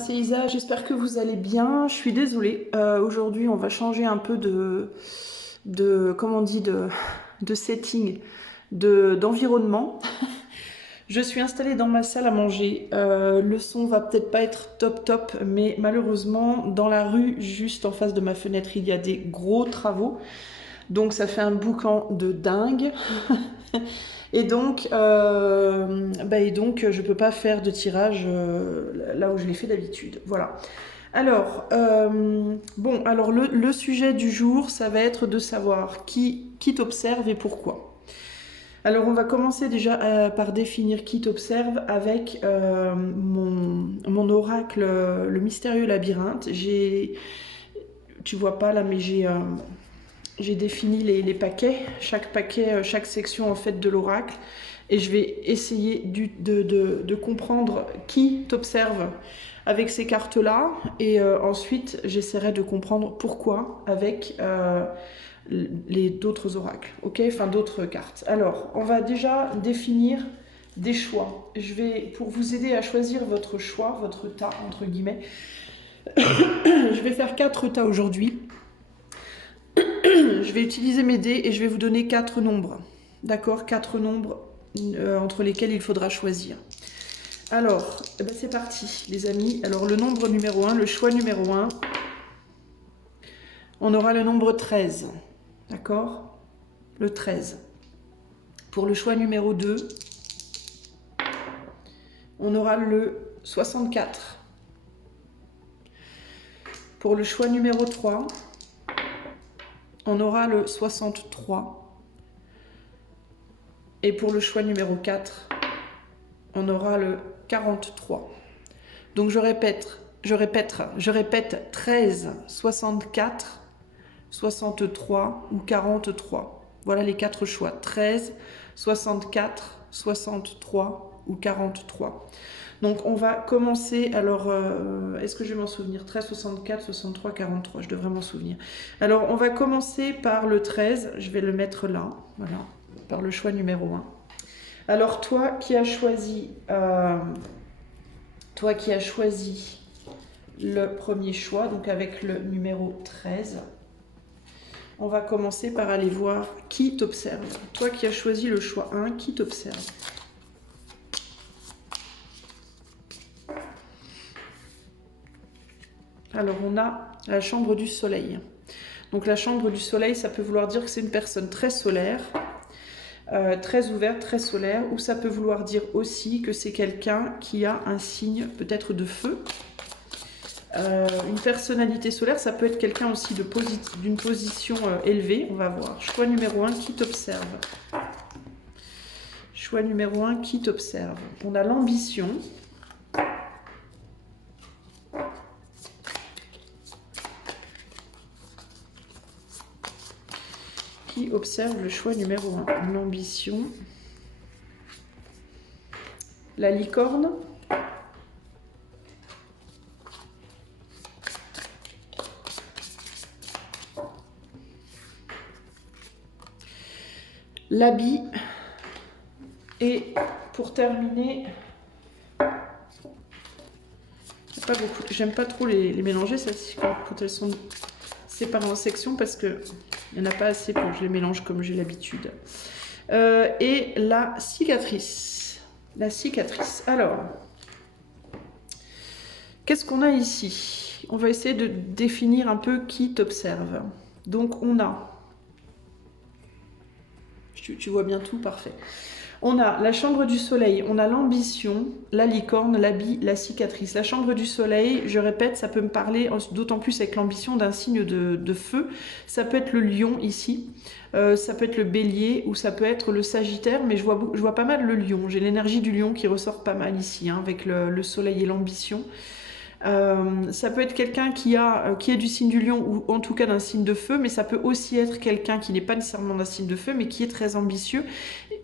c'est Isa, j'espère que vous allez bien. Je suis désolée. Aujourd'hui, on va changer un peu comment on dit, de setting, d'environnement. Je suis installée dans ma salle à manger. Le son va peut-être pas être top top, mais malheureusement, dans la rue, juste en face de ma fenêtre, il y a des gros travaux. Donc ça fait un boucan de dingue. Et donc, je peux pas faire de tirage là où je l'ai fait d'habitude. Voilà. Alors, alors le sujet du jour, ça va être de savoir qui t'observe et pourquoi. Alors, on va commencer déjà par définir qui t'observe avec mon oracle, le mystérieux labyrinthe. Tu vois pas là, mais j'ai défini les paquets, chaque paquet, chaque section en fait de l'oracle, et je vais essayer de comprendre qui t'observe avec ces cartes-là, et ensuite j'essaierai de comprendre pourquoi avec les d'autres oracles, ok, enfin d'autres cartes. Alors, on va déjà définir des choix. Pour vous aider à choisir votre choix, votre tas entre guillemets, je vais faire 4 tas aujourd'hui. Je vais utiliser mes dés et je vais vous donner 4 nombres. D'accord, 4 nombres entre lesquels il faudra choisir. Alors, c'est parti, les amis. Alors, le nombre numéro 1, le choix numéro 1, on aura le nombre 13. D'accord, le 13. Pour le choix numéro 2, on aura le 64. Pour le choix numéro 3, on aura le 63. Et pour le choix numéro 4, on aura le 43. Donc je répète 13, 64, 63 ou 43. Voilà les 4 choix. 13, 64, 63 ou 43. Donc on va commencer, alors est-ce que je vais m'en souvenir? 13, 64, 63, 43, je devrais m'en souvenir. Alors on va commencer par le 13, je vais le mettre là, voilà, par le choix numéro 1. Alors toi qui as choisi le premier choix, donc avec le numéro 13, on va commencer par aller voir qui t'observe. Toi qui as choisi le choix 1, qui t'observe? Alors on a la chambre du soleil. Donc la chambre du soleil, ça peut vouloir dire que c'est une personne très solaire, très ouverte, très solaire, ou ça peut vouloir dire aussi que c'est quelqu'un qui a un signe peut-être de feu. Une personnalité solaire, ça peut être quelqu'un aussi d'une position élevée, on va voir. Choix numéro 1, qui t'observe? Choix numéro 1, qui t'observe? On a l'ambition. Qui observe le choix numéro 1? L'ambition. La licorne. L'habit. Et pour terminer, pas beaucoup. J'aime pas trop les mélanger quand elles sont séparées en sections parce que il n'y en a pas assez pour que je les mélange comme j'ai l'habitude. Et la cicatrice. La cicatrice. Alors, qu'est-ce qu'on a ici? On va essayer de définir un peu qui t'observe. Donc on a... Tu vois bien tout, parfait. On a la chambre du soleil, on a l'ambition, la licorne, l'habit, la cicatrice. La chambre du soleil, je répète, ça peut me parler, d'autant plus avec l'ambition, d'un signe de feu. Ça peut être le lion ici, ça peut être le bélier ou ça peut être le sagittaire, mais je vois pas mal le lion. J'ai l'énergie du lion qui ressort pas mal ici, hein, avec le soleil et l'ambition. Ça peut être quelqu'un qui est du signe du lion ou en tout cas d'un signe de feu, mais ça peut aussi être quelqu'un qui n'est pas nécessairement d'un signe de feu, mais qui est très ambitieux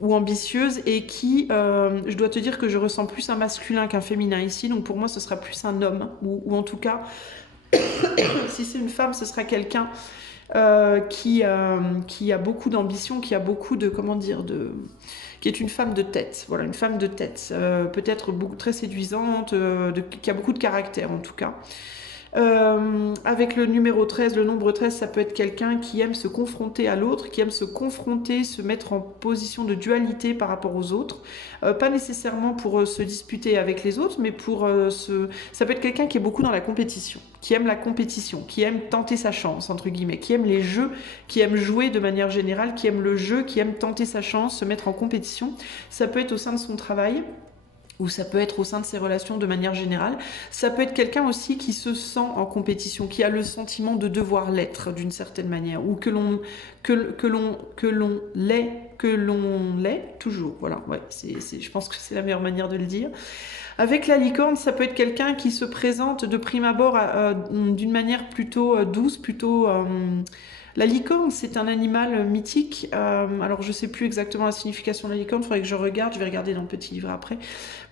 ou ambitieuse et qui, je dois te dire que je ressens plus un masculin qu'un féminin ici, donc pour moi ce sera plus un homme, ou en tout cas, si c'est une femme, ce sera quelqu'un qui a beaucoup d'ambition, qui a beaucoup de, comment dire, qui est une femme de tête, voilà, une femme de tête, peut-être très séduisante, qui a beaucoup de caractère en tout cas. Avec le numéro 13, le nombre 13, ça peut être quelqu'un qui aime se confronter à l'autre, qui aime se confronter, se mettre en position de dualité par rapport aux autres. Pas nécessairement pour se disputer avec les autres, mais ça peut être quelqu'un qui est beaucoup dans la compétition, qui aime la compétition, qui aime tenter sa chance, entre guillemets, qui aime les jeux, qui aime jouer de manière générale, qui aime le jeu, qui aime tenter sa chance, se mettre en compétition. Ça peut être au sein de son travail, ou ça peut être au sein de ses relations de manière générale. Ça peut être quelqu'un aussi qui se sent en compétition, qui a le sentiment de devoir l'être d'une certaine manière, ou que l'on l'est toujours. Voilà, ouais, je pense que c'est la meilleure manière de le dire. Avec la licorne, ça peut être quelqu'un qui se présente de prime abord d'une manière plutôt douce, plutôt... La licorne, c'est un animal mythique. Alors, je ne sais plus exactement la signification de la licorne, il faudrait que je regarde, je vais regarder dans le petit livre après.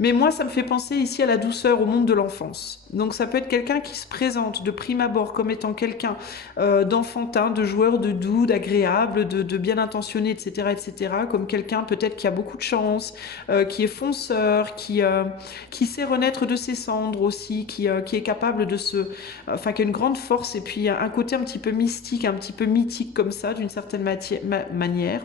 Mais moi, ça me fait penser ici à la douceur, au monde de l'enfance. Donc, ça peut être quelqu'un qui se présente de prime abord comme étant quelqu'un d'enfantin, de joueur, de doux, d'agréable, de bien intentionné, etc., etc. Comme quelqu'un peut-être qui a beaucoup de chance, qui est fonceur, qui sait renaître de ses cendres aussi, qui est capable de enfin, qui a une grande force et puis un côté un petit peu mystique, un petit peu mythique comme ça, d'une certaine manière,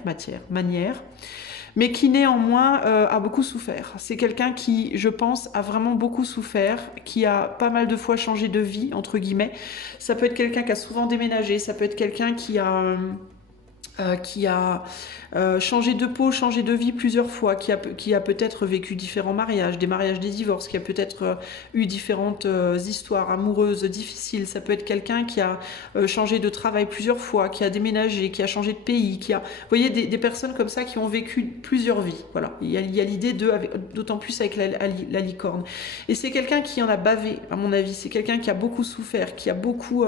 mais qui néanmoins a beaucoup souffert. C'est quelqu'un qui, je pense, a vraiment beaucoup souffert, qui a pas mal de fois changé de vie, entre guillemets. Ça peut être quelqu'un qui a souvent déménagé, ça peut être quelqu'un qui a changé de peau, changé de vie plusieurs fois, qui a peut-être vécu différents mariages, des mariages, des divorces, qui a peut-être eu différentes histoires amoureuses difficiles. Ça peut être quelqu'un qui a changé de travail plusieurs fois, qui a déménagé, qui a changé de pays, Vous voyez, des personnes comme ça qui ont vécu plusieurs vies. Voilà, il y a l'idée d'autant plus avec la licorne. Et c'est quelqu'un qui en a bavé, à mon avis. C'est quelqu'un qui a beaucoup souffert, qui a beaucoup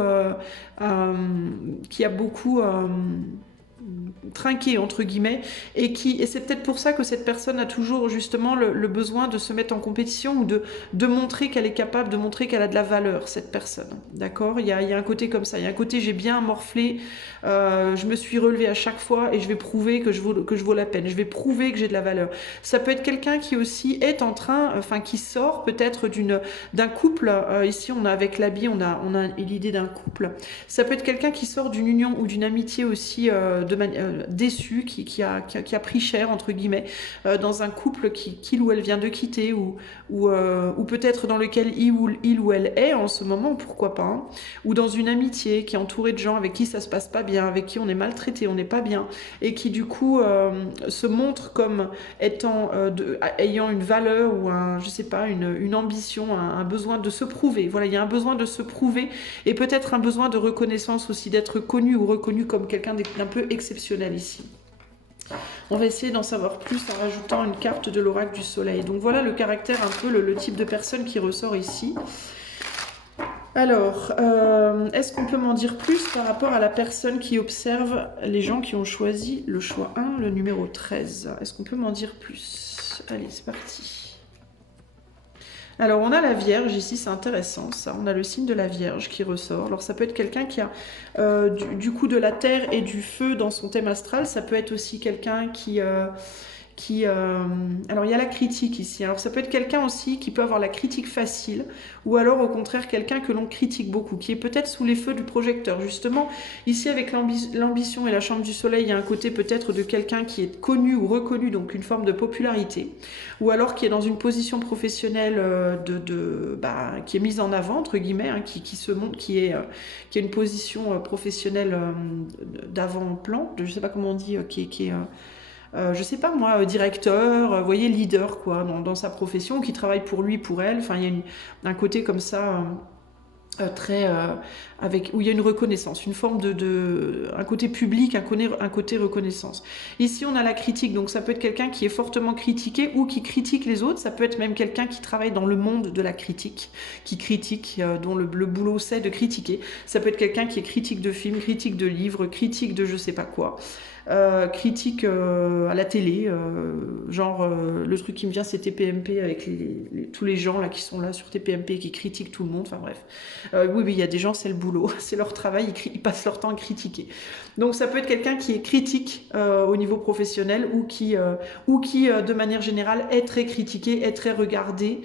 trinqué entre guillemets et c'est peut-être pour ça que cette personne a toujours justement le besoin de se mettre en compétition ou de montrer qu'elle est capable, de montrer qu'elle a de la valeur, cette personne, d'accord. Il y a un côté comme ça, il y a un côté j'ai bien morflé, je me suis relevée à chaque fois et je vais prouver que je vaux la peine, je vais prouver que j'ai de la valeur. Ça peut être quelqu'un qui aussi est en train, qui sort peut-être d'un couple, ici on a avec l'habit, on a l'idée d'un couple. Ça peut être quelqu'un qui sort d'une union ou d'une amitié aussi déçu, qui a pris cher entre guillemets dans un couple qu'il ou elle vient de quitter ou peut-être dans lequel il ou elle est en ce moment, pourquoi pas, hein, ou dans une amitié qui est entourée de gens avec qui ça se passe pas bien, avec qui on est maltraité, on n'est pas bien, et qui du coup se montre comme ayant une valeur ou je sais pas, une ambition, un besoin de se prouver. Voilà, il y a un besoin de se prouver et peut-être un besoin de reconnaissance aussi, d'être connu ou reconnu comme quelqu'un d'un peu exceptionnel ici. On va essayer d'en savoir plus en rajoutant une carte de l'oracle du soleil. Donc voilà le caractère, un peu le type de personne qui ressort ici. Alors, est-ce qu'on peut m'en dire plus par rapport à la personne qui observe les gens qui ont choisi le choix 1, le numéro 13? Est-ce qu'on peut m'en dire plus? Allez, c'est parti. Alors, on a la Vierge ici, c'est intéressant ça. On a le signe de la Vierge qui ressort. Alors, ça peut être quelqu'un qui a du coup de la terre et du feu dans son thème astral. Ça peut être aussi quelqu'un alors il y a la critique ici, alors ça peut être quelqu'un aussi qui peut avoir la critique facile, ou alors au contraire quelqu'un que l'on critique beaucoup, qui est peut-être sous les feux du projecteur. Justement ici avec l'ambition et la chambre du soleil, il y a un côté peut-être de quelqu'un qui est connu ou reconnu, donc une forme de popularité, ou alors qui est dans une position professionnelle qui est mise en avant entre guillemets, hein, qui se montre, qui est une position professionnelle d'avant-plan, je sais pas comment on dit, je sais pas moi, directeur, vous voyez, leader quoi, dans sa profession, qui travaille pour lui, pour elle. Enfin, il y a un côté comme ça très où il y a une reconnaissance, une forme un côté public, un côté reconnaissance. Ici, on a la critique, donc ça peut être quelqu'un qui est fortement critiqué ou qui critique les autres. Ça peut être même quelqu'un qui travaille dans le monde de la critique, qui critique, dont le boulot c'est de critiquer. Ça peut être quelqu'un qui est critique de films, critique de livres, critique de je sais pas quoi. critique à la télé, genre le truc qui me vient c'est TPMP avec tous les gens là qui sont là sur TPMP qui critiquent tout le monde, enfin bref. Oui, il y a des gens, c'est le boulot, c'est leur travail, ils passent leur temps à critiquer. Donc ça peut être quelqu'un qui est critique au niveau professionnel ou qui de manière générale est très critiqué, est très regardé.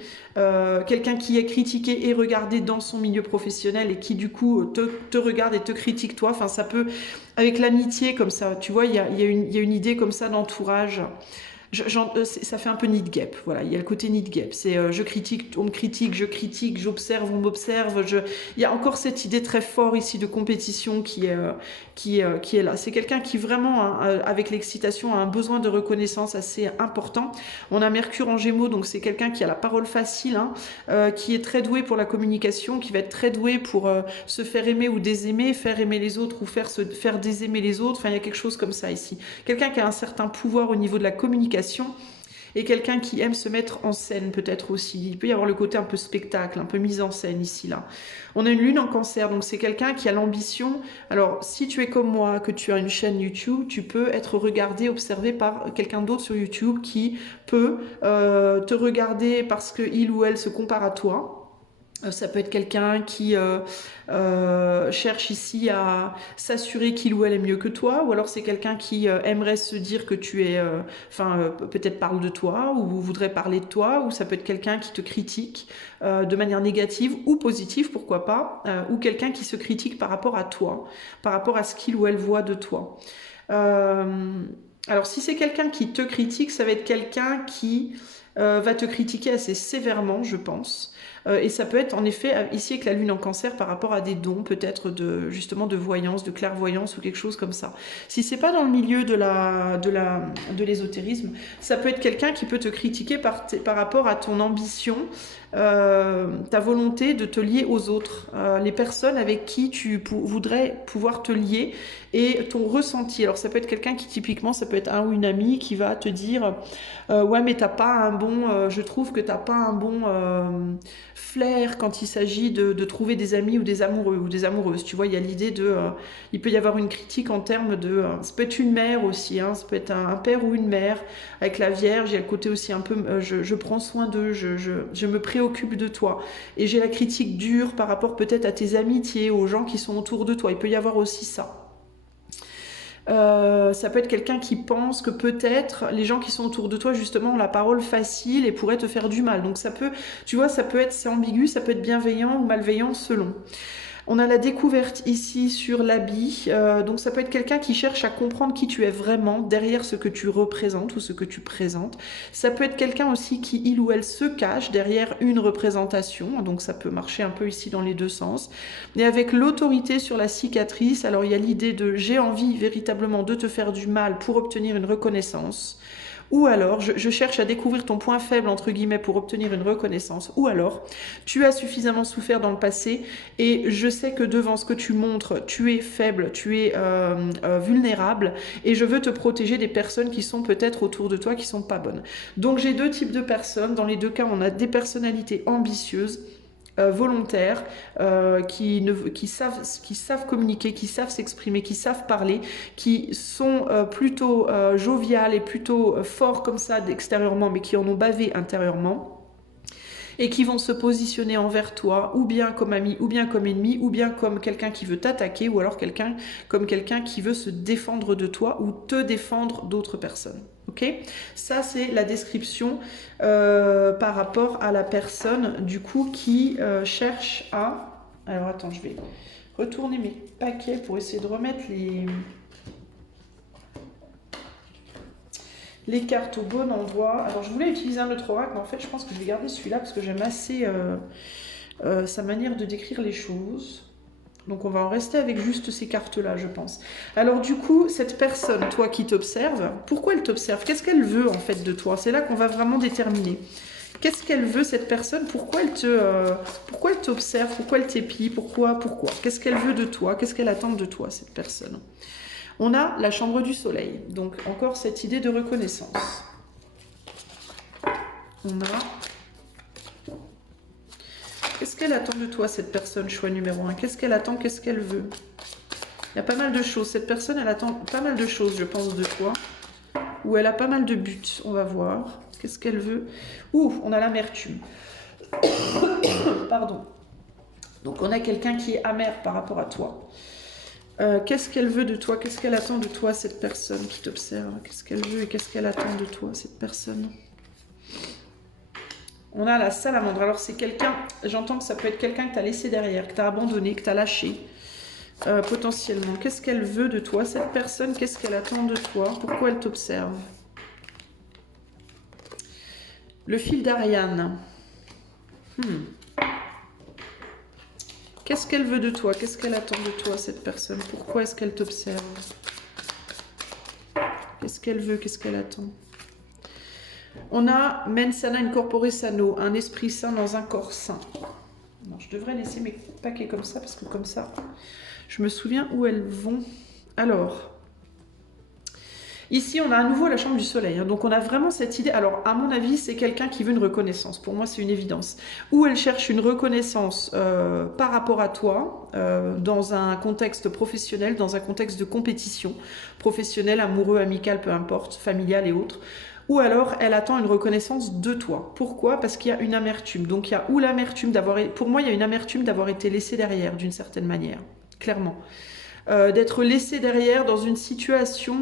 Quelqu'un qui est critiqué et regardé dans son milieu professionnel et qui du coup te regarde et te critique toi. Enfin ça peut, avec l'amitié comme ça, tu vois, il y a une idée comme ça d'entourage. Ça fait un peu nid de guêpe, voilà, il y a le côté nid de guêpe, c'est je critique, on me critique, je critique, j'observe, on m'observe, il y a encore cette idée très forte ici de compétition qui est là. C'est quelqu'un qui vraiment, hein, avec l'excitation, a un besoin de reconnaissance assez important. On a Mercure en Gémeaux, donc c'est quelqu'un qui a la parole facile, hein, qui est très doué pour la communication, qui va être très doué pour se faire aimer ou désaimer, faire aimer les autres ou faire désaimer les autres, enfin il y a quelque chose comme ça ici. Quelqu'un qui a un certain pouvoir au niveau de la communication, et quelqu'un qui aime se mettre en scène peut-être aussi. Il peut y avoir le côté un peu spectacle, un peu mise en scène ici, là. On a une lune en cancer, donc c'est quelqu'un qui a l'ambition. Alors, si tu es comme moi, que tu as une chaîne YouTube, tu peux être regardé, observé par quelqu'un d'autre sur YouTube qui peut te regarder parce qu'il ou elle se compare à toi. Ça peut être quelqu'un qui cherche ici à s'assurer qu'il ou elle est mieux que toi, ou alors c'est quelqu'un qui aimerait se dire que tu es, peut-être parle de toi, ou voudrait parler de toi, ou ça peut être quelqu'un qui te critique de manière négative ou positive, pourquoi pas, ou quelqu'un qui se critique par rapport à toi, par rapport à ce qu'il ou elle voit de toi. Alors si c'est quelqu'un qui te critique, ça va être quelqu'un qui va te critiquer assez sévèrement, je pense. Et ça peut être en effet ici avec la lune en cancer par rapport à des dons peut-être justement de voyance, de clairvoyance ou quelque chose comme ça. Si c'est pas dans le milieu de l'ésotérisme, ça peut être quelqu'un qui peut te critiquer par rapport à ton ambition, ta volonté de te lier aux autres, les personnes avec qui tu voudrais pouvoir te lier et ton ressenti. Alors ça peut être quelqu'un qui typiquement, ça peut être un ou une amie qui va te dire ouais mais t'as pas un bon, je trouve que t'as pas un bon flair quand il s'agit de trouver des amis ou des amoureux ou des amoureuses. Tu vois, il y a l'idée il peut y avoir une critique en termes ça peut être une mère aussi, hein, ça peut être un père ou une mère avec la Vierge. Il y a le côté aussi un peu, je prends soin d'eux, je me préoccupe de toi. Et j'ai la critique dure par rapport peut-être à tes amitiés, aux gens qui sont autour de toi. Il peut y avoir aussi ça. Ça peut être quelqu'un qui pense que peut-être les gens qui sont autour de toi justement ont la parole facile et pourraient te faire du mal. Donc ça peut, tu vois, c'est ambigu, ça peut être bienveillant ou malveillant selon. On a la découverte ici sur l'habit, donc ça peut être quelqu'un qui cherche à comprendre qui tu es vraiment derrière ce que tu représentes ou ce que tu présentes. Ça peut être quelqu'un aussi qui, il ou elle, se cache derrière une représentation, donc ça peut marcher un peu ici dans les deux sens. Et avec l'autorité sur la cicatrice, alors il y a l'idée de j'ai envie véritablement de te faire du mal pour obtenir une reconnaissance. Ou alors, je cherche à découvrir ton point faible, entre guillemets, pour obtenir une reconnaissance. Ou alors, tu as suffisamment souffert dans le passé et je sais que devant ce que tu montres, tu es faible, tu es vulnérable et je veux te protéger des personnes qui sont peut-être autour de toi qui sont pas bonnes. Donc, j'ai deux types de personnes. Dans les deux cas, on a des personnalités ambitieuses, volontaires, qui savent communiquer, qui savent s'exprimer, qui savent parler, qui sont plutôt joviales et plutôt forts comme ça extérieurement, mais qui en ont bavé intérieurement, et qui vont se positionner envers toi, ou bien comme ami, ou bien comme ennemi, ou bien comme quelqu'un qui veut t'attaquer, ou alors comme quelqu'un qui veut se défendre de toi, ou te défendre d'autres personnes. Ok, ça c'est la description par rapport à la personne du coup qui cherche à... Alors attends, je vais retourner mes paquets pour essayer de remettre les cartes au bon endroit. Alors je voulais utiliser un autre oracle, mais en fait je pense que je vais garder celui-là parce que j'aime assez sa manière de décrire les choses. Donc on va en rester avec juste ces cartes-là, je pense. Alors du coup, cette personne, toi qui t'observes, pourquoi elle t'observe? Qu'est-ce qu'elle veut en fait de toi? C'est là qu'on va vraiment déterminer. Qu'est-ce qu'elle veut cette personne? Pourquoi elle t'observe? Pourquoi elle t'épie? Pourquoi? Qu'est-ce qu'elle veut de toi? Qu'est-ce qu'elle attend de toi, cette personne? On a la chambre du soleil. Donc encore cette idée de reconnaissance. On a... Qu'est-ce qu'elle attend de toi, cette personne, choix numéro 1? Qu'est-ce qu'elle attend? Qu'est-ce qu'elle veut? Il y a pas mal de choses. Cette personne, elle attend pas mal de choses, je pense, de toi. Ou elle a pas mal de buts. On va voir. Qu'est-ce qu'elle veut? Ouh, on a l'amertume. Pardon. Donc on a quelqu'un qui est amer par rapport à toi. Qu'est-ce qu'elle veut de toi? Qu'est-ce qu'elle attend de toi, cette personne qui t'observe? Qu'est-ce qu'elle veut et qu'est-ce qu'elle attend de toi, cette personne? On a la salamandre. Alors c'est quelqu'un, j'entends que ça peut être quelqu'un que tu as laissé derrière, que tu as abandonné, que tu as lâché, potentiellement. Qu'est-ce qu'elle veut de toi, cette personne? Qu'est-ce qu'elle attend de toi? Pourquoi elle t'observe? Le fil d'Ariane. Qu'est-ce qu'elle veut de toi? Qu'est-ce qu'elle attend de toi, cette personne? Pourquoi est-ce qu'elle t'observe? Qu'est-ce qu'elle veut? Qu'est-ce qu'elle attend? On a Mensana Incorpore Sano, un esprit saint dans un corps saint. Non, je devrais laisser mes paquets comme ça, parce que comme ça, je me souviens où elles vont. Alors, ici, on a à nouveau la chambre du soleil. Hein, donc, on a vraiment cette idée. Alors, à mon avis, c'est quelqu'un qui veut une reconnaissance. Pour moi, c'est une évidence. Ou elle cherche une reconnaissance par rapport à toi, dans un contexte professionnel, dans un contexte de compétition, professionnel, amoureux, amical, peu importe, familial et autres. Ou alors, elle attend une reconnaissance de toi. Pourquoi? Parce qu'il y a une amertume. Donc, il y a ou l'amertume d'avoir... Pour moi, il y a une amertume d'avoir été laissé derrière, d'une certaine manière. Clairement. D'être laissé derrière dans une situation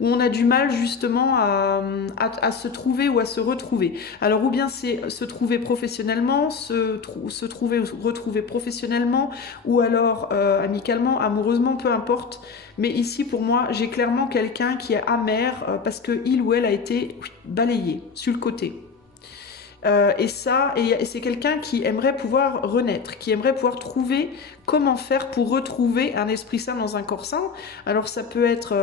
où on a du mal justement à se trouver ou à se retrouver. Alors ou bien c'est se trouver professionnellement, se trouver ou retrouver professionnellement, ou alors amicalement, amoureusement, peu importe. Mais ici pour moi j'ai clairement quelqu'un qui est amer parce que il ou elle a été balayé sur le côté. Et c'est quelqu'un qui aimerait pouvoir renaître, qui aimerait pouvoir trouver comment faire pour retrouver un esprit saint dans un corps saint. Alors ça peut être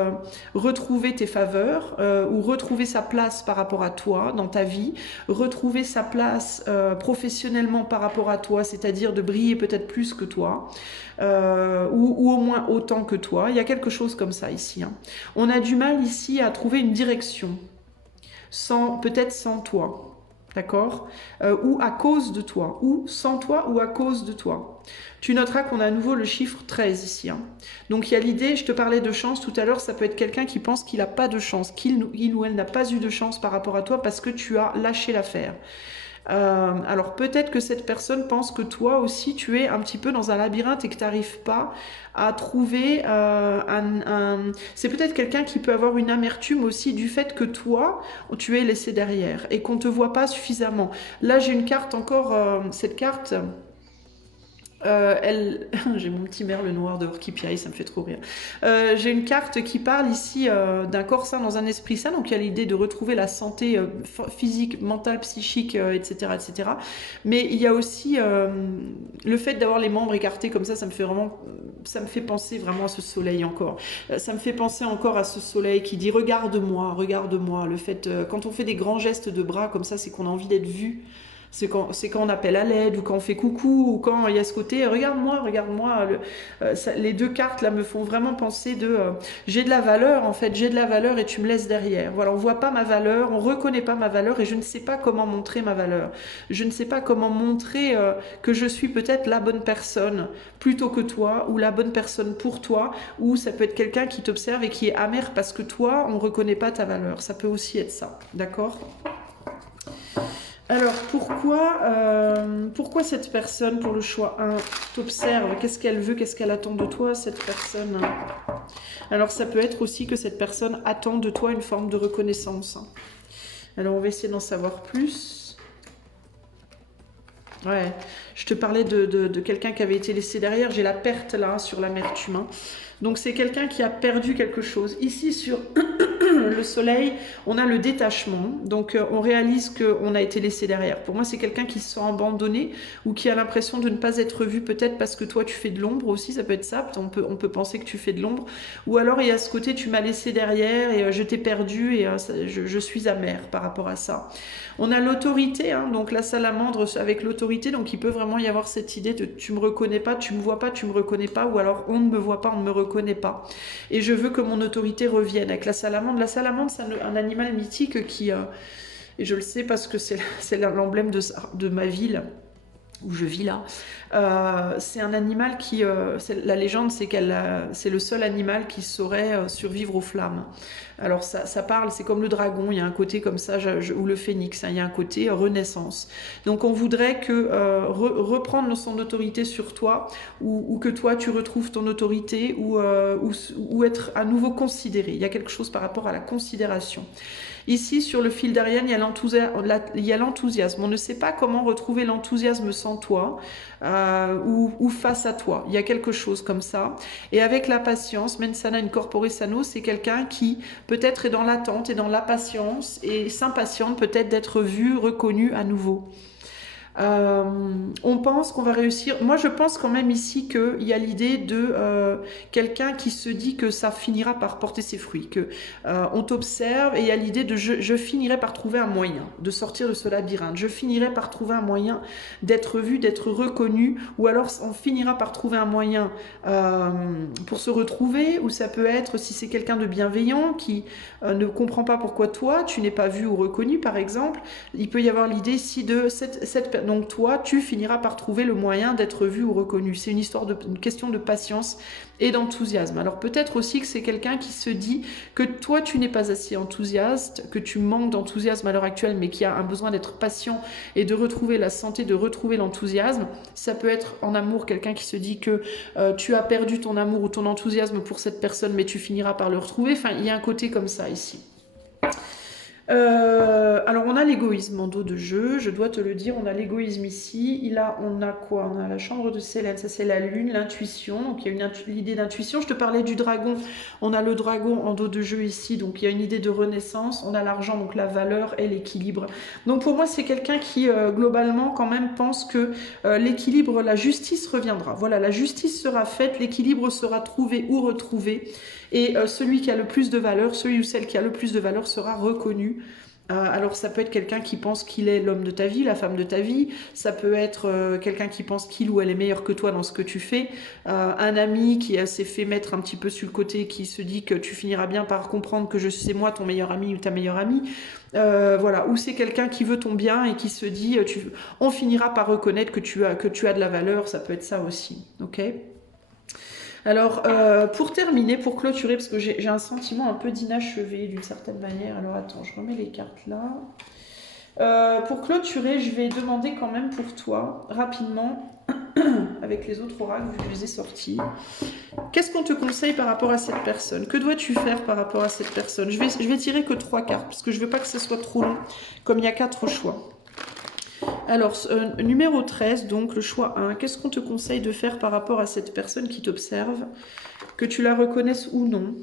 retrouver tes faveurs ou retrouver sa place par rapport à toi dans ta vie, retrouver sa place professionnellement par rapport à toi, c'est-à-dire de briller peut-être plus que toi ou au moins autant que toi. Il y a quelque chose comme ça ici. Hein. On a du mal ici à trouver une direction, peut-être sans toi. D'accord ou à cause de toi, ou sans toi, ou à cause de toi. Tu noteras qu'on a à nouveau le chiffre 13 ici. Hein. Donc il y a l'idée, je te parlais de chance tout à l'heure, ça peut être quelqu'un qui pense qu'il n'a pas de chance, qu'il ou elle n'a pas eu de chance par rapport à toi parce que tu as lâché l'affaire. Alors peut-être que cette personne pense que toi aussi tu es un petit peu dans un labyrinthe et que tu n'arrives pas à trouver c'est peut-être quelqu'un qui peut avoir une amertume aussi du fait que toi tu es laissé derrière et qu'on ne te voit pas suffisamment. Là j'ai une carte encore, cette carte... j'ai mon petit merle noir dehors qui piaille, ça me fait trop rire. J'ai une carte qui parle ici d'un corps sain dans un esprit sain, donc il y a l'idée de retrouver la santé physique, mentale, psychique, etc., etc. Mais il y a aussi le fait d'avoir les membres écartés comme ça me fait penser vraiment à ce soleil encore. Ça me fait penser encore à ce soleil qui dit regarde-moi, regarde-moi. Le fait, quand on fait des grands gestes de bras comme ça, c'est qu'on a envie d'être vu. C'est quand on appelle à l'aide ou quand on fait coucou ou quand il y a ce côté regarde-moi, regarde-moi. Les deux cartes là me font vraiment penser de j'ai de la valeur en fait, j'ai de la valeur et tu me laisses derrière. Voilà, on voit pas ma valeur, on reconnaît pas ma valeur et je ne sais pas comment montrer ma valeur. Je ne sais pas comment montrer que je suis peut-être la bonne personne plutôt que toi ou la bonne personne pour toi ou ça peut être quelqu'un qui t'observe et qui est amer parce que toi on reconnaît pas ta valeur. Ça peut aussi être ça, d'accord ? Alors, pourquoi cette personne, pour le choix 1, t'observe? Qu'est-ce qu'elle veut? Qu'est-ce qu'elle attend de toi, cette personne? Alors, ça peut être aussi que cette personne attend de toi une forme de reconnaissance. Alors, on va essayer d'en savoir plus. Ouais, je te parlais de quelqu'un qui avait été laissé derrière. J'ai la perte, là, sur l'amertume. Donc, c'est quelqu'un qui a perdu quelque chose. Ici, sur... le soleil, on a le détachement, donc on réalise qu'on a été laissé derrière. Pour moi, c'est quelqu'un qui se sent abandonné ou qui a l'impression de ne pas être vu, peut-être parce que toi, tu fais de l'ombre aussi, ça peut être ça, on peut penser que tu fais de l'ombre, ou alors il y a ce côté, tu m'as laissé derrière et je t'ai perdu et je suis amère par rapport à ça. On a l'autorité, hein, donc la salamandre avec l'autorité, donc il peut vraiment y avoir cette idée de tu me reconnais pas, tu me vois pas, tu me reconnais pas, ou alors on ne me voit pas, on ne me reconnaît pas. Et je veux que mon autorité revienne. Avec la salamandre, c'est un animal mythique qui, et je le sais parce que c'est l'emblème de ma ville. où je vis là, c'est un animal qui, la légende c'est c'est le seul animal qui saurait survivre aux flammes. Alors ça parle, c'est comme le dragon, il y a un côté comme ça, ou le phénix, hein, il y a un côté renaissance. Donc on voudrait que reprendre son autorité sur toi, ou que toi tu retrouves ton autorité, ou être à nouveau considéré. Il y a quelque chose par rapport à la considération. Ici, sur le fil d'Ariane, il y a l'enthousiasme. On ne sait pas comment retrouver l'enthousiasme sans toi ou face à toi. Il y a quelque chose comme ça. Et avec la patience, Mensana incorpore sano, c'est quelqu'un qui peut-être est dans l'attente et dans la patience et s'impatiente peut-être d'être vu, reconnu à nouveau. On pense qu'on va réussir. Moi, je pense quand même ici qu'il y a l'idée de quelqu'un qui se dit que ça finira par porter ses fruits, que on t'observe et il y a l'idée de je finirai par trouver un moyen de sortir de ce labyrinthe. Je finirai par trouver un moyen d'être vu, d'être reconnu, ou alors on finira par trouver un moyen pour se retrouver. Ou ça peut être si c'est quelqu'un de bienveillant qui ne comprend pas pourquoi toi tu n'es pas vu ou reconnu, par exemple. Il peut y avoir l'idée ici de donc toi, tu finiras par trouver le moyen d'être vu ou reconnu. C'est une question de patience et d'enthousiasme. Alors peut-être aussi que c'est quelqu'un qui se dit que toi, tu n'es pas assez enthousiaste, que tu manques d'enthousiasme à l'heure actuelle, mais qui a un besoin d'être patient et de retrouver la santé, de retrouver l'enthousiasme. Ça peut être en amour, quelqu'un qui se dit que tu as perdu ton amour ou ton enthousiasme pour cette personne, mais tu finiras par le retrouver. Enfin, il y a un côté comme ça ici. Alors on a l'égoïsme en dos de jeu, je dois te le dire, on a l'égoïsme ici, on a quoi? On a la chambre de Célène, ça c'est la lune, l'intuition, donc il y a l'idée d'intuition. Je te parlais du dragon, on a le dragon en dos de jeu ici, donc il y a une idée de renaissance, on a l'argent, donc la valeur et l'équilibre. Donc pour moi c'est quelqu'un qui globalement quand même pense que l'équilibre, la justice reviendra, voilà, la justice sera faite, l'équilibre sera trouvé ou retrouvé, et celui qui a le plus de valeur, celui ou celle qui a le plus de valeur sera reconnu. Alors ça peut être quelqu'un qui pense qu'il est l'homme de ta vie, la femme de ta vie, ça peut être quelqu'un qui pense qu'il ou elle est meilleur que toi dans ce que tu fais, un ami qui s'est fait mettre un petit peu sur le côté, qui se dit que tu finiras bien par comprendre que c'est moi ton meilleur ami ou ta meilleure amie, voilà, ou c'est quelqu'un qui veut ton bien et qui se dit on finira par reconnaître que tu as de la valeur, ça peut être ça aussi, ok? Alors, pour terminer, pour clôturer, parce que j'ai un sentiment un peu d'inachevé d'une certaine manière. Alors, attends, je remets les cartes là. Pour clôturer, je vais demander quand même pour toi, rapidement, avec les autres oracles, vu que je les ai sortis. Qu'est-ce qu'on te conseille par rapport à cette personne? Que dois-tu faire par rapport à cette personne? Je vais tirer que 3 cartes, parce que je ne veux pas que ce soit trop long, comme il y a 4 choix. Alors, numéro 13, donc le choix 1, qu'est-ce qu'on te conseille de faire par rapport à cette personne qui t'observe, que tu la reconnaisses ou non?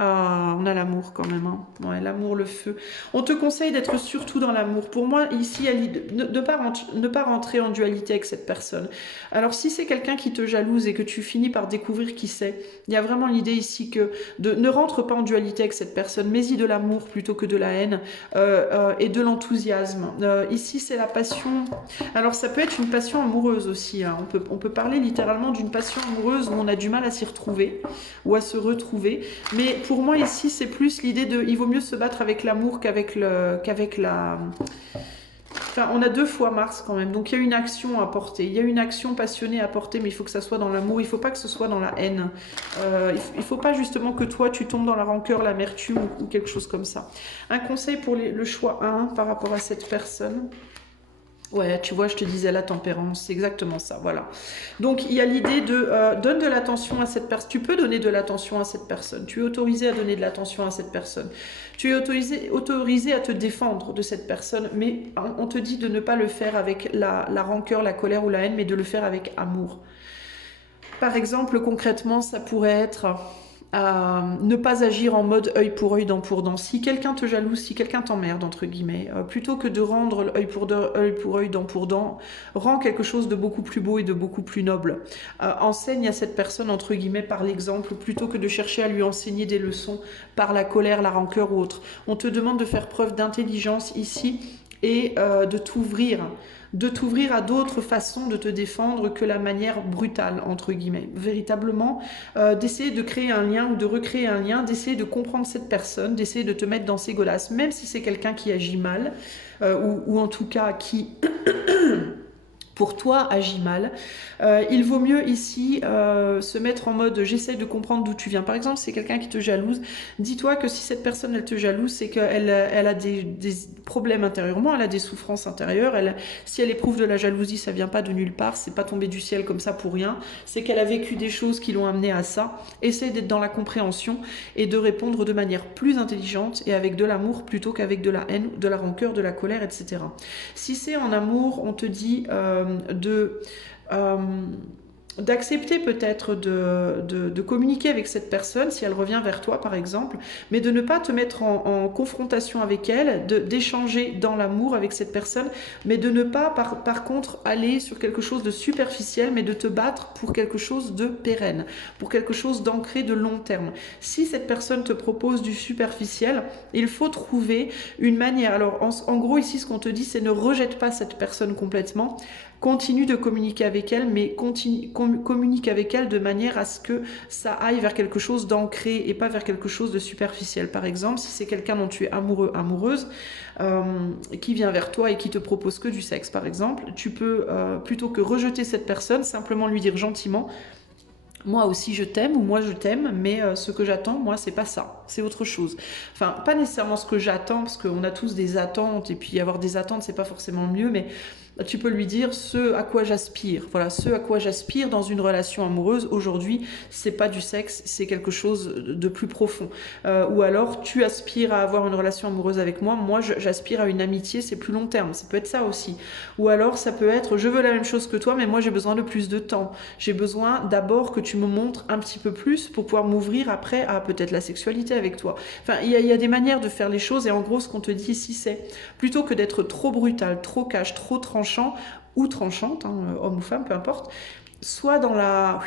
Ah, on a l'amour quand même, hein. Ouais, l'amour, le feu. On te conseille d'être surtout dans l'amour. Pour moi, ici, ne pas rentrer en dualité avec cette personne. Alors, si c'est quelqu'un qui te jalouse et que tu finis par découvrir qui c'est, il y a vraiment l'idée ici que ne rentre pas en dualité avec cette personne, mais y de l'amour plutôt que de la haine et de l'enthousiasme. Ici, c'est la passion. Alors, ça peut être une passion amoureuse aussi, hein. On peut parler littéralement d'une passion amoureuse où on a du mal à s'y retrouver ou à se retrouver. Mais pour moi ici c'est plus l'idée de il vaut mieux se battre avec l'amour qu'avec la... Enfin, on a 2 fois Mars quand même, donc il y a une action à porter, il y a une action passionnée à porter, mais il faut que ça soit dans l'amour, il ne faut pas que ce soit dans la haine. Il ne faut pas justement que toi tu tombes dans la rancœur, l'amertume ou quelque chose comme ça. Un conseil pour le choix 1 par rapport à cette personne. Ouais, tu vois, je te disais la tempérance, c'est exactement ça, voilà. Donc, il y a l'idée de donne de l'attention à cette personne. Tu peux donner de l'attention à cette personne. Tu es autorisé à donner de l'attention à cette personne. Tu es autorisé à te défendre de cette personne, mais on te dit de ne pas le faire avec la rancœur, la colère ou la haine, mais de le faire avec amour. Par exemple, concrètement, ça pourrait être... ne pas agir en mode œil pour œil, dent pour dent. Si quelqu'un te jalouse, si quelqu'un t'emmerde, entre guillemets, plutôt que de rendre œil pour œil, dent pour dent, rends quelque chose de beaucoup plus beau et de beaucoup plus noble. Enseigne à cette personne, entre guillemets, par l'exemple, plutôt que de chercher à lui enseigner des leçons par la colère, la rancœur ou autre. On te demande de faire preuve d'intelligence ici et de t'ouvrir à d'autres façons de te défendre que la manière brutale, entre guillemets. Véritablement, d'essayer de créer un lien ou de recréer un lien, d'essayer de comprendre cette personne, d'essayer de te mettre dans ses godasses, même si c'est quelqu'un qui agit mal, ou en tout cas qui pour toi, agit mal. Il vaut mieux ici se mettre en mode j'essaie de comprendre d'où tu viens. Par exemple, c'est quelqu'un qui te jalouse. Dis-toi que si cette personne elle te jalouse, c'est qu'elle a des problèmes intérieurement, elle a des souffrances intérieures. Si elle éprouve de la jalousie, ça vient pas de nulle part, c'est pas tombé du ciel comme ça pour rien. C'est qu'elle a vécu des choses qui l'ont amené à ça. Essaie d'être dans la compréhension et de répondre de manière plus intelligente et avec de l'amour plutôt qu'avec de la haine, de la rancœur, de la colère, etc. Si c'est en amour, on te dit d'accepter peut-être de communiquer avec cette personne si elle revient vers toi par exemple, mais de ne pas te mettre en confrontation avec elle, d'échanger dans l'amour avec cette personne, mais de ne pas par contre aller sur quelque chose de superficiel, mais de te battre pour quelque chose de pérenne, pour quelque chose d'ancré de long terme. Si cette personne te propose du superficiel, il faut trouver une manière. Alors en gros ici ce qu'on te dit c'est ne rejette pas cette personne complètement, continue de communiquer avec elle, mais communique avec elle de manière à ce que ça aille vers quelque chose d'ancré et pas vers quelque chose de superficiel. Par exemple, si c'est quelqu'un dont tu es amoureux, amoureuse, qui vient vers toi et qui te propose que du sexe, par exemple, tu peux, plutôt que rejeter cette personne, simplement lui dire gentiment: moi aussi je t'aime, ou moi je t'aime, mais ce que j'attends, moi, c'est pas ça, c'est autre chose. Enfin, pas nécessairement ce que j'attends, parce qu'on a tous des attentes, et puis avoir des attentes, c'est pas forcément mieux, mais tu peux lui dire ce à quoi j'aspire. Voilà, ce à quoi j'aspire dans une relation amoureuse aujourd'hui, c'est pas du sexe, c'est quelque chose de plus profond. Ou alors, tu aspires à avoir une relation amoureuse avec moi, moi j'aspire à une amitié, c'est plus long terme, ça peut être ça aussi. Ou alors, ça peut être, je veux la même chose que toi, mais moi j'ai besoin de plus de temps. J'ai besoin d'abord que tu me montres un petit peu plus pour pouvoir m'ouvrir après à peut-être la sexualité avec toi. Enfin, il y a des manières de faire les choses, et en gros, ce qu'on te dit ici, c'est plutôt que d'être trop brutal, trop cash, trop tranchant ou tranchante, hein, homme ou femme, peu importe, soit dans la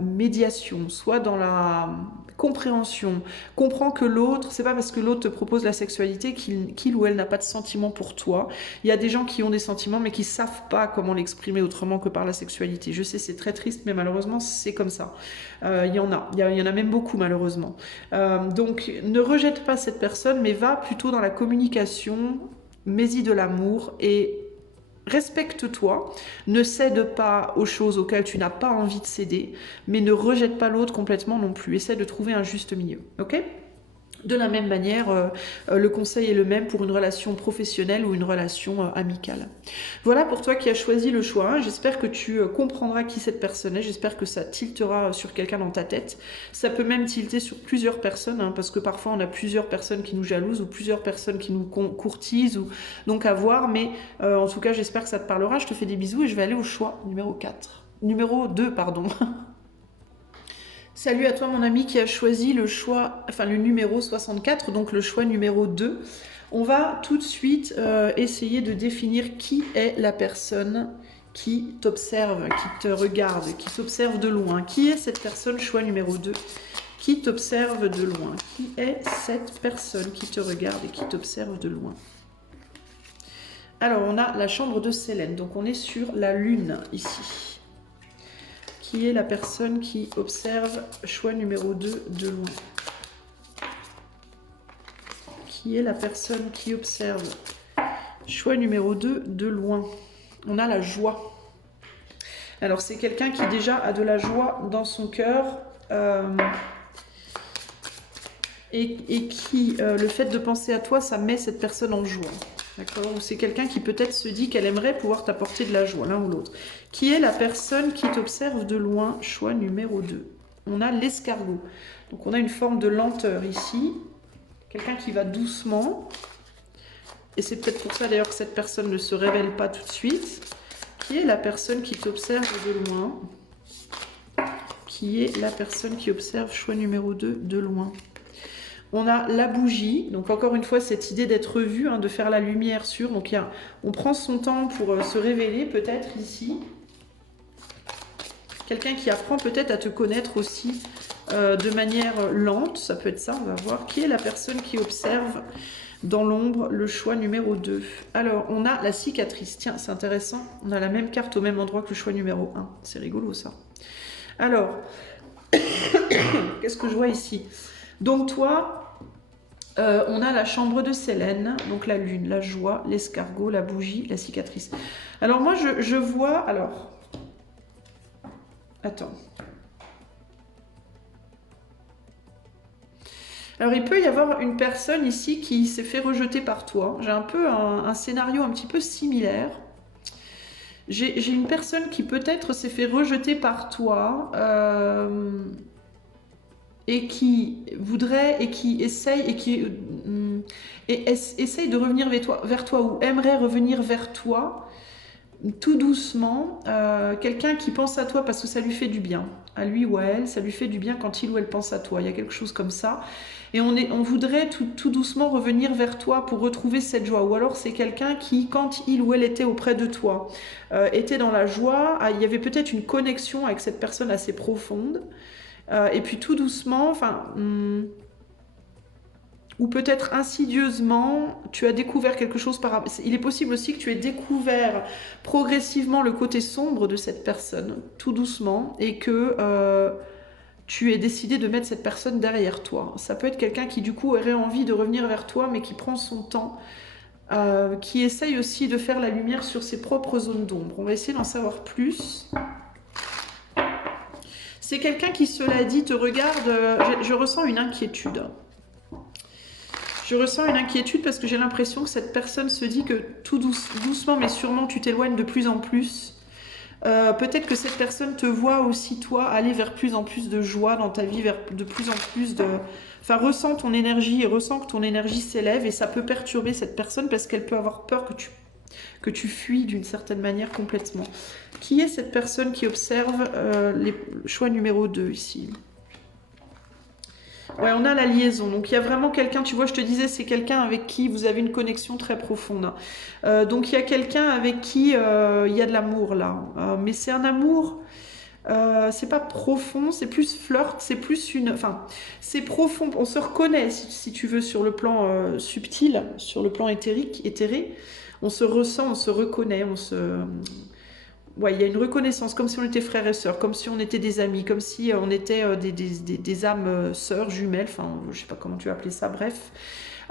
médiation, soit dans la compréhension. Comprends que l'autre, c'est pas parce que l'autre te propose la sexualité qu'il ou elle n'a pas de sentiments pour toi. Il y a des gens qui ont des sentiments mais qui savent pas comment l'exprimer autrement que par la sexualité. Je sais, c'est très triste, mais malheureusement c'est comme ça. Il y en a même beaucoup malheureusement. Donc ne rejette pas cette personne, mais va plutôt dans la communication, mets-y de l'amour et respecte-toi, ne cède pas aux choses auxquelles tu n'as pas envie de céder, mais ne rejette pas l'autre complètement non plus. Essaie de trouver un juste milieu, ok ? De la même manière, le conseil est le même pour une relation professionnelle ou une relation amicale. Voilà pour toi qui as choisi le choix 1. J'espère que tu comprendras qui cette personne est. J'espère que ça tiltera sur quelqu'un dans ta tête. Ça peut même tilter sur plusieurs personnes, hein, parce que parfois on a plusieurs personnes qui nous jalousent ou plusieurs personnes qui nous courtisent. Donc à voir, mais en tout cas j'espère que ça te parlera. Je te fais des bisous et je vais aller au choix numéro 2, pardon. Salut à toi mon ami qui a choisi le numéro 64, donc le choix numéro 2. On va tout de suite essayer de définir qui est la personne qui t'observe, qui te regarde, qui t'observe de loin. Qui est cette personne, choix numéro 2, qui t'observe de loin? Qui est cette personne qui te regarde et qui t'observe de loin? Alors on a la chambre de Sélène, donc on est sur la lune ici. Qui est la personne qui observe, choix numéro 2, de loin? Qui est la personne qui observe, choix numéro 2, de loin? On a la joie. Alors c'est quelqu'un qui déjà a de la joie dans son cœur et qui, le fait de penser à toi, ça met cette personne en joie. D'accord? Ou c'est quelqu'un qui peut-être se dit qu'elle aimerait pouvoir t'apporter de la joie, l'un ou l'autre. Qui est la personne qui t'observe de loin? Choix numéro 2. On a l'escargot. Donc on a une forme de lenteur ici. Quelqu'un qui va doucement. Et c'est peut-être pour ça d'ailleurs que cette personne ne se révèle pas tout de suite. Qui est la personne qui t'observe de loin? Qui est la personne qui observe, choix numéro 2, de loin? On a la bougie, donc encore une fois cette idée d'être vu, hein, de faire la lumière sur, donc on prend son temps pour se révéler peut-être ici. Quelqu'un qui apprend peut-être à te connaître aussi de manière lente, ça peut être ça, on va voir. Qui est la personne qui observe dans l'ombre, le choix numéro 2? Alors on a la cicatrice, tiens c'est intéressant, on a la même carte au même endroit que le choix numéro 1, c'est rigolo ça. Alors, qu'est-ce que je vois ici? Donc toi, On a la chambre de Sélène, donc la lune, la joie, l'escargot, la bougie, la cicatrice. Alors moi, je vois... Alors, attends. Alors il peut y avoir une personne ici qui s'est fait rejeter par toi. J'ai un peu un scénario un petit peu similaire. J'ai une personne qui peut-être s'est fait rejeter par toi et qui voudrait et qui essaye essaye de revenir vers toi ou aimerait revenir vers toi tout doucement. Quelqu'un qui pense à toi parce que ça lui fait du bien. À lui ou à elle, ça lui fait du bien quand il ou elle pense à toi. Il y a quelque chose comme ça. Et on voudrait tout doucement revenir vers toi pour retrouver cette joie. Ou alors c'est quelqu'un qui, quand il ou elle était auprès de toi, était dans la joie, il y avait peut-être une connexion avec cette personne assez profonde. Et puis tout doucement, ou peut-être insidieusement, tu as découvert quelque chose par... Il est possible aussi que tu aies découvert progressivement le côté sombre de cette personne, tout doucement, et que tu aies décidé de mettre cette personne derrière toi. Ça peut être quelqu'un qui du coup aurait envie de revenir vers toi, mais qui prend son temps, qui essaye aussi de faire la lumière sur ses propres zones d'ombre. On va essayer d'en savoir plus. C'est quelqu'un qui, cela dit, te regarde... je ressens une inquiétude. Je ressens une inquiétude parce que j'ai l'impression que cette personne se dit que tout doucement mais sûrement tu t'éloignes de plus en plus. Peut-être que cette personne te voit aussi toi aller vers plus en plus de joie dans ta vie, vers de plus en plus de... Enfin, ressent ton énergie et ressent que ton énergie s'élève et ça peut perturber cette personne parce qu'elle peut avoir peur que tu fuis d'une certaine manière complètement. Qui est cette personne qui observe les choix numéro 2 ici ? Ouais, on a la liaison. Donc il y a vraiment quelqu'un, tu vois, je te disais, c'est quelqu'un avec qui vous avez une connexion très profonde. Donc il y a quelqu'un avec qui il y a de l'amour là. Mais c'est un amour, c'est pas profond, c'est plus flirt, c'est plus une... Enfin, c'est profond, on se reconnaît, si tu veux, sur le plan subtil, sur le plan éthéré. On se ressent, on se reconnaît, on se... Ouais, il y a une reconnaissance, comme si on était frères et sœurs, comme si on était des amis, comme si on était des âmes sœurs, jumelles, enfin, je sais pas comment tu vas appeler ça, bref.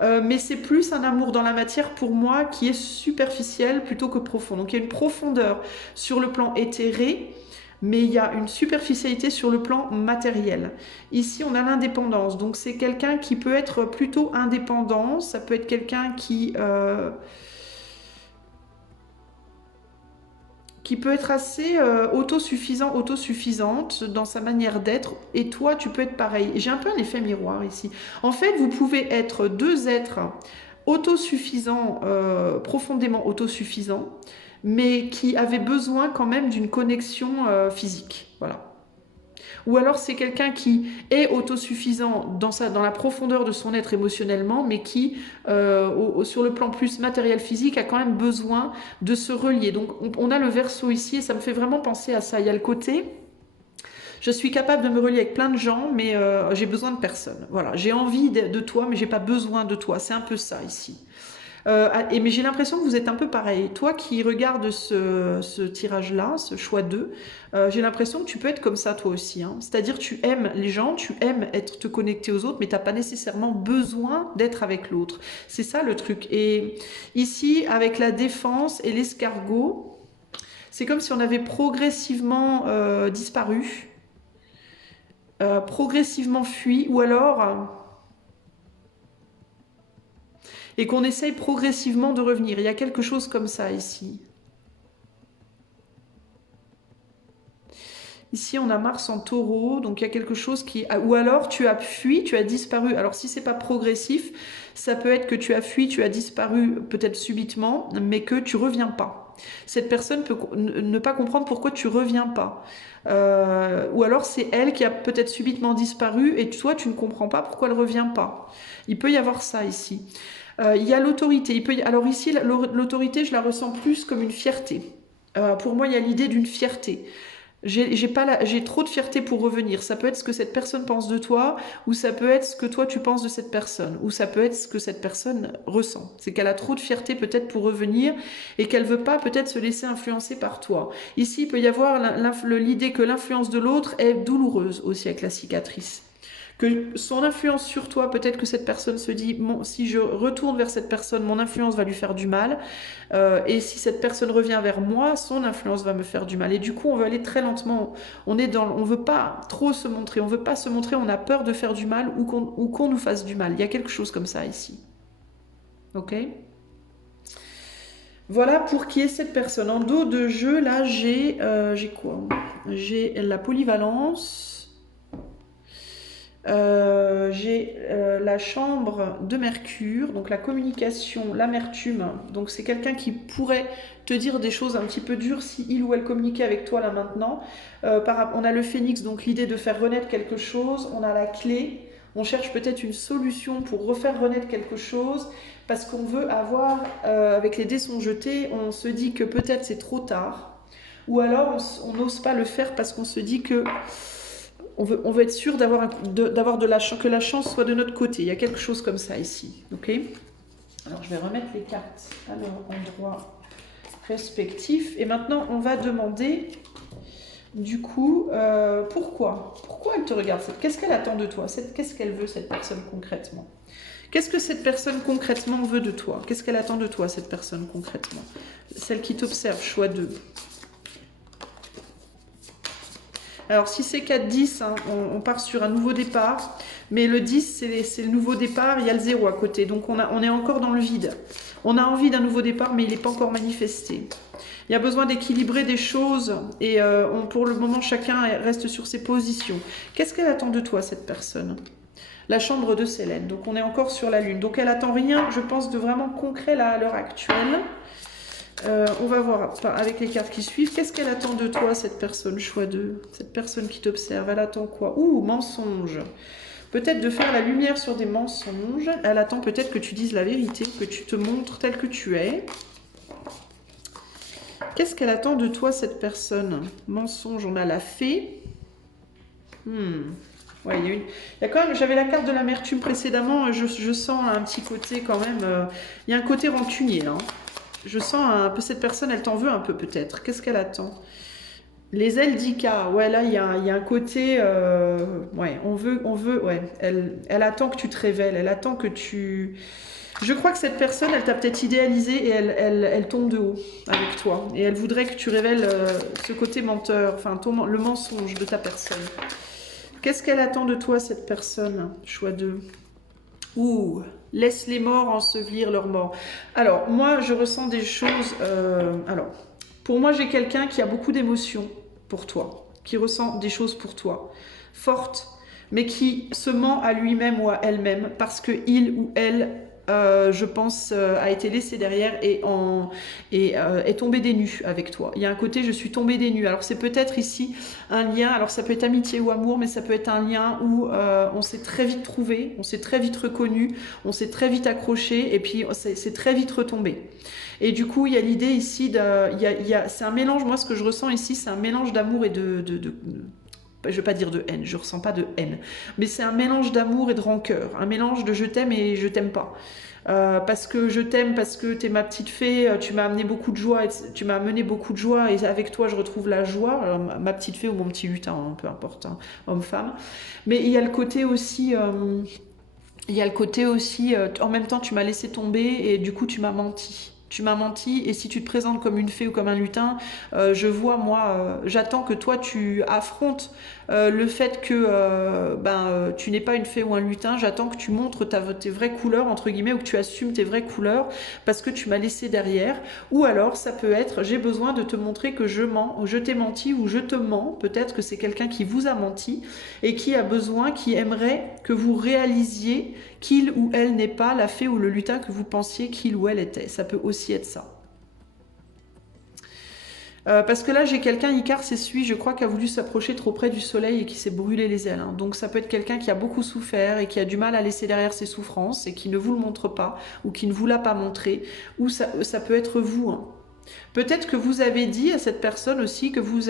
Mais c'est plus un amour dans la matière pour moi qui est superficiel plutôt que profond. Donc il y a une profondeur sur le plan éthéré, mais il y a une superficialité sur le plan matériel. Ici, on a l'indépendance. Donc c'est quelqu'un qui peut être plutôt indépendant, ça peut être quelqu'un qui peut être assez autosuffisant, autosuffisante dans sa manière d'être, et toi, tu peux être pareil. J'ai un peu un effet miroir ici. En fait, vous pouvez être deux êtres autosuffisants, profondément autosuffisants, mais qui avaient besoin quand même d'une connexion physique. Voilà. Ou alors c'est quelqu'un qui est autosuffisant dans la profondeur de son être émotionnellement, mais qui, sur le plan plus matériel physique, a quand même besoin de se relier. Donc on a le verseau ici, et ça me fait vraiment penser à ça. Il y a le côté, je suis capable de me relier avec plein de gens, mais j'ai besoin de personne. Voilà, j'ai envie de toi, mais j'ai pas besoin de toi. C'est un peu ça ici. Mais j'ai l'impression que vous êtes un peu pareil. Toi qui regardes ce tirage-là, ce choix 2, j'ai l'impression que tu peux être comme ça toi aussi. Hein. C'est-à-dire tu aimes les gens, tu aimes te connecter aux autres, mais tu n'as pas nécessairement besoin d'être avec l'autre. C'est ça le truc. Et ici, avec la défense et l'escargot, c'est comme si on avait progressivement disparu, progressivement fui, ou alors... et qu'on essaye progressivement de revenir. Il y a quelque chose comme ça ici. Ici, on a Mars en taureau, donc il y a quelque chose qui... Ou alors, tu as fui, tu as disparu. Alors, si c'est pas progressif, ça peut être que tu as fui, tu as disparu peut-être subitement, mais que tu reviens pas. Cette personne peut ne pas comprendre pourquoi tu reviens pas. Ou alors, c'est elle qui a peut-être subitement disparu et toi, tu ne comprends pas pourquoi elle revient pas. Il peut y avoir ça ici. Il y a l'autorité. Alors ici, l'autorité, je la ressens plus comme une fierté. Pour moi, il y a l'idée d'une fierté. J'ai trop de fierté pour revenir. Ça peut être ce que cette personne pense de toi, ou ça peut être ce que toi tu penses de cette personne, ou ça peut être ce que cette personne ressent. C'est qu'elle a trop de fierté peut-être pour revenir et qu'elle veut pas peut-être se laisser influencer par toi. Ici, il peut y avoir l'idée que l'influence de l'autre est douloureuse aussi avec la cicatrice. que son influence sur toi, peut-être que cette personne se dit, bon, si je retourne vers cette personne, mon influence va lui faire du mal, et si cette personne revient vers moi, son influence va me faire du mal. Et du coup, on veut aller très lentement, on veut pas trop se montrer, on veut pas se montrer, on a peur de faire du mal ou qu'on nous fasse du mal. Il y a quelque chose comme ça ici. Ok? Voilà pour qui est cette personne. En dos de jeu, là, j'ai quoi? J'ai la polyvalence. J'ai la chambre de Mercure, donc la communication, l'amertume. Donc c'est quelqu'un qui pourrait te dire des choses un petit peu dures si il ou elle communiquait avec toi là maintenant. On a le phénix, donc l'idée de faire renaître quelque chose. On a la clé. On cherche peut-être une solution pour refaire renaître quelque chose parce qu'on veut avoir, avec les dés sont jetés, on se dit que peut-être c'est trop tard. Ou alors on n'ose pas le faire parce qu'on se dit que on veut être sûr que la chance soit de notre côté. Il y a quelque chose comme ça ici. Ok? Alors, je vais remettre les cartes à leur endroit respectif. Et maintenant, on va demander, du coup, pourquoi? Pourquoi elle te regarde? Qu'est-ce qu'elle attend de toi? Qu'est-ce qu'elle veut, cette personne, concrètement? Qu'est-ce que cette personne, concrètement, veut de toi? Qu'est-ce qu'elle attend de toi, cette personne, concrètement? Celle qui t'observe, choix 2. Alors, si c'est 4-10, hein, on part sur un nouveau départ. Mais le 10, c'est le nouveau départ, il y a le 0 à côté. Donc, on est encore dans le vide. On a envie d'un nouveau départ, mais il n'est pas encore manifesté. Il y a besoin d'équilibrer des choses. Et pour le moment, chacun reste sur ses positions. Qu'est-ce qu'elle attend de toi, cette personne? La chambre de Célène. Donc, on est encore sur la lune. Donc, elle attend rien, je pense, de vraiment concret là, à l'heure actuelle. On va voir avec les cartes qui suivent. Qu'est-ce qu'elle attend de toi, cette personne? Choix 2. Cette personne qui t'observe, elle attend quoi? Ouh, mensonge. Peut-être de faire la lumière sur des mensonges. Elle attend peut-être que tu dises la vérité, que tu te montres tel que tu es. Qu'est-ce qu'elle attend de toi, cette personne? Mensonge, on a la fée. Ouais, il y a quand même, j'avais la carte de l'amertume précédemment, je sens un petit côté quand même, il y a un côté rancunier là. Je sens un peu cette personne, elle t'en veut un peu peut-être. Qu'est-ce qu'elle attend? Les ailes d'Ika, ouais, là, il y a un côté... ouais, ouais. Elle attend que tu te révèles, elle attend que tu... Je crois que cette personne, elle t'a peut-être idéalisé et elle tombe de haut avec toi. Et elle voudrait que tu révèles ce côté menteur, enfin, le mensonge de ta personne. Qu'est-ce qu'elle attend de toi, cette personne? Choix 2. Ouh, laisse les morts ensevelir leurs morts. Alors, moi, je ressens des choses... alors, pour moi, j'ai quelqu'un qui a beaucoup d'émotions pour toi, qui ressent des choses pour toi, fortes, mais qui se ment à lui-même ou à elle-même parce que il ou elle, je pense, a été laissé derrière et est tombé des nues avec toi. Il y a un côté, je suis tombée des nues. Alors, c'est peut-être ici un lien, alors ça peut être amitié ou amour, mais ça peut être un lien où on s'est très vite trouvé, on s'est très vite reconnu, on s'est très vite accroché et puis c'est très vite retombé. Et du coup, il y a l'idée ici, c'est un mélange, moi ce que je ressens ici, c'est un mélange d'amour et je ne vais pas dire de haine, je ne ressens pas de haine, mais c'est un mélange d'amour et de rancœur, un mélange de je t'aime et je t'aime pas. Parce que je t'aime, parce que tu es ma petite fée, tu m'as amené beaucoup de joie, tu m'as amené beaucoup de joie et avec toi je retrouve la joie. Alors, ma petite fée ou mon petit lutin, hein, peu importe, hein, homme-femme. Mais il y a le côté aussi... en même temps tu m'as laissé tomber et du coup tu m'as menti. Tu m'as menti et si tu te présentes comme une fée ou comme un lutin, je vois moi, j'attends que toi tu affrontes le fait que tu n'es pas une fée ou un lutin. J'attends que tu montres tes vraies couleurs entre guillemets ou que tu assumes tes vraies couleurs parce que tu m'as laissé derrière. Ou alors ça peut être j'ai besoin de te montrer que je mens, ou je t'ai menti ou je te mens. Peut-être que c'est quelqu'un qui vous a menti et qui a besoin, qui aimerait que vous réalisiez qu'il ou elle n'est pas la fée ou le lutin que vous pensiez qu'il ou elle était. Ça peut aussi être ça. Parce que là, j'ai quelqu'un, Icare, c'est celui, je crois, qui a voulu s'approcher trop près du soleil et qui s'est brûlé les ailes. Hein. Donc ça peut être quelqu'un qui a beaucoup souffert et qui a du mal à laisser derrière ses souffrances et qui ne vous le montre pas ou qui ne vous l'a pas montré. Ou ça peut être vous. Hein. Peut-être que vous avez dit à cette personne aussi que vous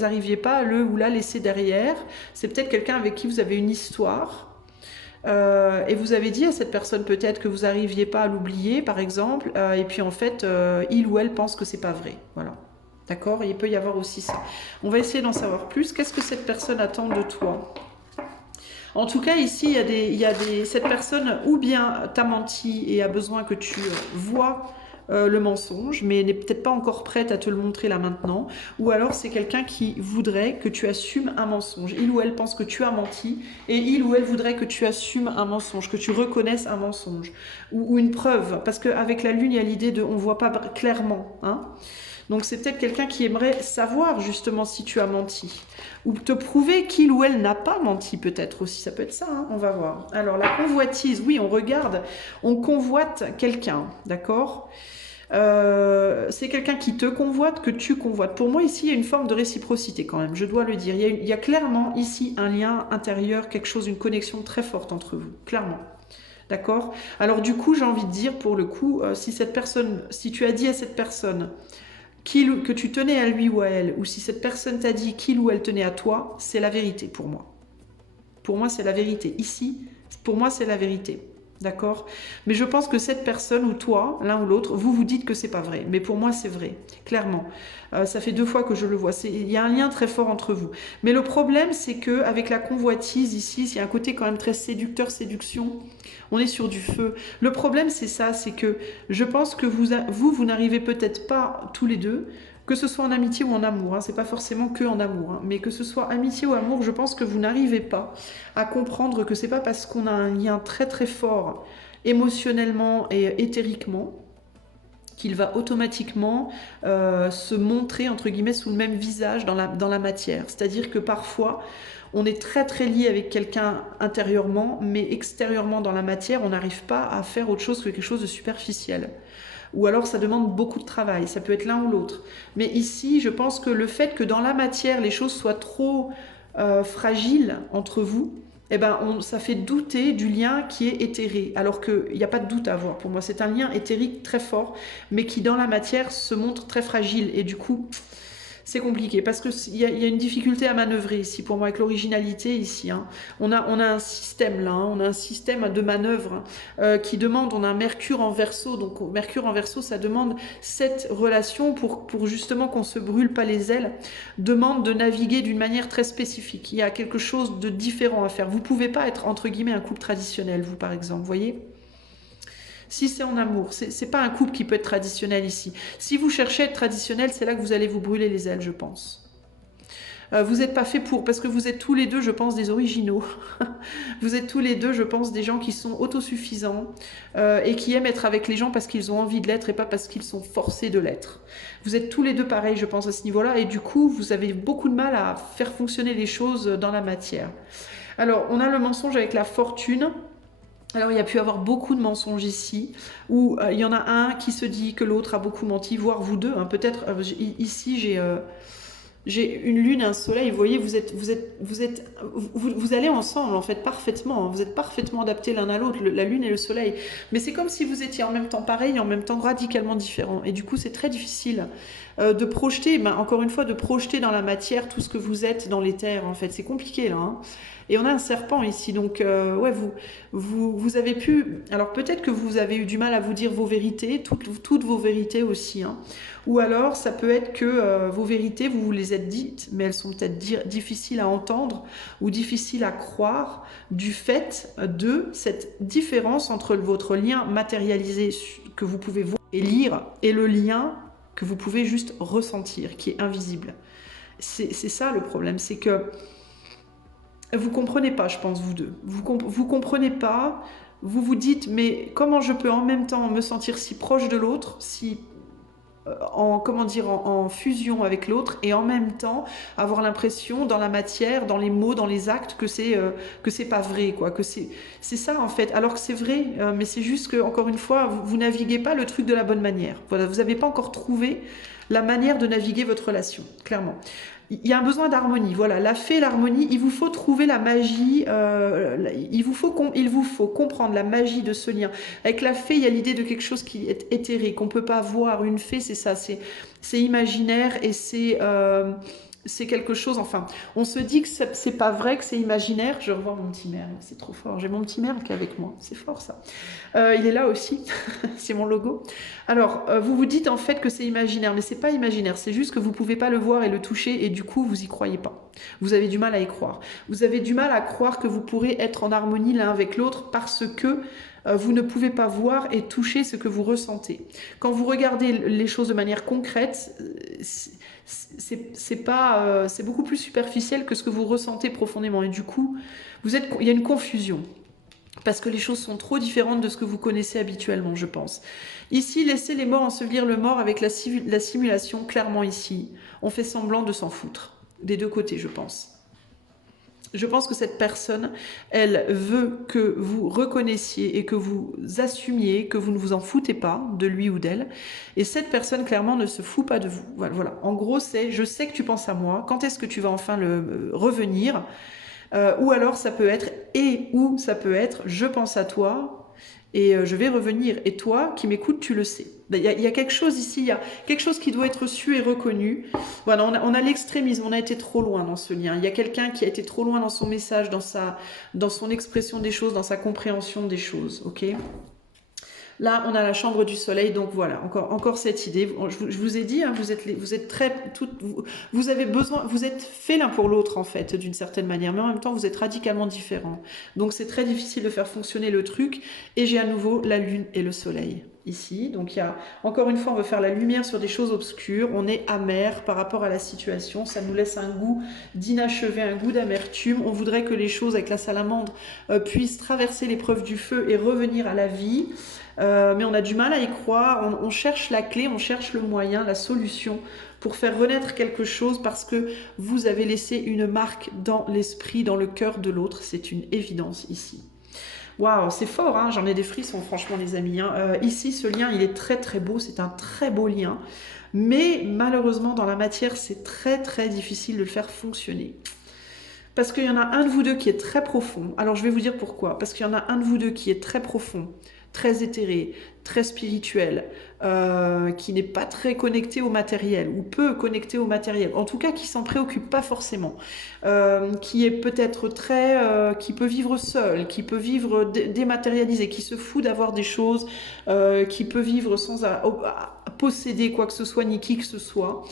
n'arriviez pas à le ou la laisser derrière. C'est peut-être quelqu'un avec qui vous avez une histoire. Et vous avez dit à cette personne peut-être que vous n'arriviez pas à l'oublier, par exemple, et puis en fait, il ou elle pense que c'est pas vrai. Voilà. D'accord? Il peut y avoir aussi ça. On va essayer d'en savoir plus. Qu'est-ce que cette personne attend de toi? En tout cas, ici, cette personne ou bien t'a menti et a besoin que tu vois le mensonge, mais n'est peut-être pas encore prête à te le montrer là maintenant, ou alors c'est quelqu'un qui voudrait que tu assumes un mensonge. Il ou elle pense que tu as menti, et il ou elle voudrait que tu assumes un mensonge, que tu reconnaisses un mensonge, ou une preuve, parce qu'avec la lune, il y a l'idée de on ne voit pas clairement, hein. Donc c'est peut-être quelqu'un qui aimerait savoir justement si tu as menti. Ou te prouver qu'il ou elle n'a pas menti peut-être aussi. Ça peut être ça, hein, on va voir. Alors la convoitise, oui, on regarde, on convoite quelqu'un, d'accord. C'est quelqu'un qui te convoite, que tu convoites. Pour moi, ici, il y a une forme de réciprocité quand même, je dois le dire. Il y a clairement ici un lien intérieur, quelque chose, une connexion très forte entre vous, clairement. D'accord. Alors du coup, j'ai envie de dire, pour le coup, si tu as dit à cette personne que tu tenais à lui ou à elle, ou si cette personne t'a dit qu'il ou elle tenait à toi, c'est la vérité pour moi. Pour moi, c'est la vérité. Ici, pour moi, c'est la vérité. D'accord. Mais je pense que cette personne ou toi, l'un ou l'autre, vous vous dites que c'est pas vrai. Mais pour moi, c'est vrai, clairement. Ça fait 2 fois que je le vois. Il y a un lien très fort entre vous. Mais le problème, c'est que avec la convoitise ici, il y a un côté quand même très séducteur, séduction. On est sur du feu. Le problème, c'est ça, c'est que je pense que vous n'arrivez peut-être pas tous les deux, que ce soit en amitié ou en amour, hein, c'est pas forcément que en amour, hein, mais que ce soit amitié ou amour, je pense que vous n'arrivez pas à comprendre que c'est pas parce qu'on a un lien très très fort émotionnellement et éthériquement qu'il va automatiquement se montrer entre guillemets sous le même visage dans la matière. C'est-à-dire que parfois on est très très lié avec quelqu'un intérieurement, mais extérieurement dans la matière, on n'arrive pas à faire autre chose que quelque chose de superficiel. Ou alors ça demande beaucoup de travail, ça peut être l'un ou l'autre. Mais ici, je pense que le fait que dans la matière, les choses soient trop fragiles entre vous, eh ben, ça fait douter du lien qui est éthéré, alors qu'il n'y a pas de doute à avoir pour moi. C'est un lien éthérique très fort, mais qui dans la matière se montre très fragile. Et du coup, c'est compliqué parce qu'il y a une difficulté à manœuvrer ici pour moi avec l'originalité ici. Hein. On a un système là, hein, on a un système de manœuvre qui demande, on a un Mercure en Verseau, donc Mercure en Verseau ça demande cette relation pour justement qu'on se brûle pas les ailes, demande de naviguer d'une manière très spécifique. Il y a quelque chose de différent à faire. Vous pouvez pas être entre guillemets un couple traditionnel, vous par exemple, vous voyez. Si c'est en amour, c'est pas un couple qui peut être traditionnel ici. Si vous cherchez à être traditionnel, c'est là que vous allez vous brûler les ailes, je pense. Vous n'êtes pas fait pour, parce que vous êtes tous les deux, je pense, des originaux. Vous êtes tous les deux, je pense, des gens qui sont autosuffisants et qui aiment être avec les gens parce qu'ils ont envie de l'être et pas parce qu'ils sont forcés de l'être. Vous êtes tous les deux pareils, je pense, à ce niveau-là, et du coup, vous avez beaucoup de mal à faire fonctionner les choses dans la matière. Alors, on a le mensonge avec la fortune. Alors il y a pu avoir beaucoup de mensonges ici, où il y en a un qui se dit que l'autre a beaucoup menti, voire vous deux. Hein, peut-être ici j'ai une lune et un soleil. Vous voyez, vous allez ensemble en fait parfaitement. Hein, vous êtes parfaitement adaptés l'un à l'autre, la lune et le soleil. Mais c'est comme si vous étiez en même temps pareil, en même temps radicalement différents. Et du coup, c'est très difficile de projeter, encore une fois, de projeter dans la matière tout ce que vous êtes dans l'éther. En fait, c'est compliqué là. Hein. Et on a un serpent ici, donc ouais, vous avez pu... Alors peut-être que vous avez eu du mal à vous dire vos vérités, toutes vos vérités aussi. Hein. Ou alors ça peut être que vos vérités, vous vous les êtes dites, mais elles sont peut-être difficiles à entendre ou difficiles à croire du fait de cette différence entre votre lien matérialisé que vous pouvez voir et lire et le lien que vous pouvez juste ressentir, qui est invisible. C'est ça le problème, c'est que vous comprenez pas, je pense, vous deux. Vous comprenez pas, vous vous dites, mais comment je peux en même temps me sentir si proche de l'autre, si en fusion avec l'autre, et en même temps avoir l'impression dans la matière, dans les mots, dans les actes que c'est pas vrai, quoi, que c'est ça en fait. Alors que c'est vrai, mais c'est juste que encore une fois, vous naviguez pas le truc de la bonne manière. Voilà, vous n'avez pas encore trouvé la manière de naviguer votre relation, clairement. Il y a un besoin d'harmonie, voilà, la fée, l'harmonie, il vous faut trouver la magie, il vous faut comprendre la magie de ce lien. Avec la fée, il y a l'idée de quelque chose qui est éthéré, qu'on ne peut pas voir. Une fée, c'est ça, c'est imaginaire et c'est c'est quelque chose, enfin, on se dit que c'est pas vrai, que c'est imaginaire. Je revois mon petit merle, c'est trop fort. J'ai mon petit merle qui est avec moi, c'est fort ça. Il est là aussi, c'est mon logo. Alors, vous vous dites en fait que c'est imaginaire, mais c'est pas imaginaire, c'est juste que vous pouvez pas le voir et le toucher et du coup vous y croyez pas. Vous avez du mal à y croire. Vous avez du mal à croire que vous pourrez être en harmonie l'un avec l'autre parce que vous ne pouvez pas voir et toucher ce que vous ressentez. Quand vous regardez les choses de manière concrète, c'est beaucoup plus superficiel que ce que vous ressentez profondément. Et du coup, il y a une confusion. Parce que les choses sont trop différentes de ce que vous connaissez habituellement, je pense. Ici, laissez les morts ensevelir le mort avec la simulation, clairement ici. On fait semblant de s'en foutre. Des deux côtés, je pense. Je pense que cette personne, elle veut que vous reconnaissiez et que vous assumiez que vous ne vous en foutez pas de lui ou d'elle. Et cette personne, clairement, ne se fout pas de vous. Voilà. En gros, c'est « je sais que tu penses à moi, quand est-ce que tu vas enfin revenir ?» Ou alors ça peut être « et » ou ça peut être « je pense à toi et je vais revenir. Et toi qui m'écoutes, tu le sais. » Il y a quelque chose ici, il y a quelque chose qui doit être su et reconnu. Voilà, on a l'extrémisme, on a été trop loin dans ce lien. Il y a quelqu'un qui a été trop loin dans son message, dans son expression des choses, dans sa compréhension des choses. Ok ? Là, on a la chambre du soleil, donc voilà, encore cette idée. Je vous ai dit, hein, vous êtes très, vous avez besoin, vous êtes fait l'un pour l'autre en fait, d'une certaine manière, mais en même temps, vous êtes radicalement différents. Donc c'est très difficile de faire fonctionner le truc. Et j'ai à nouveau la lune et le soleil ici. Donc il y a, encore une fois, on veut faire la lumière sur des choses obscures. On est amer par rapport à la situation. Ça nous laisse un goût d'inachevé, un goût d'amertume. On voudrait que les choses avec la salamandre puissent traverser l'épreuve du feu et revenir à la vie. Mais on a du mal à y croire, on cherche la clé, on cherche le moyen, la solution pour faire renaître quelque chose parce que vous avez laissé une marque dans l'esprit, dans le cœur de l'autre, c'est une évidence ici. Waouh, c'est fort, hein, j'en ai des frissons franchement les amis. Hein. Ici ce lien il est très très beau, c'est un très beau lien, mais malheureusement dans la matière c'est très très difficile de le faire fonctionner. Parce qu'il y en a un de vous deux qui est très profond. Alors je vais vous dire pourquoi. Parce qu'il y en a un de vous deux qui est très profond, très éthéré, très spirituel, qui n'est pas très connecté au matériel, ou peu connecté au matériel, en tout cas qui s'en préoccupe pas forcément, qui est peut-être très, qui peut vivre seul, qui peut vivre dématérialisé, qui se fout d'avoir des choses, qui peut vivre sans posséder quoi que ce soit, ni qui que ce soit.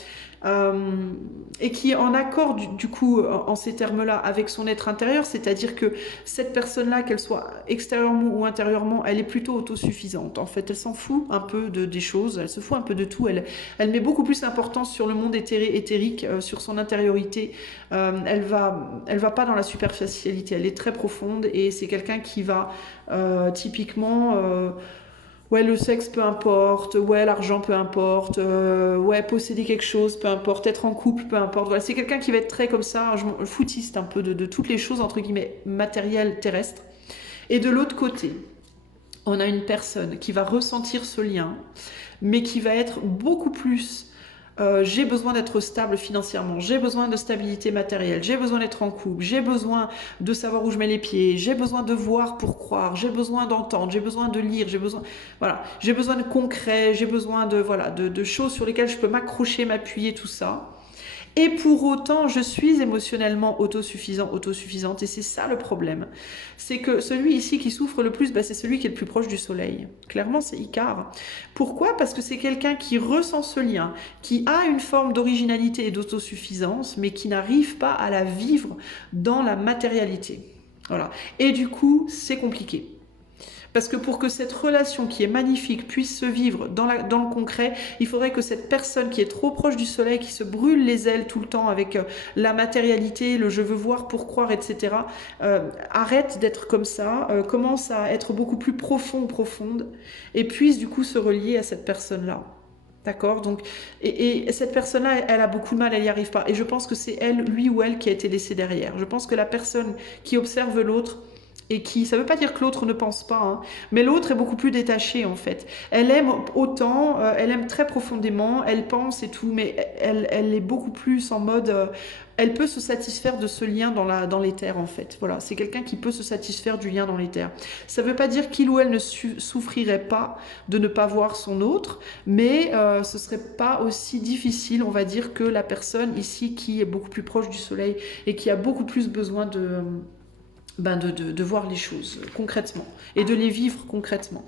Et qui est en accord du coup en ces termes-là avec son être intérieur, c'est-à-dire que cette personne-là, qu'elle soit extérieurement ou intérieurement, elle est plutôt autosuffisante. En fait, elle s'en fout un peu des choses, elle se fout un peu de tout, elle met beaucoup plus d'importance sur le monde éthérique, sur son intériorité. Elle va pas dans la superficialité, elle est très profonde et c'est quelqu'un qui va typiquement... ouais, le sexe, peu importe. Ouais, l'argent, peu importe. Ouais, posséder quelque chose, peu importe. Être en couple, peu importe. Voilà, c'est quelqu'un qui va être très comme ça, foutiste un peu de toutes les choses, entre guillemets, matérielles, terrestres. Et de l'autre côté, on a une personne qui va ressentir ce lien, mais qui va être beaucoup plus... j'ai besoin d'être stable financièrement, j'ai besoin de stabilité matérielle, j'ai besoin d'être en couple, j'ai besoin de savoir où je mets les pieds, j'ai besoin de voir pour croire, j'ai besoin d'entendre, j'ai besoin de lire, j'ai besoin de concret, j'ai besoin de choses sur lesquelles je peux m'accrocher, m'appuyer, tout ça. Et pour autant, je suis émotionnellement autosuffisante. Et c'est ça le problème. C'est que celui ici qui souffre le plus, c'est celui qui est le plus proche du soleil. Clairement, c'est Icare. Pourquoi ? Parce que c'est quelqu'un qui ressent ce lien, qui a une forme d'originalité et d'autosuffisance, mais qui n'arrive pas à la vivre dans la matérialité. Voilà. Et du coup, c'est compliqué. Parce que pour que cette relation qui est magnifique puisse se vivre dans le concret, il faudrait que cette personne qui est trop proche du soleil, qui se brûle les ailes tout le temps avec la matérialité, le je veux voir pour croire, etc., arrête d'être comme ça, commence à être beaucoup plus profonde, et puisse du coup se relier à cette personne-là. D'accord ? Donc, et cette personne-là, elle a beaucoup de mal, elle n'y arrive pas. Et je pense que c'est lui ou elle qui a été laissée derrière. Je pense que la personne qui observe l'autre, et qui, ça ne veut pas dire que l'autre ne pense pas, hein, mais l'autre est beaucoup plus détachée en fait. Elle aime autant, elle aime très profondément, elle pense et tout, mais elle est beaucoup plus en mode, elle peut se satisfaire de ce lien dans l'éther en fait. Voilà, c'est quelqu'un qui peut se satisfaire du lien dans l'éther. Ça ne veut pas dire qu'il ou elle ne souffrirait pas de ne pas voir son autre, mais ce serait pas aussi difficile, on va dire, que la personne ici qui est beaucoup plus proche du soleil et qui a beaucoup plus besoin de voir les choses concrètement et de les vivre concrètement.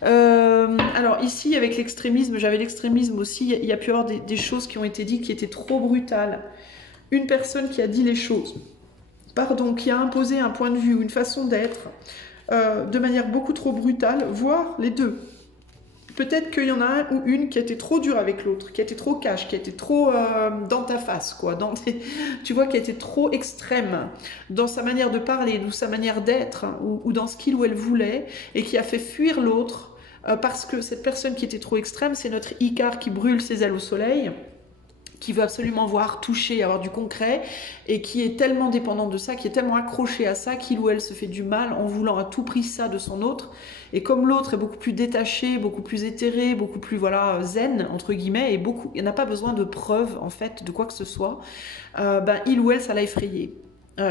Alors ici, avec l'extrémisme, j'avais l'extrémisme aussi, il y a pu y avoir des choses qui ont été dites qui étaient trop brutales. Une personne qui a dit les choses, pardon, qui a imposé un point de vue ou une façon d'être de manière beaucoup trop brutale, voire les deux. Peut-être qu'il y en a un ou une qui a été trop dur avec l'autre, qui a été trop cash, qui a été trop dans ta face, quoi. Tu vois, qui a été trop extrême dans sa manière de parler, ou sa manière d'être, ou dans ce qu'il ou elle voulait, et qui a fait fuir l'autre, parce que cette personne qui était trop extrême, c'est notre Icare qui brûle ses ailes au soleil, qui veut absolument voir, toucher, avoir du concret, et qui est tellement dépendant de ça, qui est tellement accroché à ça, qu'il ou elle se fait du mal en voulant à tout prix ça de son autre. Et comme l'autre est beaucoup plus détaché, beaucoup plus éthéré, beaucoup plus voilà zen, entre guillemets, et il n'a pas besoin de preuves, en fait, de quoi que ce soit, il ou elle, ça l'a effrayé.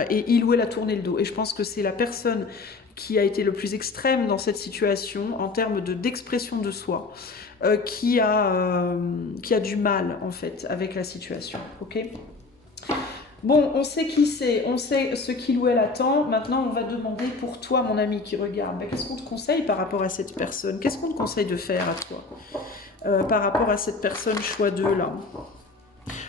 Et il ou elle a tourné le dos. Et je pense que c'est la personne qui a été le plus extrême dans cette situation, en termes d'expression de soi. Qui a du mal en fait avec la situation, ok. Bon, on sait qui c'est, on sait ce qu'il ou elle attend. Maintenant, on va demander pour toi, mon ami qui regarde, qu'est-ce qu'on te conseille par rapport à cette personne? Qu'est-ce qu'on te conseille de faire à toi par rapport à cette personne choix 2 là?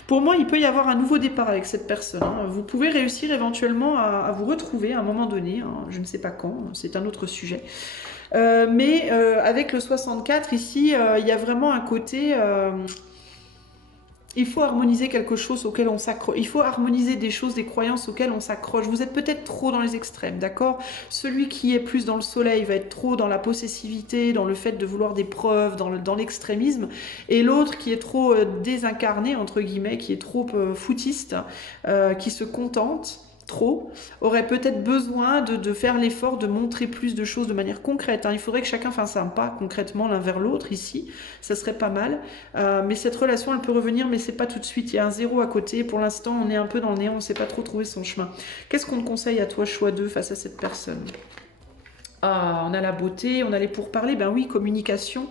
Pour moi, il peut y avoir un nouveau départ avec cette personne. Hein. Vous pouvez réussir éventuellement à vous retrouver à un moment donné. Hein. Je ne sais pas quand, c'est un autre sujet. Mais avec le 64 ici, il y a vraiment un côté il faut harmoniser quelque chose auquel on s'accroche. Il faut harmoniser des choses, des croyances auxquelles on s'accroche. Vous êtes peut-être trop dans les extrêmes, d'accord? Celui qui est plus dans le soleil va être trop dans la possessivité, dans le fait de vouloir des preuves, dans l'extrémisme. Et l'autre qui est trop désincarné, entre guillemets, qui est trop foutiste, qui se contente trop, aurait peut-être besoin de faire l'effort de montrer plus de choses de manière concrète. Hein. Il faudrait que chacun fasse un pas concrètement l'un vers l'autre ici, ça serait pas mal. Mais cette relation, elle peut revenir, mais c'est pas tout de suite. Il y a un 0 à côté. Pour l'instant, on est un peu dans le néant, on ne sait pas trop trouver son chemin. Qu'est-ce qu'on te conseille à toi, choix 2, face à cette personne? Ah, on a la beauté, on a les pourparlers, ben oui, communication.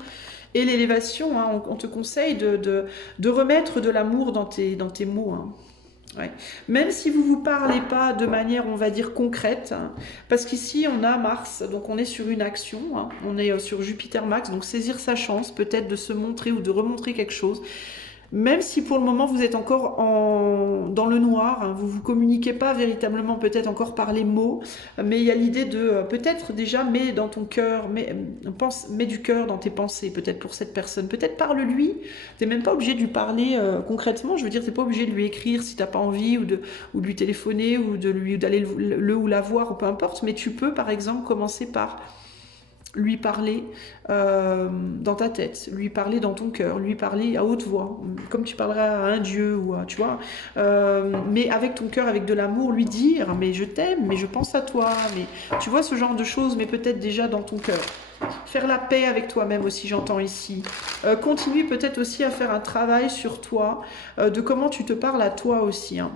Et l'élévation, hein, on te conseille de remettre de l'amour dans tes mots. Hein. Ouais. Même si vous ne vous parlez pas de manière, on va dire, concrète, hein, parce qu'ici, on a Mars, donc on est sur une action, hein, on est sur Jupiter Max, donc saisir sa chance, peut-être de se montrer ou de remontrer quelque chose. Même si pour le moment vous êtes encore dans le noir, hein, vous ne vous communiquez pas véritablement peut-être encore par les mots, mais il y a l'idée de peut-être déjà mets dans ton cœur, mets du cœur dans tes pensées peut-être pour cette personne, peut-être parle-lui, tu n'es même pas obligé de lui parler concrètement, je veux dire tu n'es pas obligé de lui écrire si tu n'as pas envie ou de lui téléphoner ou d'aller le ou la voir ou peu importe, mais tu peux par exemple commencer par lui parler dans ta tête, lui parler dans ton cœur, lui parler à haute voix, comme tu parlerais à un dieu, ou tu vois, mais avec ton cœur, avec de l'amour, lui dire, mais je t'aime, mais je pense à toi, mais tu vois ce genre de choses, mais peut-être déjà dans ton cœur. Faire la paix avec toi-même aussi, j'entends ici. Continue peut-être aussi à faire un travail sur toi, de comment tu te parles à toi aussi, hein.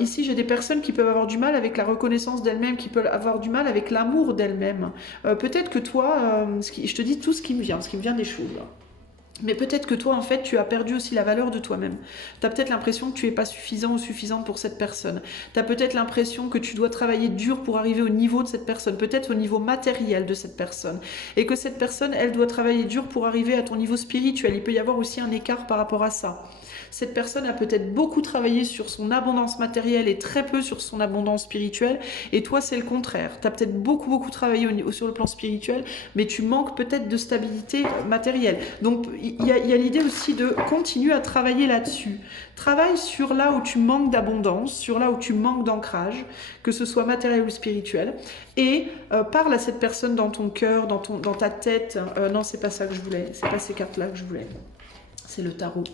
Ici, j'ai des personnes qui peuvent avoir du mal avec la reconnaissance d'elles-mêmes, qui peuvent avoir du mal avec l'amour d'elles-mêmes. Peut-être que toi, je te dis tout ce qui me vient des choses là. Mais peut-être que toi, en fait, tu as perdu aussi la valeur de toi-même. Tu as peut-être l'impression que tu n'es pas suffisant ou suffisante pour cette personne. Tu as peut-être l'impression que tu dois travailler dur pour arriver au niveau de cette personne, peut-être au niveau matériel de cette personne. Et que cette personne, elle doit travailler dur pour arriver à ton niveau spirituel. Il peut y avoir aussi un écart par rapport à ça. Cette personne a peut-être beaucoup travaillé sur son abondance matérielle et très peu sur son abondance spirituelle. Et toi, c'est le contraire. Tu as peut-être beaucoup travaillé sur le plan spirituel, mais tu manques peut-être de stabilité matérielle. Donc, il y a l'idée aussi de continuer à travailler là-dessus. Travaille sur là où tu manques d'abondance, sur là où tu manques d'ancrage, que ce soit matériel ou spirituel. Et parle à cette personne dans ton cœur, dans ta tête. Non, c'est pas ça que je voulais. C'est pas ces cartes-là que je voulais. C'est le tarot.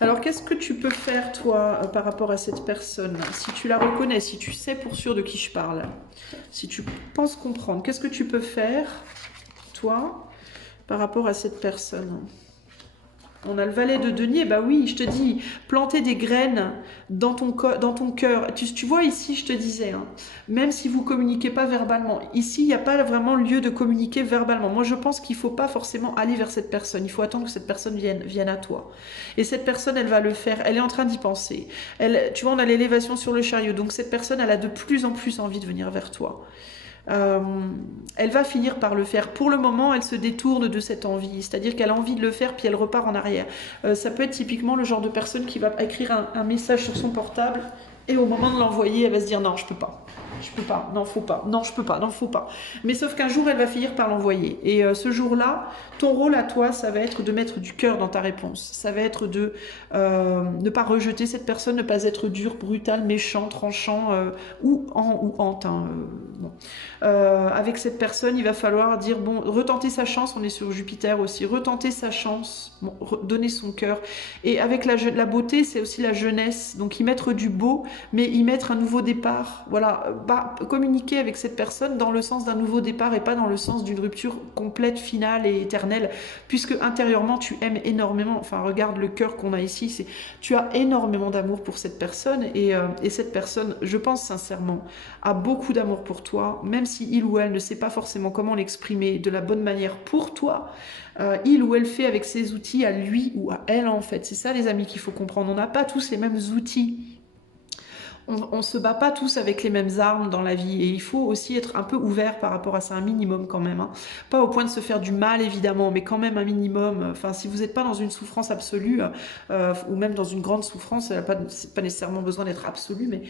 Alors, qu'est-ce que tu peux faire, toi, par rapport à cette personne? Si tu la reconnais, si tu sais pour sûr de qui je parle, si tu penses comprendre, qu'est-ce que tu peux faire, toi, par rapport à cette personne? On a le valet de denier, bah oui, je te dis, planter des graines dans ton cœur. Tu vois ici, je te disais, hein, même si vous communiquez pas verbalement, ici, il n'y a pas vraiment lieu de communiquer verbalement. Moi, je pense qu'il faut pas forcément aller vers cette personne. Il faut attendre que cette personne vienne à toi. Et cette personne, elle va le faire. Elle est en train d'y penser. Tu vois, on a l'élévation sur le chariot. Donc, cette personne, elle a de plus en plus envie de venir vers toi. Euh, elle va finir par le faire. Pour le moment, elle se détourne de cette envie, c'est-à-dire qu'elle a envie de le faire puis elle repart en arrière. Ça peut être typiquement le genre de personne qui va écrire un message sur son portable et au moment de l'envoyer, elle va se dire non, je peux pas. Je peux pas, non, faut pas, non, je peux pas, non, faut pas. Mais sauf qu'un jour, elle va finir par l'envoyer. Et ce jour-là, ton rôle à toi, ça va être de mettre du cœur dans ta réponse. Ça va être de ne pas rejeter cette personne, ne pas être dur, brutal, méchant, tranchant ou hante. Hein, bon. Avec cette personne, il va falloir dire, bon, retenter sa chance, on est sur Jupiter aussi, retenter sa chance, bon, donner son cœur. Et avec la beauté, c'est aussi la jeunesse. Donc y mettre du beau, mais y mettre un nouveau départ. Voilà, communiquer avec cette personne dans le sens d'un nouveau départ et pas dans le sens d'une rupture complète, finale et éternelle, puisque intérieurement tu aimes énormément, enfin regarde le cœur qu'on a ici, tu as énormément d'amour pour cette personne et cette personne, je pense sincèrement, a beaucoup d'amour pour toi, même si il ou elle ne sait pas forcément comment l'exprimer de la bonne manière pour toi, il ou elle fait avec ses outils à lui ou à elle en fait. C'est ça les amis qu'il faut comprendre, on n'a pas tous les mêmes outils. On ne se bat pas tous avec les mêmes armes dans la vie et il faut aussi être un peu ouvert par rapport à ça, un minimum quand même. Hein. Pas au point de se faire du mal évidemment, mais quand même un minimum. Enfin, si vous n'êtes pas dans une souffrance absolue ou même dans une grande souffrance, ça n'a pas nécessairement besoin d'être absolu, mais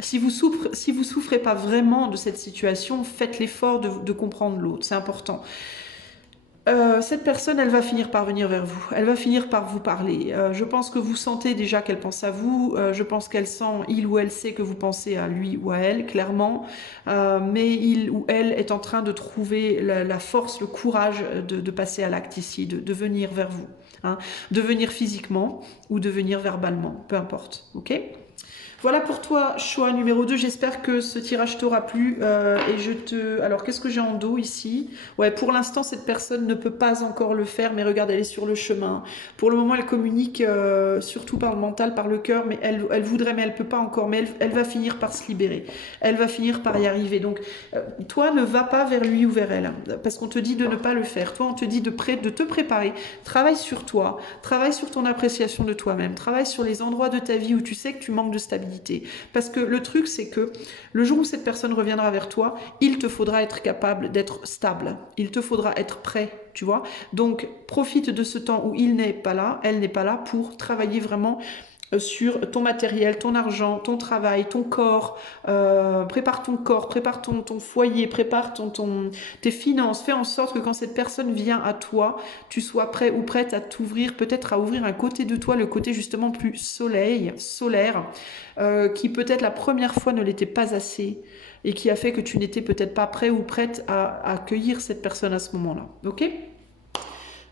si vous souffrez pas vraiment de cette situation, faites l'effort de comprendre l'autre, c'est important. Cette personne, elle va finir par venir vers vous. Elle va finir par vous parler. Je pense que vous sentez déjà qu'elle pense à vous. Je pense qu'elle sent, il ou elle sait que vous pensez à lui ou à elle, clairement. Mais il ou elle est en train de trouver la force, le courage de passer à l'acte ici, de venir vers vous. Hein, de venir physiquement ou de venir verbalement, peu importe. Ok ? Voilà pour toi, choix numéro 2. J'espère que ce tirage t'aura plu. Alors, qu'est-ce que j'ai en dos ici? Ouais, pour l'instant, cette personne ne peut pas encore le faire, mais regarde, elle est sur le chemin. Pour le moment, elle communique surtout par le mental, par le cœur, mais elle voudrait, mais elle peut pas encore. Mais elle va finir par se libérer. Elle va finir par y arriver. Donc, toi, ne va pas vers lui ou vers elle, parce qu'on te dit de ne pas le faire. Toi, on te dit de te préparer. Travaille sur toi. Travaille sur ton appréciation de toi-même. Travaille sur les endroits de ta vie où tu sais que tu manques de stabilité. Parce que le truc, c'est que le jour où cette personne reviendra vers toi, il te faudra être capable d'être stable. Il te faudra être prêt, tu vois. Donc, profite de ce temps où il n'est pas là, elle n'est pas là, pour travailler vraiment sur ton matériel, ton argent, ton travail, ton corps, prépare ton corps, prépare ton foyer, prépare tes finances, fais en sorte que quand cette personne vient à toi, tu sois prêt ou prête à t'ouvrir, peut-être à ouvrir un côté de toi, le côté justement plus solaire, qui peut-être la première fois ne l'était pas assez et qui a fait que tu n'étais peut-être pas prêt ou prête à accueillir cette personne à ce moment-là. Ok ?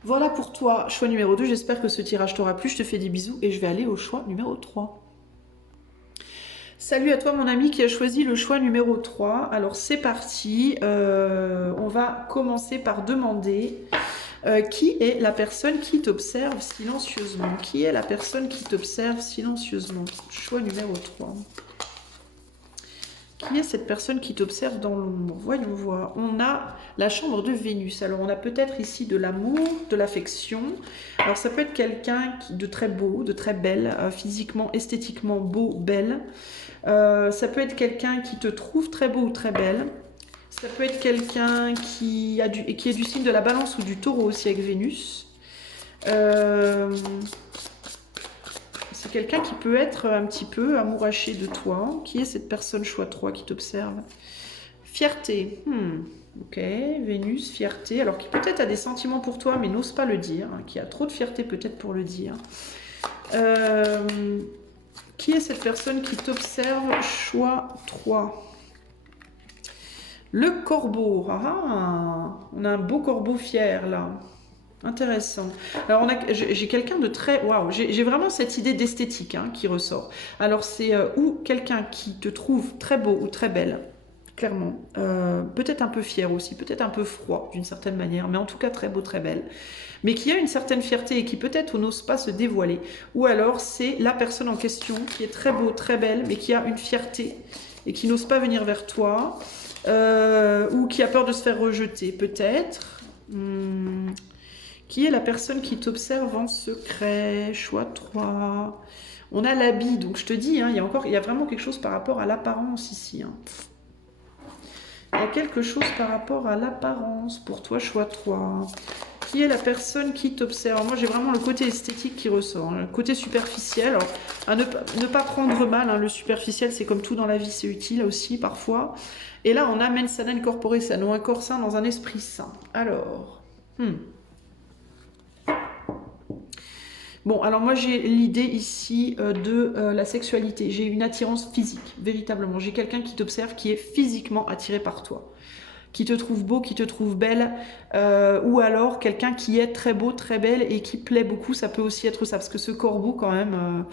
Voilà pour toi, choix numéro 2. J'espère que ce tirage t'aura plu. Je te fais des bisous et je vais aller au choix numéro 3. Salut à toi mon ami qui a choisi le choix numéro 3. Alors c'est parti. On va commencer par demander qui est la personne qui t'observe silencieusement. Qui est la personne qui t'observe silencieusement? Choix numéro 3. Qui est cette personne qui t'observe dans l'ombre? Voyons voir. On a la chambre de Vénus. Alors, on a peut-être ici de l'amour, de l'affection. Alors, ça peut être quelqu'un de très beau, de très belle, physiquement, esthétiquement beau, belle. Ça peut être quelqu'un qui te trouve très beau ou très belle. Ça peut être quelqu'un qui est du signe de la Balance ou du Taureau aussi avec Vénus. C'est quelqu'un qui peut être un petit peu amouraché de toi. Qui est cette personne choix 3 qui t'observe? Fierté. Ok, Vénus, fierté. Alors qui peut-être a des sentiments pour toi mais n'ose pas le dire. Qui a trop de fierté peut-être pour le dire. Qui est cette personne qui t'observe? Choix 3. Le corbeau. On a un beau corbeau fier là. Intéressant. Alors, j'ai quelqu'un de très... Waouh, j'ai vraiment cette idée d'esthétique hein, qui ressort. Alors, c'est ou quelqu'un qui te trouve très beau ou très belle, clairement. Peut-être un peu fier aussi, peut-être un peu froid d'une certaine manière, mais en tout cas très beau, très belle. Mais qui a une certaine fierté et qui peut-être n'ose pas se dévoiler. Ou alors, c'est la personne en question qui est très beau, très belle, mais qui a une fierté et qui n'ose pas venir vers toi. Ou qui a peur de se faire rejeter, peut-être. Qui est la personne qui t'observe en secret? Choix 3. On a l'habit, donc je te dis, hein, il y a vraiment quelque chose par rapport à l'apparence ici. Hein. Il y a quelque chose par rapport à l'apparence pour toi, choix 3. Qui est la personne qui t'observe? Moi, j'ai vraiment le côté esthétique qui ressort, hein, le côté superficiel. Alors, à ne pas prendre mal, hein, le superficiel, c'est comme tout dans la vie, c'est utile aussi parfois. Et là, on amène sana incorporé sano, un corps sain dans un esprit sain. Alors, bon, alors moi j'ai l'idée ici de la sexualité. J'ai une attirance physique, véritablement. J'ai quelqu'un qui t'observe, qui est physiquement attiré par toi, qui te trouve beau, qui te trouve belle, ou alors quelqu'un qui est très beau, très belle et qui plaît beaucoup. Ça peut aussi être ça, parce que ce corbeau quand même...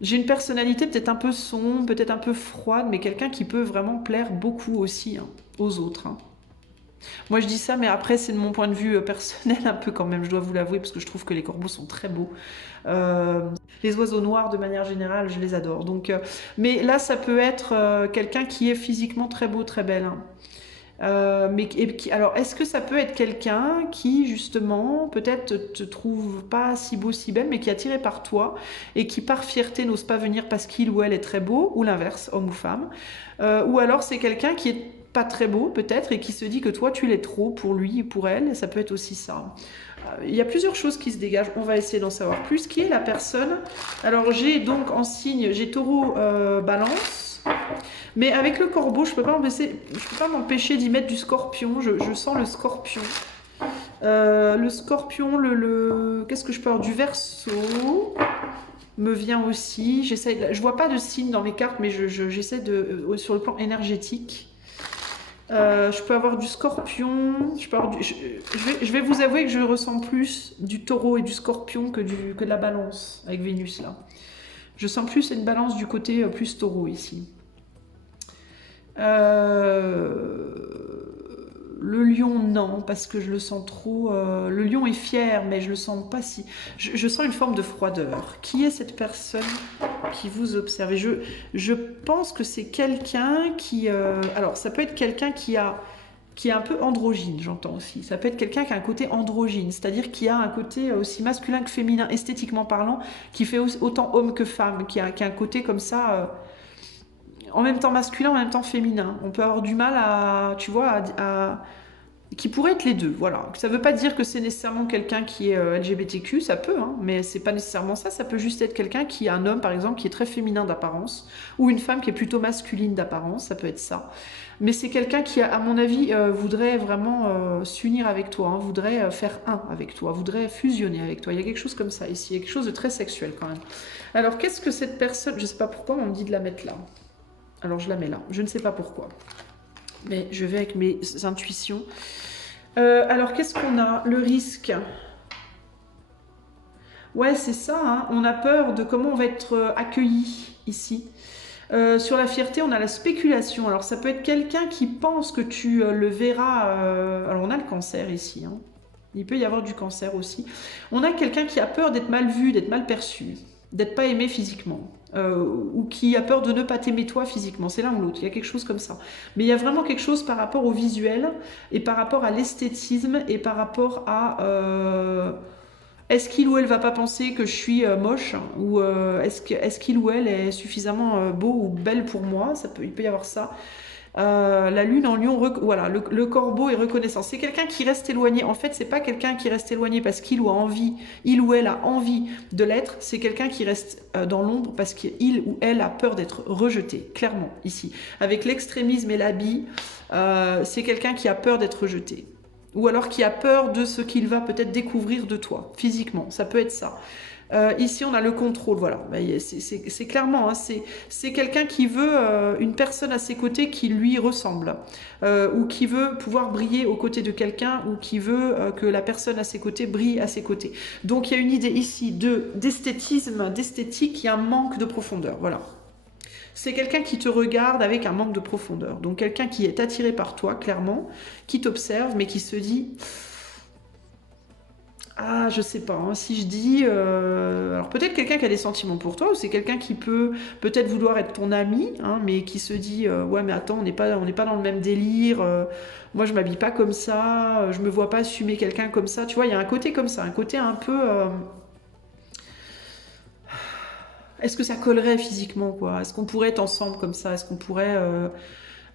j'ai une personnalité peut-être un peu sombre, peut-être un peu froide, mais quelqu'un qui peut vraiment plaire beaucoup aussi hein, aux autres. Hein. Moi je dis ça, mais après c'est de mon point de vue personnel un peu quand même, je dois vous l'avouer, parce que je trouve que les corbeaux sont très beaux. Euh, les oiseaux noirs de manière générale, je les adore. Donc, mais là ça peut être quelqu'un qui est physiquement très beau, très belle. Hein. Alors, est-ce que ça peut être quelqu'un qui, justement, peut-être te trouve pas si beau, si belle, mais qui est attiré par toi et qui, par fierté, n'ose pas venir parce qu'il ou elle est très beau, ou l'inverse, homme ou femme. Ou alors, c'est quelqu'un qui est pas très beau, peut-être, et qui se dit que toi, tu l'es trop pour lui ou pour elle. Ça peut être aussi ça. Il y a plusieurs choses qui se dégagent. On va essayer d'en savoir plus. Qui est la personne? Alors, j'ai donc en signe, j'ai taureau, balance. Mais avec le corbeau, je peux pas m'empêcher d'y mettre du scorpion. Je sens le scorpion. Le scorpion, qu'est-ce que je peux avoir? Du verseau me vient aussi. Je vois pas de signe dans les cartes, mais j'essaie sur le plan énergétique. Je peux avoir du scorpion. Je vais vous avouer que je ressens plus du taureau et du scorpion que de la balance avec Vénus là. Je sens plus une balance du côté plus taureau ici. Le lion, non, parce que je le sens trop... le lion est fier, mais je le sens pas si... Je sens une forme de froideur. Qui est cette personne qui vous observe? Et je pense que c'est quelqu'un qui... alors, ça peut être quelqu'un qui est un peu androgyne, j'entends aussi. Ça peut être quelqu'un qui a un côté androgyne, c'est-à-dire qui a un côté aussi masculin que féminin, esthétiquement parlant, qui fait autant homme que femme, qui a un côté comme ça... en même temps masculin, en même temps féminin. On peut avoir du mal à, tu vois, qui pourrait être les deux, voilà. Ça ne veut pas dire que c'est nécessairement quelqu'un qui est LGBTQ, ça peut, hein, mais c'est pas nécessairement ça. Ça peut juste être quelqu'un qui est un homme, par exemple, qui est très féminin d'apparence, ou une femme qui est plutôt masculine d'apparence, ça peut être ça. Mais c'est quelqu'un qui, à mon avis, voudrait vraiment s'unir avec toi, hein, voudrait faire un avec toi, voudrait fusionner avec toi. Il y a quelque chose comme ça ici, il y a quelque chose de très sexuel quand même. Alors, qu'est-ce que cette personne... Je ne sais pas pourquoi on me dit de la mettre là. Alors je la mets là, je ne sais pas pourquoi. Mais je vais avec mes intuitions. Alors qu'est-ce qu'on a? Le risque. Ouais, c'est ça, hein. On a peur de comment on va être accueilli ici. Sur la fierté, on a la spéculation. Alors ça peut être quelqu'un qui pense que tu le verras... alors on a le cancer ici, hein. Il peut y avoir du cancer aussi. On a quelqu'un qui a peur d'être mal vu, d'être mal perçu, d'être pas aimé physiquement. Ou qui a peur de ne pas t'aimer toi physiquement, c'est l'un ou l'autre, il y a quelque chose comme ça. Mais il y a vraiment quelque chose par rapport au visuel, et par rapport à l'esthétisme, et par rapport à... est-ce qu'il ou elle va pas penser que je suis moche, ou est-ce qu'il ou elle est suffisamment beau ou belle pour moi? Il peut y avoir ça. La lune en lion, voilà, le corbeau est reconnaissant. C'est quelqu'un qui reste éloigné. En fait, c'est pas quelqu'un qui reste éloigné parce qu'il ou elle a envie de l'être. C'est quelqu'un qui reste dans l'ombre parce qu'il ou elle a peur d'être rejeté. Clairement, ici. Avec l'extrémisme et l'habit, c'est quelqu'un qui a peur d'être rejeté. Ou alors qui a peur de ce qu'il va peut-être découvrir de toi, physiquement. Ça peut être ça. Ici, on a le contrôle, voilà. C'est clairement, hein, c'est quelqu'un qui veut une personne à ses côtés qui lui ressemble, ou qui veut pouvoir briller aux côtés de quelqu'un, ou qui veut que la personne à ses côtés brille à ses côtés. Donc il y a une idée ici d'esthétisme, d'esthétique, il y a un manque de profondeur, voilà. C'est quelqu'un qui te regarde avec un manque de profondeur. Donc quelqu'un qui est attiré par toi, clairement, qui t'observe, mais qui se dit... Ah, je sais pas, hein, si je dis... alors peut-être quelqu'un qui a des sentiments pour toi, ou c'est quelqu'un qui peut peut-être vouloir être ton ami, hein, mais qui se dit ouais mais attends, on n'est pas dans le même délire, moi je m'habille pas comme ça, je me vois pas assumer quelqu'un comme ça, tu vois, il y a un côté comme ça, un côté un peu... est-ce que ça collerait physiquement, quoi? Est-ce qu'on pourrait être ensemble comme ça? Est-ce qu'on pourrait...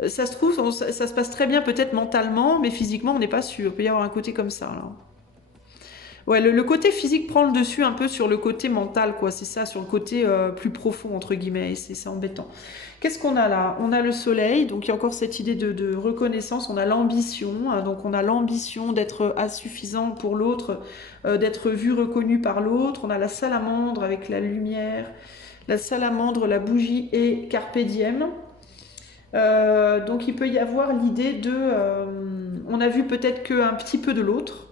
ça se trouve, ça se passe très bien peut-être mentalement, mais physiquement on n'est pas sûr, il peut y avoir un côté comme ça, là. Ouais, le côté physique prend le dessus un peu sur le côté mental, quoi. C'est ça, sur le côté plus profond, entre guillemets, et c'est embêtant. Qu'est-ce qu'on a là? On a le soleil, donc il y a encore cette idée de reconnaissance, on a l'ambition, hein, donc on a l'ambition d'être suffisant pour l'autre, d'être vu, reconnu par l'autre. On a la salamandre avec la lumière, la salamandre, la bougie et carpe diem. Donc il peut y avoir l'idée de... on a vu peut-être qu'un petit peu de l'autre.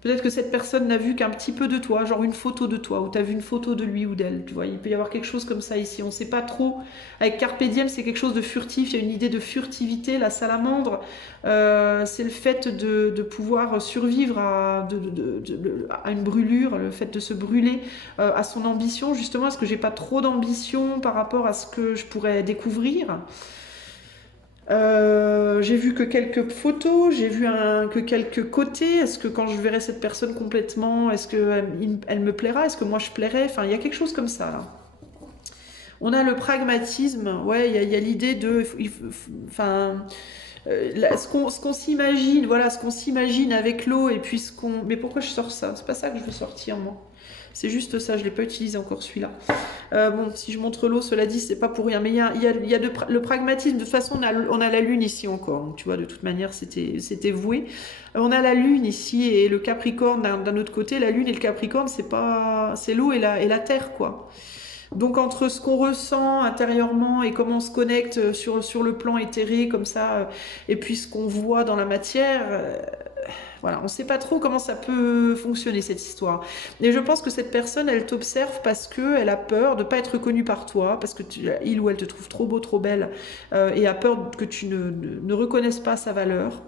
Peut-être que cette personne n'a vu qu'un petit peu de toi, genre une photo de toi, ou tu as vu une photo de lui ou d'elle, tu vois. Il peut y avoir quelque chose comme ça ici, on ne sait pas trop. Avec Carpe Diem, c'est quelque chose de furtif, il y a une idée de furtivité. La salamandre, c'est le fait de pouvoir survivre à une brûlure, le fait de se brûler à son ambition, justement. Est-ce que j'ai pas trop d'ambition par rapport à ce que je pourrais découvrir? J'ai vu que quelques photos, j'ai vu que quelques côtés. Est-ce que quand je verrai cette personne complètement, est-ce qu'elle elle me plaira? Est-ce que moi je plairai? Enfin, il y a quelque chose comme ça là. On a le pragmatisme, ouais, il y a l'idée de, enfin, ce qu'on s'imagine, voilà, ce qu'on s'imagine avec l'eau et puis ce qu'on. Mais pourquoi je sors ça? C'est pas ça que je veux sortir moi. C'est juste ça, je l'ai pas utilisé encore celui-là. Bon, si je montre l'eau, cela dit, c'est pas pour rien. Mais il y a le pragmatisme. De toute façon, on a la Lune ici encore. Donc, tu vois, de toute manière, c'était voué. On a la Lune ici et le Capricorne d'un autre côté. La Lune et le Capricorne, c'est l'eau et la terre, quoi. Donc entre ce qu'on ressent intérieurement et comment on se connecte sur le plan éthéré comme ça, et puis ce qu'on voit dans la matière, voilà, on ne sait pas trop comment ça peut fonctionner cette histoire. Et je pense que cette personne, elle t'observe parce qu'elle a peur de ne pas être reconnue par toi, parce que il ou elle te trouve trop beau, trop belle, et a peur que tu ne reconnaisses pas sa valeur.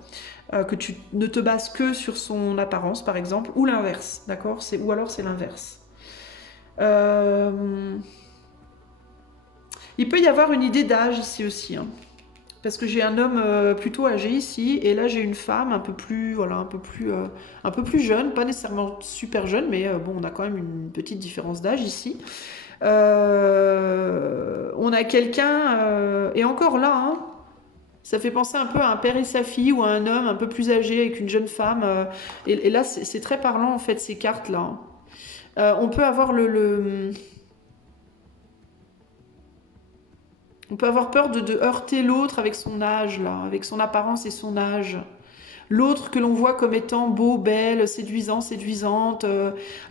Que tu ne te bases que sur son apparence, par exemple, ou l'inverse, d'accord? Ou alors c'est l'inverse. Il peut y avoir une idée d'âge ici aussi, hein. Parce que j'ai un homme plutôt âgé ici, et là j'ai une femme un peu plus, voilà, un peu plus jeune, pas nécessairement super jeune, mais bon, on a quand même une petite différence d'âge ici. On a quelqu'un, et encore là, hein, ça fait penser un peu à un père et sa fille, ou à un homme un peu plus âgé avec une jeune femme. Et là, c'est très parlant en fait ces cartes là, hein. On peut avoir on peut avoir peur de heurter l'autre avec son âge, là, avec son apparence et son âge. L'autre que l'on voit comme étant beau, belle, séduisant, séduisante,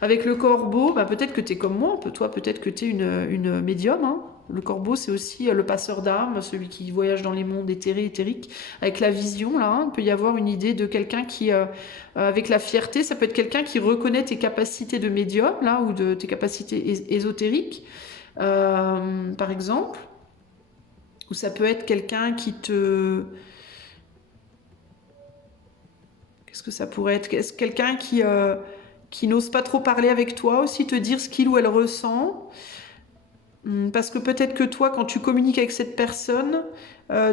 avec le corbeau, bah, peut-être que tu es comme moi, toi peut-être que tu es une médium, hein. Le corbeau, c'est aussi le passeur d'âme, celui qui voyage dans les mondes éthériques, avec la vision, là, hein. Il peut y avoir une idée de quelqu'un qui, avec la fierté, ça peut être quelqu'un qui reconnaît tes capacités de médium, là, ou de tes capacités ésotériques, par exemple. Ou ça peut être quelqu'un qui te... Qu'est-ce que ça pourrait être? Quelqu'un qui n'ose pas trop parler avec toi aussi, te dire ce qu'il ou elle ressent. Parce que peut-être que toi, quand tu communiques avec cette personne,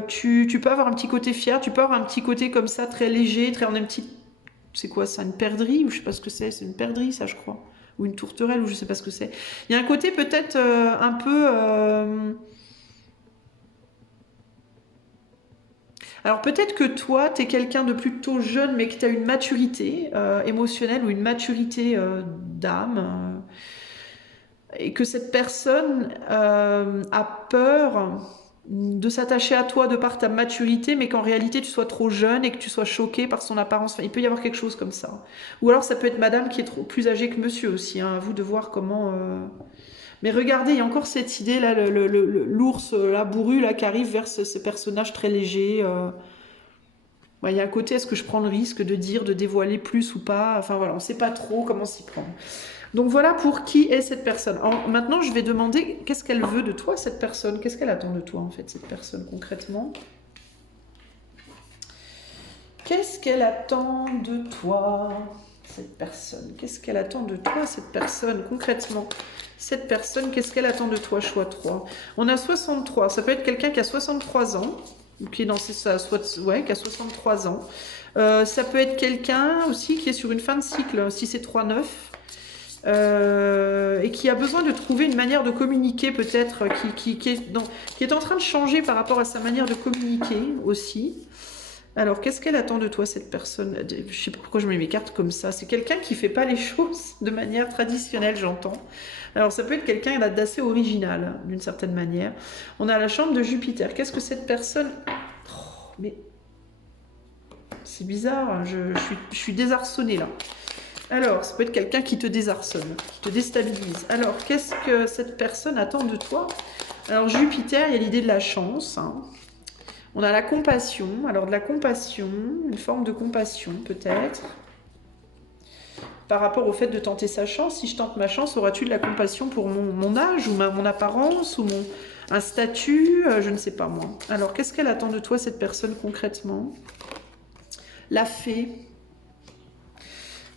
tu peux avoir un petit côté fier, tu peux avoir un petit côté comme ça, très léger, très... On a une petite... C'est quoi ça? Une perdrix? Ou je sais pas ce que c'est. C'est une perdrix, ça, je crois. Ou une tourterelle, ou je sais pas ce que c'est. Il y a un côté peut-être un peu... Alors peut-être que toi, tu es quelqu'un de plutôt jeune, mais que tu as une maturité émotionnelle ou une maturité d'âme, et que cette personne a peur. de s'attacher à toi de par ta maturité, mais qu'en réalité tu sois trop jeune et que tu sois choqué par son apparence. Enfin, il peut y avoir quelque chose comme ça. Ou alors ça peut être madame qui est trop plus âgée que monsieur aussi, hein. À vous de voir comment... Mais regardez, il y a encore cette idée là, l'ours, la bourru là, qui arrive vers ce personnage très léger. Ouais, il y a un côté, est-ce que je prends le risque de dire, de dévoiler plus ou pas? Enfin voilà, on ne sait pas trop comment s'y prendre. Donc voilà pour qui est cette personne. Alors, maintenant, je vais demander qu'est-ce qu'elle veut de toi, cette personne. Qu'est-ce qu'elle attend de toi, en fait, cette personne, concrètement? Qu'est-ce qu'elle attend de toi, cette personne? Qu'est-ce qu'elle attend de toi, cette personne, concrètement? Cette personne, qu'est-ce qu'elle attend de toi, choix 3? On a 63. Ça peut être quelqu'un qui a 63 ans, ou qui est dans ouais, qui a 63 ans. Ça peut être quelqu'un aussi qui est sur une fin de cycle, si c'est 3-9. Et qui a besoin de trouver une manière de communiquer peut-être, qui est en train de changer par rapport à sa manière de communiquer aussi. Alors, qu'est-ce qu'elle attend de toi, cette personne? Je ne sais pas pourquoi je mets mes cartes comme ça. C'est quelqu'un qui ne fait pas les choses de manière traditionnelle, j'entends. Alors, ça peut être quelqu'un d'assez original, d'une certaine manière. On a la chambre de Jupiter. Qu'est-ce que cette personne... Oh, mais... C'est bizarre, je suis désarçonnée, là. Alors, ça peut être quelqu'un qui te désarçonne, qui te déstabilise. Alors, qu'est-ce que cette personne attend de toi? Alors, Jupiter, il y a l'idée de la chance, hein. On a la compassion. Alors, de la compassion, une forme de compassion, peut-être. Par rapport au fait de tenter sa chance, si je tente ma chance, auras-tu de la compassion pour mon âge, ou mon apparence, ou un statut, je ne sais pas moi. Alors, qu'est-ce qu'elle attend de toi, cette personne, concrètement? La fée.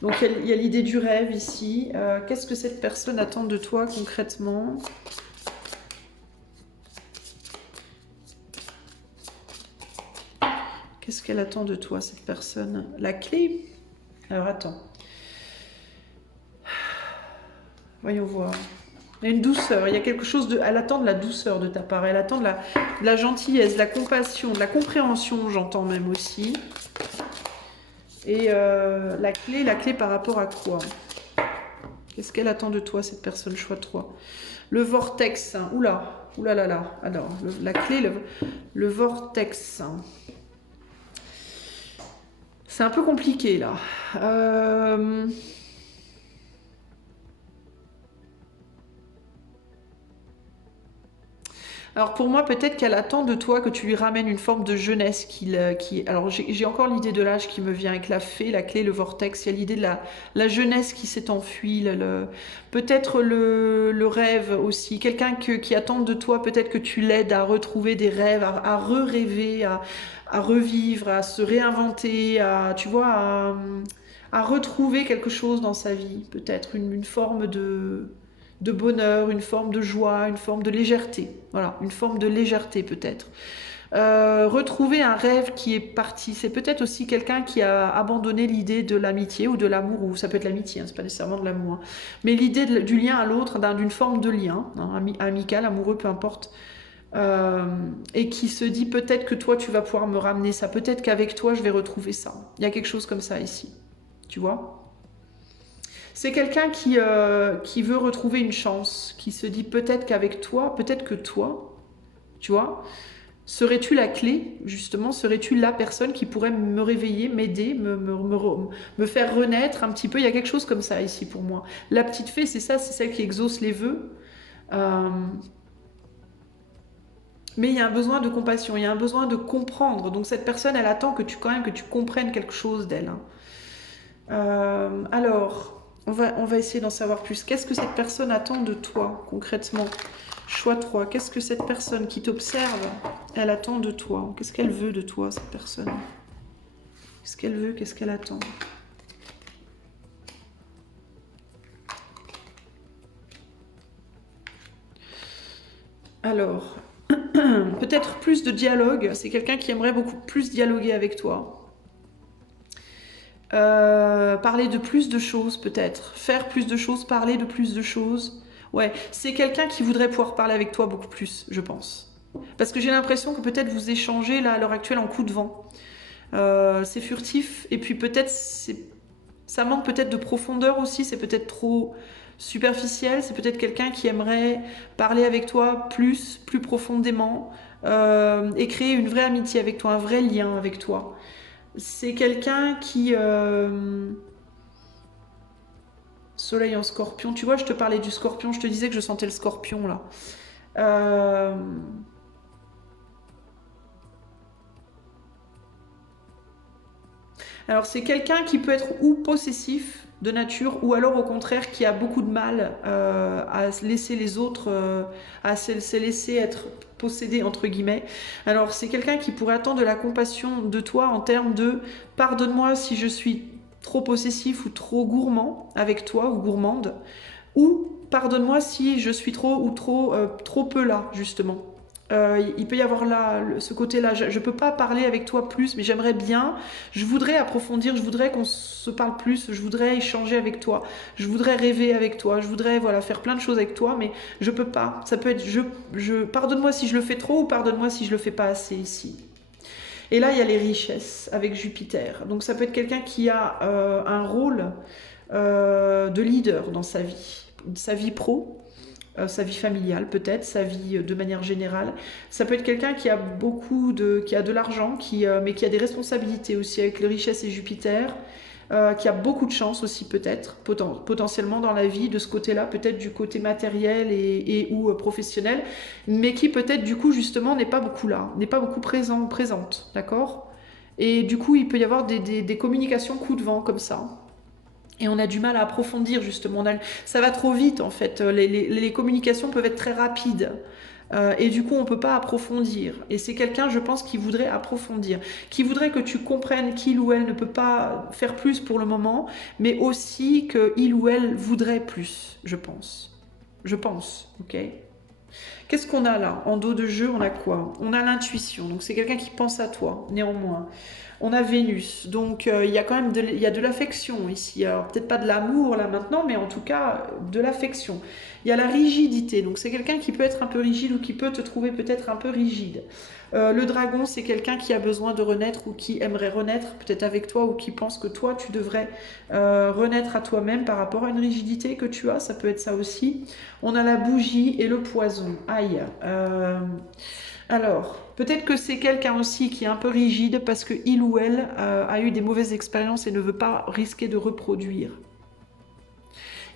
Donc, il y a l'idée du rêve ici. Qu'est-ce que cette personne attend de toi concrètement? Qu'est-ce qu'elle attend de toi, cette personne? La clé? Alors, attends. Voyons voir. Il y a une douceur, il y a quelque chose de... Elle attend de la douceur de ta part, elle attend de la gentillesse, de la compassion, de la compréhension, j'entends même aussi. Et la clé par rapport à quoi? Qu'est-ce qu'elle attend de toi, cette personne, choix 3? Le vortex, hein. Oula, oula là là. Alors, la clé, le vortex. C'est un peu compliqué, là. Alors pour moi, peut-être qu'elle attend de toi que tu lui ramènes une forme de jeunesse Alors j'ai encore l'idée de l'âge qui me vient avec la fée, la clé, le vortex. Il y a l'idée de la jeunesse qui s'est enfuie. Peut-être le rêve aussi. Quelqu'un qui attend de toi, peut-être que tu l'aides à retrouver des rêves, à re-rêver, à revivre, à se réinventer, tu vois, à retrouver quelque chose dans sa vie. Peut-être une forme de bonheur, une forme de joie, une forme de légèreté. Voilà, une forme de légèreté peut-être. Retrouver un rêve qui est parti. C'est peut-être aussi quelqu'un qui a abandonné l'idée de l'amitié ou de l'amour, ou ça peut être l'amitié, hein, c'est pas nécessairement de l'amour. Hein. Mais l'idée du lien à l'autre, d'une forme de lien, hein, amical, amoureux, peu importe. Et qui se dit peut-être que toi tu vas pouvoir me ramener ça, peut-être qu'avec toi je vais retrouver ça. Il y a quelque chose comme ça ici, tu vois. C'est quelqu'un qui veut retrouver une chance, qui se dit peut-être qu'avec toi, peut-être que toi, tu vois, serais-tu la clé, justement, serais-tu la personne qui pourrait me réveiller, m'aider, me faire renaître un petit peu. Il y a quelque chose comme ça ici pour moi. La petite fée, c'est ça, c'est celle qui exauce les vœux. Mais il y a un besoin de compassion, il y a un besoin de comprendre. Donc cette personne, elle attend que tu comprennes quelque chose d'elle. Alors... On va essayer d'en savoir plus. Qu'est-ce que cette personne attend de toi, concrètement? Choix 3. Qu'est-ce que cette personne qui t'observe, elle attend de toi? Qu'est-ce qu'elle veut de toi, cette personne? Qu'est-ce qu'elle veut? Qu'est-ce qu'elle attend? Alors, peut-être plus de dialogue. C'est quelqu'un qui aimerait beaucoup plus dialoguer avec toi. Parler de plus de choses peut-être, faire plus de choses, parler de plus de choses. Ouais, c'est quelqu'un qui voudrait pouvoir parler avec toi beaucoup plus, je pense. Parce que j'ai l'impression que peut-être vous échangez là à l'heure actuelle en coup de vent. C'est furtif et puis peut-être ça manque peut-être de profondeur aussi, c'est peut-être trop superficiel, c'est peut-être quelqu'un qui aimerait parler avec toi plus profondément, et créer une vraie amitié avec toi, un vrai lien avec toi. C'est quelqu'un qui... Soleil en scorpion, tu vois, je te parlais du scorpion, je te disais que je sentais le scorpion là. Euh, Alors c'est quelqu'un qui peut être ou possessif de nature, ou alors au contraire qui a beaucoup de mal à laisser les autres, à se laisser être possédé entre guillemets. Alors c'est quelqu'un qui pourrait attendre de la compassion de toi en termes de pardonne-moi si je suis trop possessif ou trop gourmand avec toi ou gourmande, ou pardonne-moi si je suis trop ou trop peu là justement. Il peut y avoir là ce côté-là. Je ne peux pas parler avec toi plus, mais j'aimerais bien. Je voudrais approfondir. Je voudrais qu'on se parle plus. Je voudrais échanger avec toi. Je voudrais rêver avec toi. Je voudrais voilà faire plein de choses avec toi, mais je peux pas. Ça peut être pardonne-moi si je le fais trop ou pardonne-moi si je le fais pas assez ici. Et là, il y a les richesses avec Jupiter. Donc ça peut être quelqu'un qui a un rôle de leader dans sa vie pro, sa vie familiale peut-être, sa vie de manière générale. Ça peut être quelqu'un qui a qui a de l'argent, mais qui a des responsabilités aussi avec les richesses et Jupiter, qui a beaucoup de chance aussi peut-être, potentiellement dans la vie, de ce côté-là, peut-être du côté matériel et ou professionnel, mais qui peut-être du coup justement n'est pas beaucoup là, n'est pas beaucoup présente, d'accord. Et du coup, il peut y avoir des communications coup de vent comme ça. Et on a du mal à approfondir justement. Ça va trop vite en fait. Les communications peuvent être très rapides. Et du coup, on ne peut pas approfondir. Et c'est quelqu'un, je pense, qui voudrait approfondir, qui voudrait que tu comprennes qu'il ou elle ne peut pas faire plus pour le moment, mais aussi qu'il ou elle voudrait plus, je pense. Je pense, ok. Qu'est-ce qu'on a là? En dos de jeu, on a quoi? On a l'intuition. Donc c'est quelqu'un qui pense à toi, néanmoins. On a Vénus, donc il y a quand même il y a de l'affection ici. Alors peut-être pas de l'amour là maintenant, mais en tout cas de l'affection. Il y a la rigidité, donc c'est quelqu'un qui peut être un peu rigide ou qui peut te trouver peut-être un peu rigide. Le dragon, c'est quelqu'un qui a besoin de renaître ou qui aimerait renaître peut-être avec toi ou qui pense que toi tu devrais renaître à toi-même par rapport à une rigidité que tu as. Ça peut être ça aussi. On a la bougie et le poison. Aïe. Alors, peut-être que c'est quelqu'un aussi qui est un peu rigide parce que il ou elle a eu des mauvaises expériences et ne veut pas risquer de reproduire.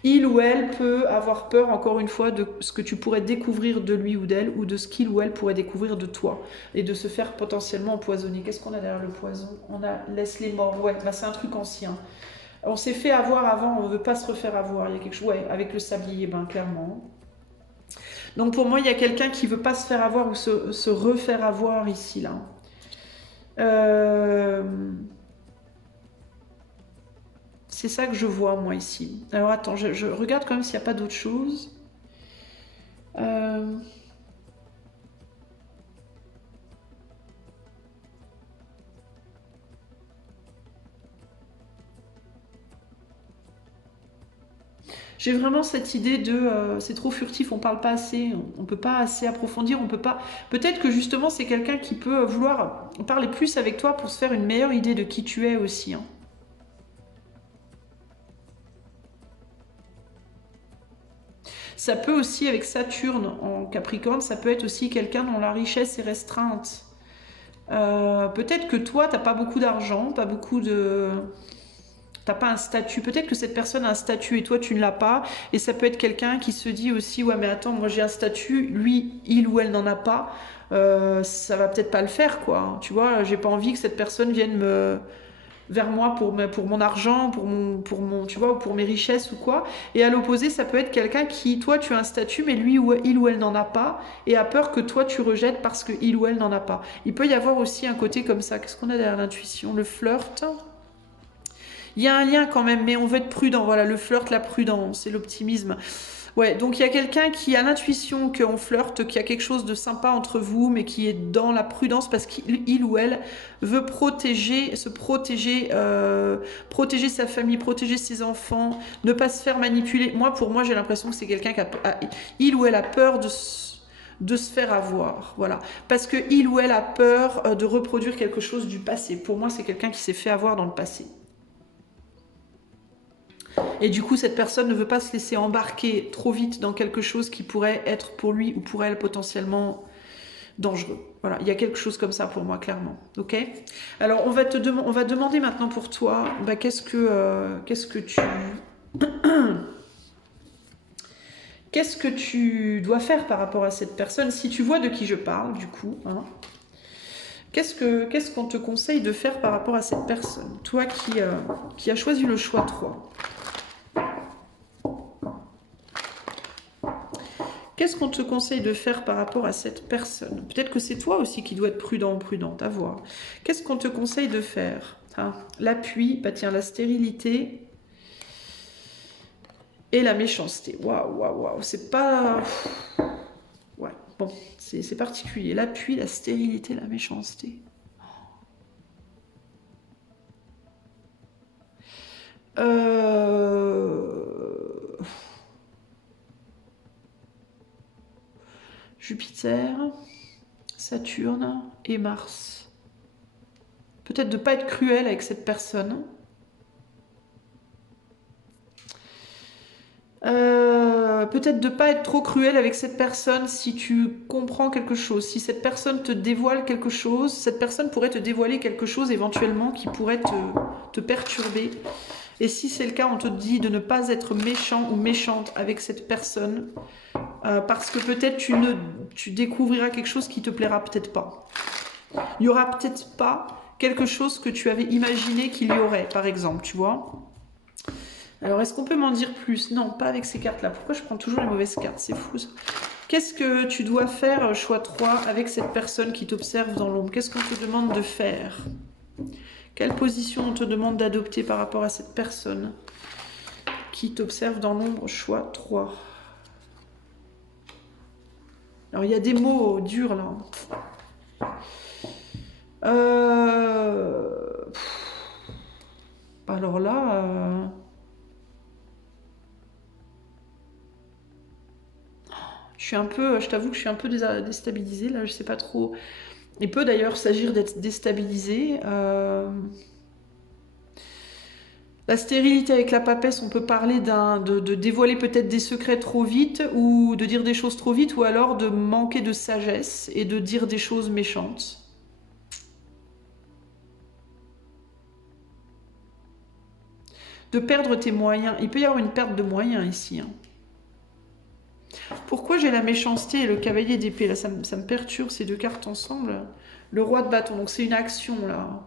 Il ou elle peut avoir peur, encore une fois, de ce que tu pourrais découvrir de lui ou d'elle, ou de ce qu'il ou elle pourrait découvrir de toi, et de se faire potentiellement empoisonner. Qu'est-ce qu'on a derrière le poison? On a laisse les morts. Ouais, bah c'est un truc ancien. On s'est fait avoir avant, on ne veut pas se refaire avoir. Il y a quelque chose, ouais, avec le sablier, ben clairement. Donc pour moi, il y a quelqu'un qui veut pas se faire avoir ou se refaire avoir ici, là. Euh, C'est ça que je vois, moi, ici. Alors attends, je regarde quand même s'il n'y a pas d'autre chose. Euh, J'ai vraiment cette idée de c'est trop furtif, on parle pas assez, on peut pas assez approfondir, on peut pas. Peut-être que justement c'est quelqu'un qui peut vouloir parler plus avec toi pour se faire une meilleure idée de qui tu es aussi, hein. Ça peut aussi, avec Saturne en Capricorne, ça peut être aussi quelqu'un dont la richesse est restreinte. Peut-être que toi, t'as pas beaucoup d'argent, pas beaucoup de... T'as pas un statut. Peut-être que cette personne a un statut et toi, tu ne l'as pas. Et ça peut être quelqu'un qui se dit aussi, ouais, mais attends, moi j'ai un statut, lui, il ou elle n'en a pas. Ça va peut-être pas le faire, quoi. Tu vois, j'ai pas envie que cette personne vienne vers moi pour mon argent, pour mon, tu vois, pour mes richesses ou quoi. Et à l'opposé, ça peut être quelqu'un qui, toi, tu as un statut, mais lui ou il ou elle n'en a pas, et a peur que toi tu rejettes parce que il ou elle n'en a pas. Il peut y avoir aussi un côté comme ça. Qu'est-ce qu'on a derrière l'intuition? Le flirt. Il y a un lien quand même, mais on veut être prudent. Voilà, le flirt, la prudence et l'optimisme. Ouais, donc il y a quelqu'un qui a l'intuition qu'on flirte, qu'il y a quelque chose de sympa entre vous, mais qui est dans la prudence parce qu'il ou elle veut se protéger, protéger sa famille, protéger ses enfants, ne pas se faire manipuler. Pour moi, j'ai l'impression que c'est quelqu'un il ou elle a peur de se faire avoir, voilà, parce que il ou elle a peur de reproduire quelque chose du passé. Pour moi, c'est quelqu'un qui s'est fait avoir dans le passé. Et du coup, cette personne ne veut pas se laisser embarquer trop vite dans quelque chose qui pourrait être pour lui ou pour elle potentiellement dangereux. Voilà, il y a quelque chose comme ça pour moi, clairement. Ok? Alors, on va demander maintenant pour toi, bah, qu'est-ce que tu... Qu'est-ce que tu dois faire par rapport à cette personne? Si tu vois de qui je parle, du coup, hein, qu'est-ce qu'on te conseille de faire par rapport à cette personne? Toi qui as choisi le choix 3. Qu'est-ce qu'on te conseille de faire par rapport à cette personne? Peut-être que c'est toi aussi qui dois être prudent ou prudente, à voir. Qu'est-ce qu'on te conseille de faire? Hein, l'appui, bah tiens, la stérilité et la méchanceté. Waouh, waouh, waouh, c'est pas... Ouais, bon, c'est particulier. L'appui, la stérilité, la méchanceté. Jupiter, Saturne et Mars. Peut-être de ne pas être cruel avec cette personne. Peut-être de ne pas être trop cruel avec cette personne si tu comprends quelque chose. Si cette personne te dévoile quelque chose, cette personne pourrait te dévoiler quelque chose éventuellement qui pourrait te perturber. Et si c'est le cas, on te dit de ne pas être méchant ou méchante avec cette personne. Parce que peut-être tu découvriras quelque chose qui te plaira peut-être pas. Il y aura peut-être pas quelque chose que tu avais imaginé qu'il y aurait, par exemple, tu vois. Alors, est-ce qu'on peut m'en dire plus? Non, pas avec ces cartes-là. Pourquoi je prends toujours les mauvaises cartes? C'est fou, ça. Qu'est-ce que tu dois faire, choix 3, avec cette personne qui t'observe dans l'ombre? Qu'est-ce qu'on te demande de faire? Quelle position on te demande d'adopter par rapport à cette personne qui t'observe dans l'ombre? Choix 3. Alors, il y a des mots durs, là. Alors là... je t'avoue que je suis un peu déstabilisée, là, je sais pas trop. Il peut d'ailleurs s'agir d'être déstabilisé. La stérilité avec la papesse, on peut parler de dévoiler peut-être des secrets trop vite, ou de dire des choses trop vite, ou alors de manquer de sagesse et de dire des choses méchantes. De perdre tes moyens. Il peut y avoir une perte de moyens ici, hein. Pourquoi j'ai la méchanceté et le cavalier d'épée? Là, ça me perturbe ces deux cartes ensemble. Le roi de bâton, donc c'est une action là.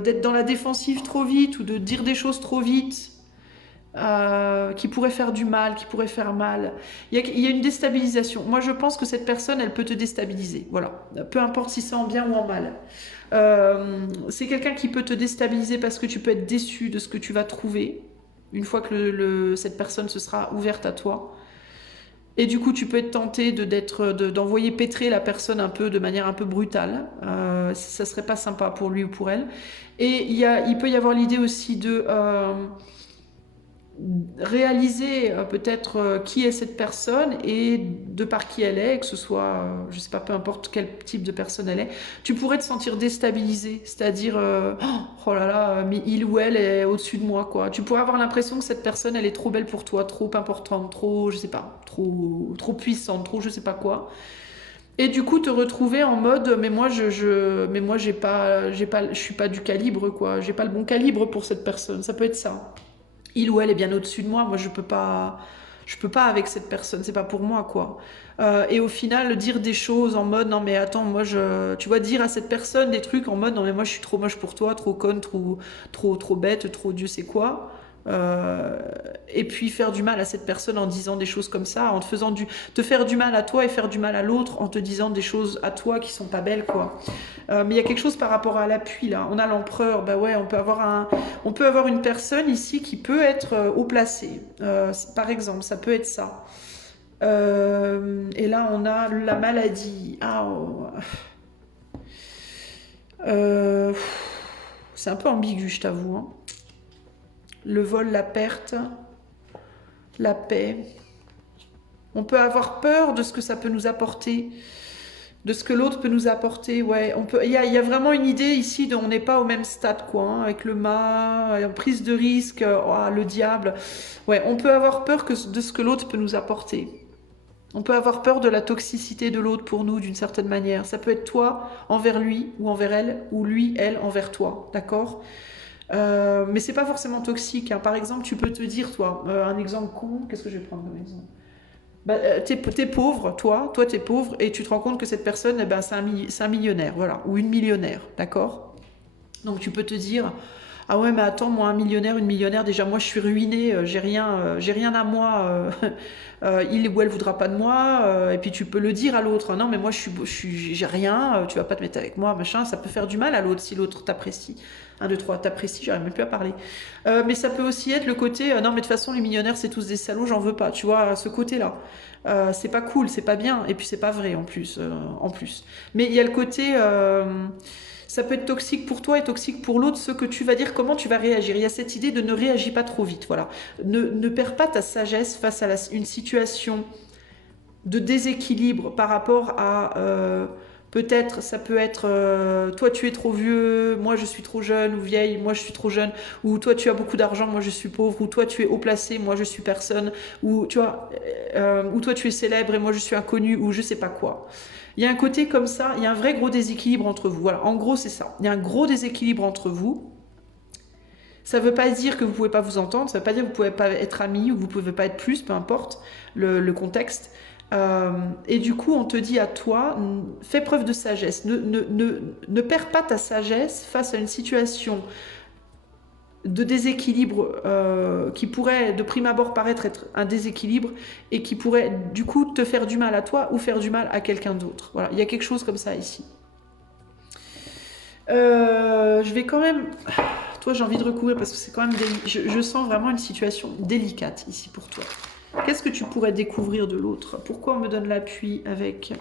D'être dans la défensive trop vite ou de dire des choses trop vite qui pourraient faire du mal, qui pourraient faire mal. Il y a une déstabilisation. Moi, je pense que cette personne, elle peut te déstabiliser. Voilà. Peu importe si c'est en bien ou en mal. C'est quelqu'un qui peut te déstabiliser parce que tu peux être déçu de ce que tu vas trouver une fois que cette personne se sera ouverte à toi. Et du coup, tu peux être tenté d'envoyer pétrer la personne un peu de manière un peu brutale. Ça serait pas sympa pour lui ou pour elle. Et il peut y avoir l'idée aussi de réaliser peut-être qui est cette personne et de par qui elle est, que ce soit, je sais pas, peu importe quel type de personne elle est, tu pourrais te sentir déstabilisé, c'est-à-dire oh là là, mais il ou elle est au-dessus de moi, quoi. Tu pourrais avoir l'impression que cette personne, elle est trop belle pour toi, trop importante, trop, je sais pas, trop puissante, trop je sais pas quoi. Et du coup, te retrouver en mode, mais moi, mais moi, je suis pas du calibre, quoi. J'ai pas le bon calibre pour cette personne. Ça peut être ça. Il ou elle est bien au-dessus de moi. Moi, je peux pas avec cette personne. C'est pas pour moi, quoi. Et au final, dire des choses en mode, non mais attends, tu vois, dire à cette personne des trucs en mode, non mais moi, je suis trop moche pour toi, trop conne, trop bête, trop Dieu sait quoi. Et puis faire du mal à cette personne en disant des choses comme ça, en te faire du mal à toi et faire du mal à l'autre en te disant des choses à toi qui sont pas belles, quoi. Mais il y a quelque chose par rapport à l'appui là. On a l'empereur, bah ouais, on peut avoir une personne ici qui peut être haut placée. Par exemple, ça peut être ça. Et là, on a la maladie. C'est un peu ambigu, je t'avoue, hein. Le vol, la perte, la paix. On peut avoir peur de ce que ça peut nous apporter, de ce que l'autre peut nous apporter. Ouais, il y a vraiment une idée ici de on n'est pas au même stade, quoi, hein, avec le mât, prise de risque, le diable. Ouais, on peut avoir peur de ce que l'autre peut nous apporter. On peut avoir peur de la toxicité de l'autre pour nous d'une certaine manière. Ça peut être toi envers lui ou envers elle, ou lui, elle envers toi, d'accord? Mais c'est pas forcément toxique, hein. Par exemple, tu peux te dire, toi, un exemple con, qu'est-ce que je vais prendre comme exemple? Bah, t'es pauvre, toi t'es pauvre, et tu te rends compte que cette personne, eh ben, c'est un millionnaire, voilà, ou une millionnaire, d'accord? Donc tu peux te dire, ah ouais, mais attends, moi, un millionnaire, une millionnaire, déjà, moi, je suis ruinée, j'ai rien à moi, il ou elle voudra pas de moi, et puis tu peux le dire à l'autre, non, mais moi, j'ai rien, tu vas pas te mettre avec moi, machin, ça peut faire du mal à l'autre si l'autre t'apprécie. Un, deux, trois, t'apprécie, j'arrive même plus à parler. Mais ça peut aussi être le côté, non, mais de toute façon, les millionnaires, c'est tous des salauds, j'en veux pas, tu vois, ce côté-là. C'est pas cool, c'est pas bien, et puis c'est pas vrai en plus, en plus. Mais il y a le côté, ça peut être toxique pour toi et toxique pour l'autre, ce que tu vas dire, comment tu vas réagir. Il y a cette idée de ne réagis pas trop vite, voilà. Ne perds pas ta sagesse face à une situation de déséquilibre par rapport à... peut-être, ça peut être toi tu es trop vieux, moi je suis trop jeune, ou vieille, moi je suis trop jeune, ou toi tu as beaucoup d'argent, moi je suis pauvre, ou toi tu es haut placé, moi je suis personne, ou tu vois, ou toi tu es célèbre et moi je suis inconnu, ou je sais pas quoi. Il y a un côté comme ça, il y a un vrai gros déséquilibre entre vous. Voilà, en gros c'est ça. Il y a un gros déséquilibre entre vous. Ça ne veut pas dire que vous ne pouvez pas vous entendre, ça ne veut pas dire que vous ne pouvez pas être amis ou que vous ne pouvez pas être plus, peu importe le contexte. Et du coup, on te dit à toi, fais preuve de sagesse. Ne perds pas ta sagesse face à une situation de déséquilibre qui pourrait de prime abord paraître être un déséquilibre et qui pourrait du coup te faire du mal à toi ou faire du mal à quelqu'un d'autre. Voilà, il y a quelque chose comme ça ici. Je vais quand même... Toi, j'ai envie de recouvrir parce que c'est quand même... Je sens vraiment une situation délicate ici pour toi. Qu'est-ce que tu pourrais découvrir de l'autre? Pourquoi on me donne l'appui avec...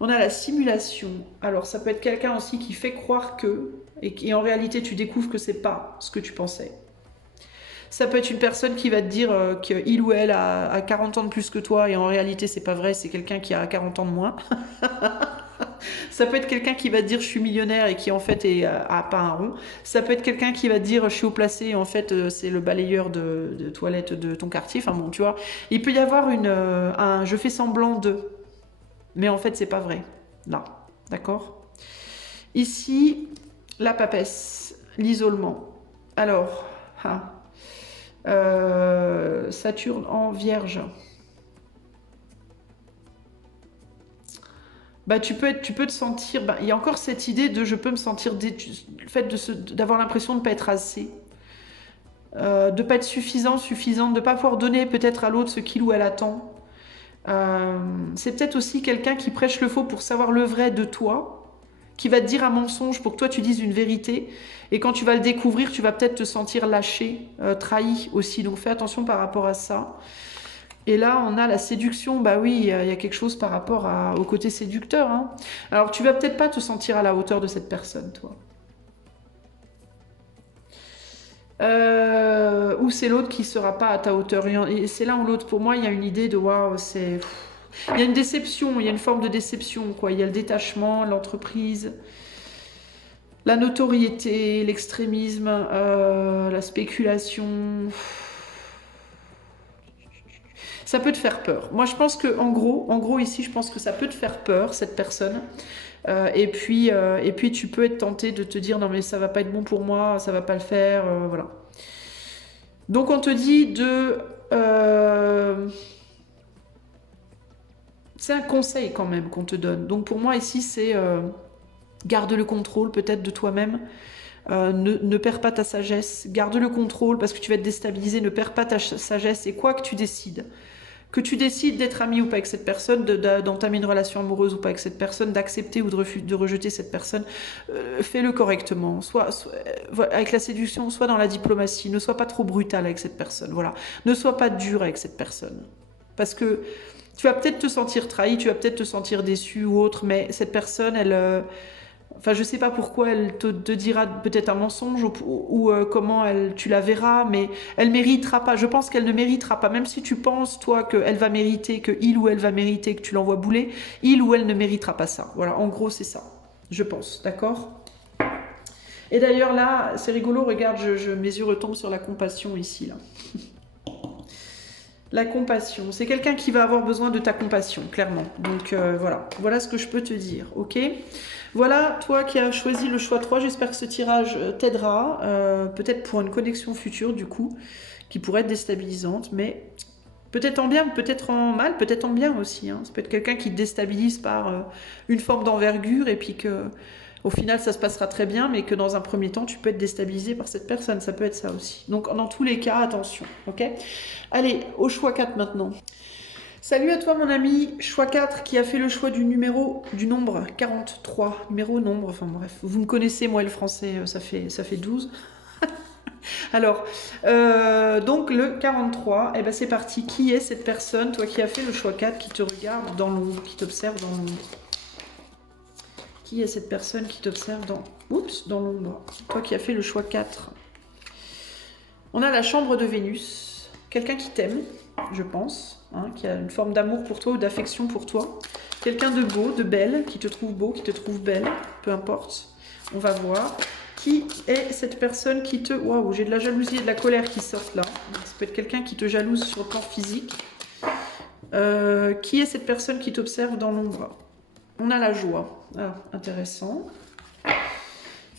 On a la simulation. Alors, ça peut être quelqu'un aussi qui fait croire que... Et en réalité, tu découvres que c'est pas ce que tu pensais. Ça peut être une personne qui va te dire qu'il ou elle a 40 ans de plus que toi et en réalité, c'est pas vrai, c'est quelqu'un qui a 40 ans de moins. Ça peut être quelqu'un qui va te dire je suis millionnaire et qui en fait a pas un rond. Ça peut être quelqu'un qui va te dire je suis haut placé et en fait c'est le balayeur de toilette de ton quartier. Enfin bon, tu vois, il peut y avoir un je fais semblant de, mais en fait c'est pas vrai. Là, d'accord. Ici, la papesse, l'isolement. Alors, Saturne en Vierge. Bah, tu peux te sentir... Bah, il y a encore cette idée de je peux me sentir... Le fait d'avoir l'impression de ne pas être assez. De ne pas être suffisante, de ne pas pouvoir donner peut-être à l'autre ce qu'il ou elle attend. C'est peut-être aussi quelqu'un qui prêche le faux pour savoir le vrai de toi, qui va te dire un mensonge pour que toi tu dises une vérité. Et quand tu vas le découvrir, tu vas peut-être te sentir lâché, trahi aussi. Donc fais attention par rapport à ça. Et là, on a la séduction. Bah oui, il y a quelque chose par rapport au côté séducteur, hein. Alors, tu vas peut-être pas te sentir à la hauteur de cette personne, toi. Ou c'est l'autre qui sera pas à ta hauteur. Et c'est l'un ou l'autre. Pour moi, il y a une idée de waouh, c'est... Il y a une déception, il y a une forme de déception, quoi. Il y a le détachement, l'entreprise, la notoriété, l'extrémisme, la spéculation. Ça peut te faire peur. Moi, je pense que en gros ici, je pense que ça peut te faire peur, cette personne. Et puis, tu peux être tenté de te dire non mais ça va pas être bon pour moi, ça va pas le faire, voilà. Donc on te dit de, c'est un conseil quand même qu'on te donne. Donc pour moi ici c'est garde le contrôle peut-être de toi-même. Ne perds pas ta sagesse, garde le contrôle parce que tu vas être déstabilisé, ne perds pas ta sagesse et quoi que tu décides. Que tu décides d'être ami ou pas avec cette personne, d'entamer une relation amoureuse ou pas avec cette personne, d'accepter ou de rejeter cette personne, fais-le correctement. Soit avec la séduction, soit dans la diplomatie. Ne sois pas trop brutal avec cette personne. Voilà. Ne sois pas dur avec cette personne. Parce que tu vas peut-être te sentir trahi, tu vas peut-être te sentir déçu ou autre, mais cette personne, elle... Enfin, je sais pas pourquoi elle te dira peut-être un mensonge ou comment tu la verras, mais elle méritera pas. Je pense qu'elle ne méritera pas. Même si tu penses, toi, qu'elle va mériter, que il ou elle va mériter que tu l'envoies bouler, il ou elle ne méritera pas ça. Voilà, en gros, c'est ça. Je pense, d'accord? Et d'ailleurs, là, c'est rigolo, regarde, mes yeux retombent sur la compassion ici, là. La compassion. C'est quelqu'un qui va avoir besoin de ta compassion, clairement. Donc voilà. Voilà ce que je peux te dire, ok? Voilà, toi qui as choisi le choix 3, j'espère que ce tirage t'aidera. Peut-être pour une connexion future, du coup, qui pourrait être déstabilisante, mais peut-être en bien, peut-être en mal, peut-être en bien aussi. Hein. Ça peut être quelqu'un qui te déstabilise par une forme d'envergure et puis que au final ça se passera très bien, mais que dans un premier temps tu peux être déstabilisé par cette personne. Ça peut être ça aussi. Donc dans tous les cas, attention. Ok. Allez, au choix 4 maintenant. Salut à toi mon ami, choix 4 qui a fait le choix du nombre 43. Numéro, nombre, enfin bref. Vous me connaissez, moi le français, ça fait 12. Alors, donc le 43, et ben c'est parti. Qui est cette personne, toi qui as fait le choix 4, qui te regarde dans l'ombre, qui t'observe dans l'ombre? Qui est cette personne qui t'observe dans... Oups, dans l'ombre. Toi qui as fait le choix 4. On a la chambre de Vénus. Quelqu'un qui t'aime, je pense, hein, qui a une forme d'amour pour toi ou d'affection pour toi. Quelqu'un de beau, de belle, qui te trouve beau, qui te trouve belle, peu importe. On va voir. Qui est cette personne qui te... Waouh, j'ai de la jalousie et de la colère qui sortent là. Ça peut être quelqu'un qui te jalouse sur le plan physique. Qui est cette personne qui t'observe dans l'ombre? On a la joie. Ah, intéressant.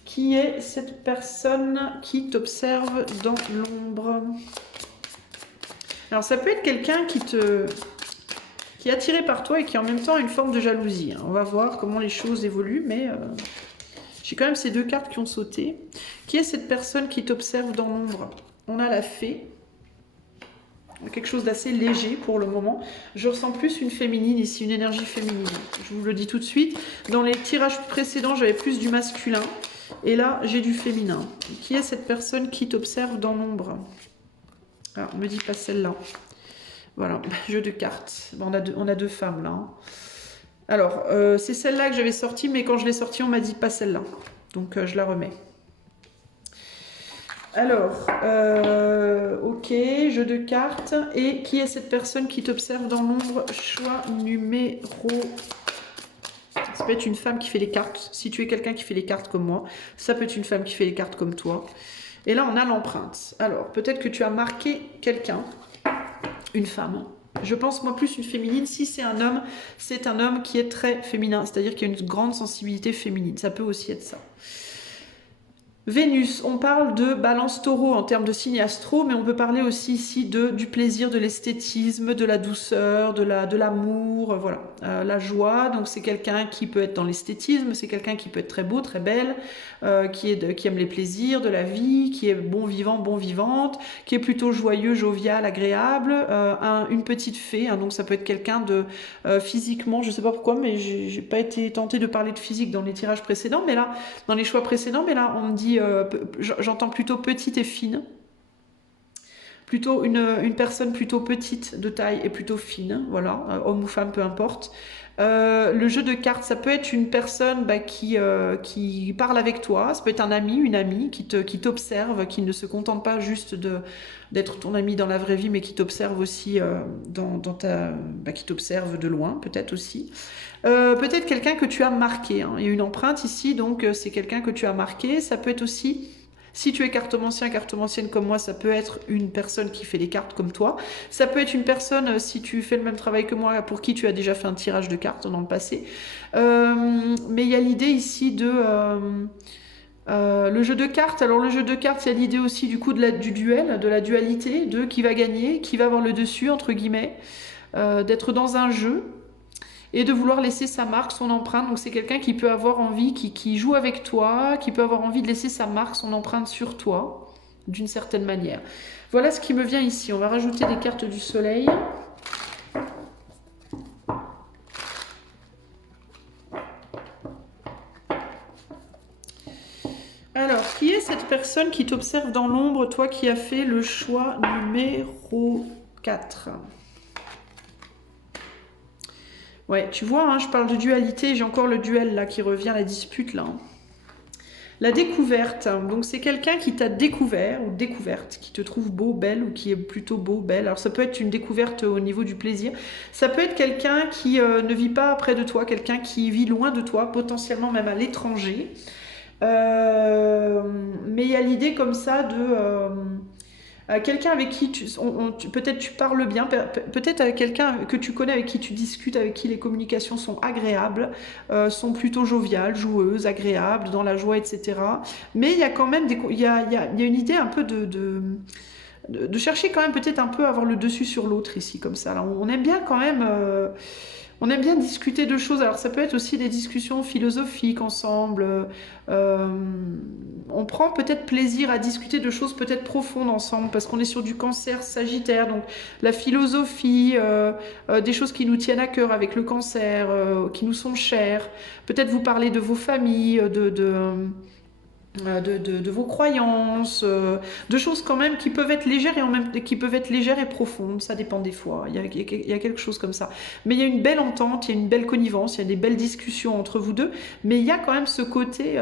Qui est cette personne qui t'observe dans l'ombre? Alors ça peut être quelqu'un qui est attiré par toi et qui en même temps a une forme de jalousie. On va voir comment les choses évoluent, mais j'ai quand même ces deux cartes qui ont sauté. Qui est cette personne qui t'observe dans l'ombre? On a la fée. Quelque chose d'assez léger pour le moment. Je ressens plus une féminine ici, une énergie féminine. Je vous le dis tout de suite. Dans les tirages précédents, j'avais plus du masculin. Et là, j'ai du féminin. Qui est cette personne qui t'observe dans l'ombre? Alors, on me dit pas celle-là. Voilà, jeu de cartes. On a deux femmes là. Hein. Alors, c'est celle-là que j'avais sortie, mais quand je l'ai sortie, on m'a dit pas celle-là. Donc, je la remets. Alors, ok, jeu de cartes. Et qui est cette personne qui t'observe dans l'ombre? Choix numéro... Ça peut être une femme qui fait les cartes. Si tu es quelqu'un qui fait les cartes comme moi, ça peut être une femme qui fait les cartes comme toi. Et là, on a l'empreinte. Alors, peut-être que tu as marqué quelqu'un, une femme. Je pense, moi, plus une féminine. Si c'est un homme qui est très féminin. C'est-à-dire qu'il y a une grande sensibilité féminine. Ça peut aussi être ça. Vénus, on parle de balance taureau en termes de signe astro, mais on peut parler aussi ici du plaisir, de l'esthétisme, de la douceur, de l'amour, voilà. La joie, donc c'est quelqu'un qui peut être dans l'esthétisme, c'est quelqu'un qui peut être très beau, très belle, qui aime les plaisirs de la vie, qui est bon vivant, bon vivante, qui est plutôt joyeux, jovial, agréable, une petite fée, hein, donc ça peut être quelqu'un de physiquement, je sais pas pourquoi, mais j'ai pas été tentée de parler de physique dans les tirages précédents, mais là, dans les choix précédents, mais là on me dit j'entends plutôt petite et fine. Plutôt une personne plutôt petite de taille et plutôt fine, voilà, homme ou femme, peu importe. Le jeu de cartes, ça peut être une personne qui parle avec toi, ça peut être un ami, une amie qui t'observe, qui ne se contente pas juste d'être ton ami dans la vraie vie, mais qui t'observe aussi qui t'observe de loin, peut-être aussi. Peut-être quelqu'un que tu as marqué, hein. Il y a une empreinte ici, donc c'est quelqu'un que tu as marqué. Ça peut être aussi, si tu es cartomancien, cartomancienne comme moi, ça peut être une personne qui fait les cartes comme toi. Ça peut être une personne, si tu fais le même travail que moi, pour qui tu as déjà fait un tirage de cartes dans le passé. Mais il y a l'idée ici de... le jeu de cartes, alors le jeu de cartes, il y a l'idée aussi du coup du duel, de la dualité, de qui va gagner, qui va avoir le dessus, entre guillemets, d'être dans un jeu, et de vouloir laisser sa marque, son empreinte. Donc c'est quelqu'un qui peut avoir envie, qui joue avec toi, qui peut avoir envie de laisser sa marque, son empreinte sur toi, d'une certaine manière. Voilà ce qui me vient ici. On va rajouter des cartes du soleil. Alors, qui est cette personne qui t'observe dans l'ombre, toi qui as fait le choix numéro 4? Ouais, tu vois, hein, je parle de dualité, j'ai encore le duel là qui revient, la dispute là. La découverte, donc c'est quelqu'un qui t'a découvert ou découverte, qui te trouve beau, belle ou qui est plutôt beau, belle. Alors ça peut être une découverte au niveau du plaisir. Ça peut être quelqu'un qui ne vit pas près de toi, quelqu'un qui vit loin de toi, potentiellement même à l'étranger. Mais il y a l'idée comme ça de... quelqu'un avec qui peut-être tu parles bien, peut-être avec quelqu'un que tu connais, avec qui tu discutes, avec qui les communications sont agréables, sont plutôt joviales, joueuses, agréables, dans la joie, etc. Mais il y a quand même il y a une idée un peu de chercher quand même peut-être un peu à avoir le dessus sur l'autre ici, comme ça. Là, on aime bien quand même... on aime bien discuter de choses. Alors ça peut être aussi des discussions philosophiques ensemble. Euh, on prend peut-être plaisir à discuter de choses peut-être profondes ensemble parce qu'on est sur du cancer sagittaire. Donc la philosophie, des choses qui nous tiennent à cœur avec le cancer, qui nous sont chères. Peut-être vous parler de vos familles, de vos croyances, de choses quand même qui peuvent être légères et en même qui peuvent être légères et profondes, ça dépend des fois. Il y a quelque chose comme ça. Mais il y a une belle entente, il y a une belle connivence, il y a des belles discussions entre vous deux, mais il y a quand même ce côté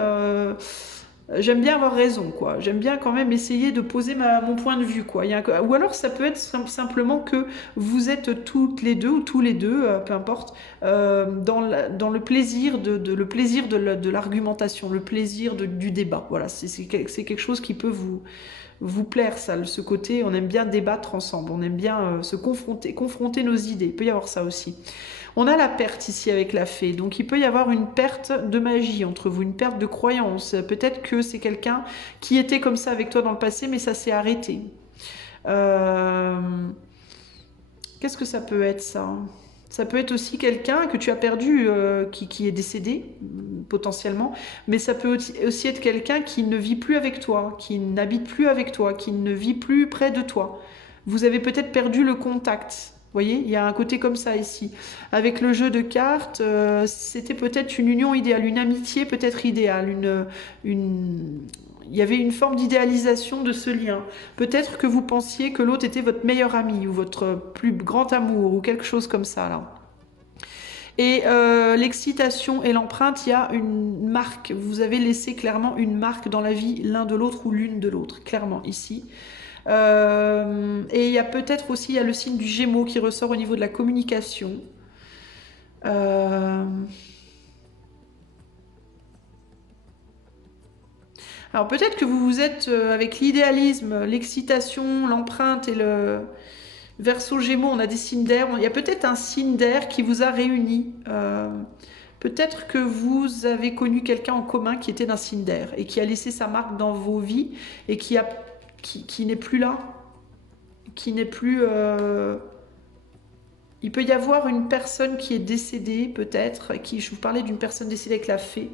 j'aime bien avoir raison, quoi. J'aime bien quand même essayer de poser mon point de vue, quoi. Ou alors ça peut être simplement que vous êtes toutes les deux ou tous les deux, peu importe, dans le plaisir de l'argumentation, le plaisir du débat. Voilà, c'est quelque chose qui peut vous plaire, ça, ce côté. On aime bien débattre ensemble, on aime bien se confronter nos idées. Il peut y avoir ça aussi. On a la perte ici avec la fée, donc il peut y avoir une perte de magie entre vous, une perte de croyance. Peut-être que c'est quelqu'un qui était comme ça avec toi dans le passé, mais ça s'est arrêté. Euh, Qu'est-ce que ça peut être ça? Ça peut être aussi quelqu'un que tu as perdu, qui est décédé, potentiellement, mais ça peut aussi être quelqu'un qui ne vit plus avec toi, qui n'habite plus avec toi, qui ne vit plus près de toi. Vous avez peut-être perdu le contact. Vous voyez, il y a un côté comme ça ici. Avec le jeu de cartes, c'était peut-être une union idéale, une amitié peut-être idéale, il y avait une forme d'idéalisation de ce lien. Peut-être que vous pensiez que l'autre était votre meilleur ami ou votre plus grand amour ou quelque chose comme ça là. Et l'excitation et l'empreinte, il y a une marque. Vous avez laissé clairement une marque dans la vie l'un de l'autre ou l'une de l'autre, clairement ici. Et il y a peut-être aussi il y a le signe du Gémeaux qui ressort au niveau de la communication. Alors peut-être que vous vous êtes avec l'idéalisme, l'excitation, l'empreinte et le Verseau Gémeaux, on a des signes d'air. Il y a peut-être un signe d'air qui vous a réunis. Peut-être que vous avez connu quelqu'un en commun qui était d'un signe d'air et qui a laissé sa marque dans vos vies et qui n'est plus là, qui n'est plus... Il peut y avoir une personne qui est décédée, peut-être, je vous parlais d'une personne décédée avec la fée,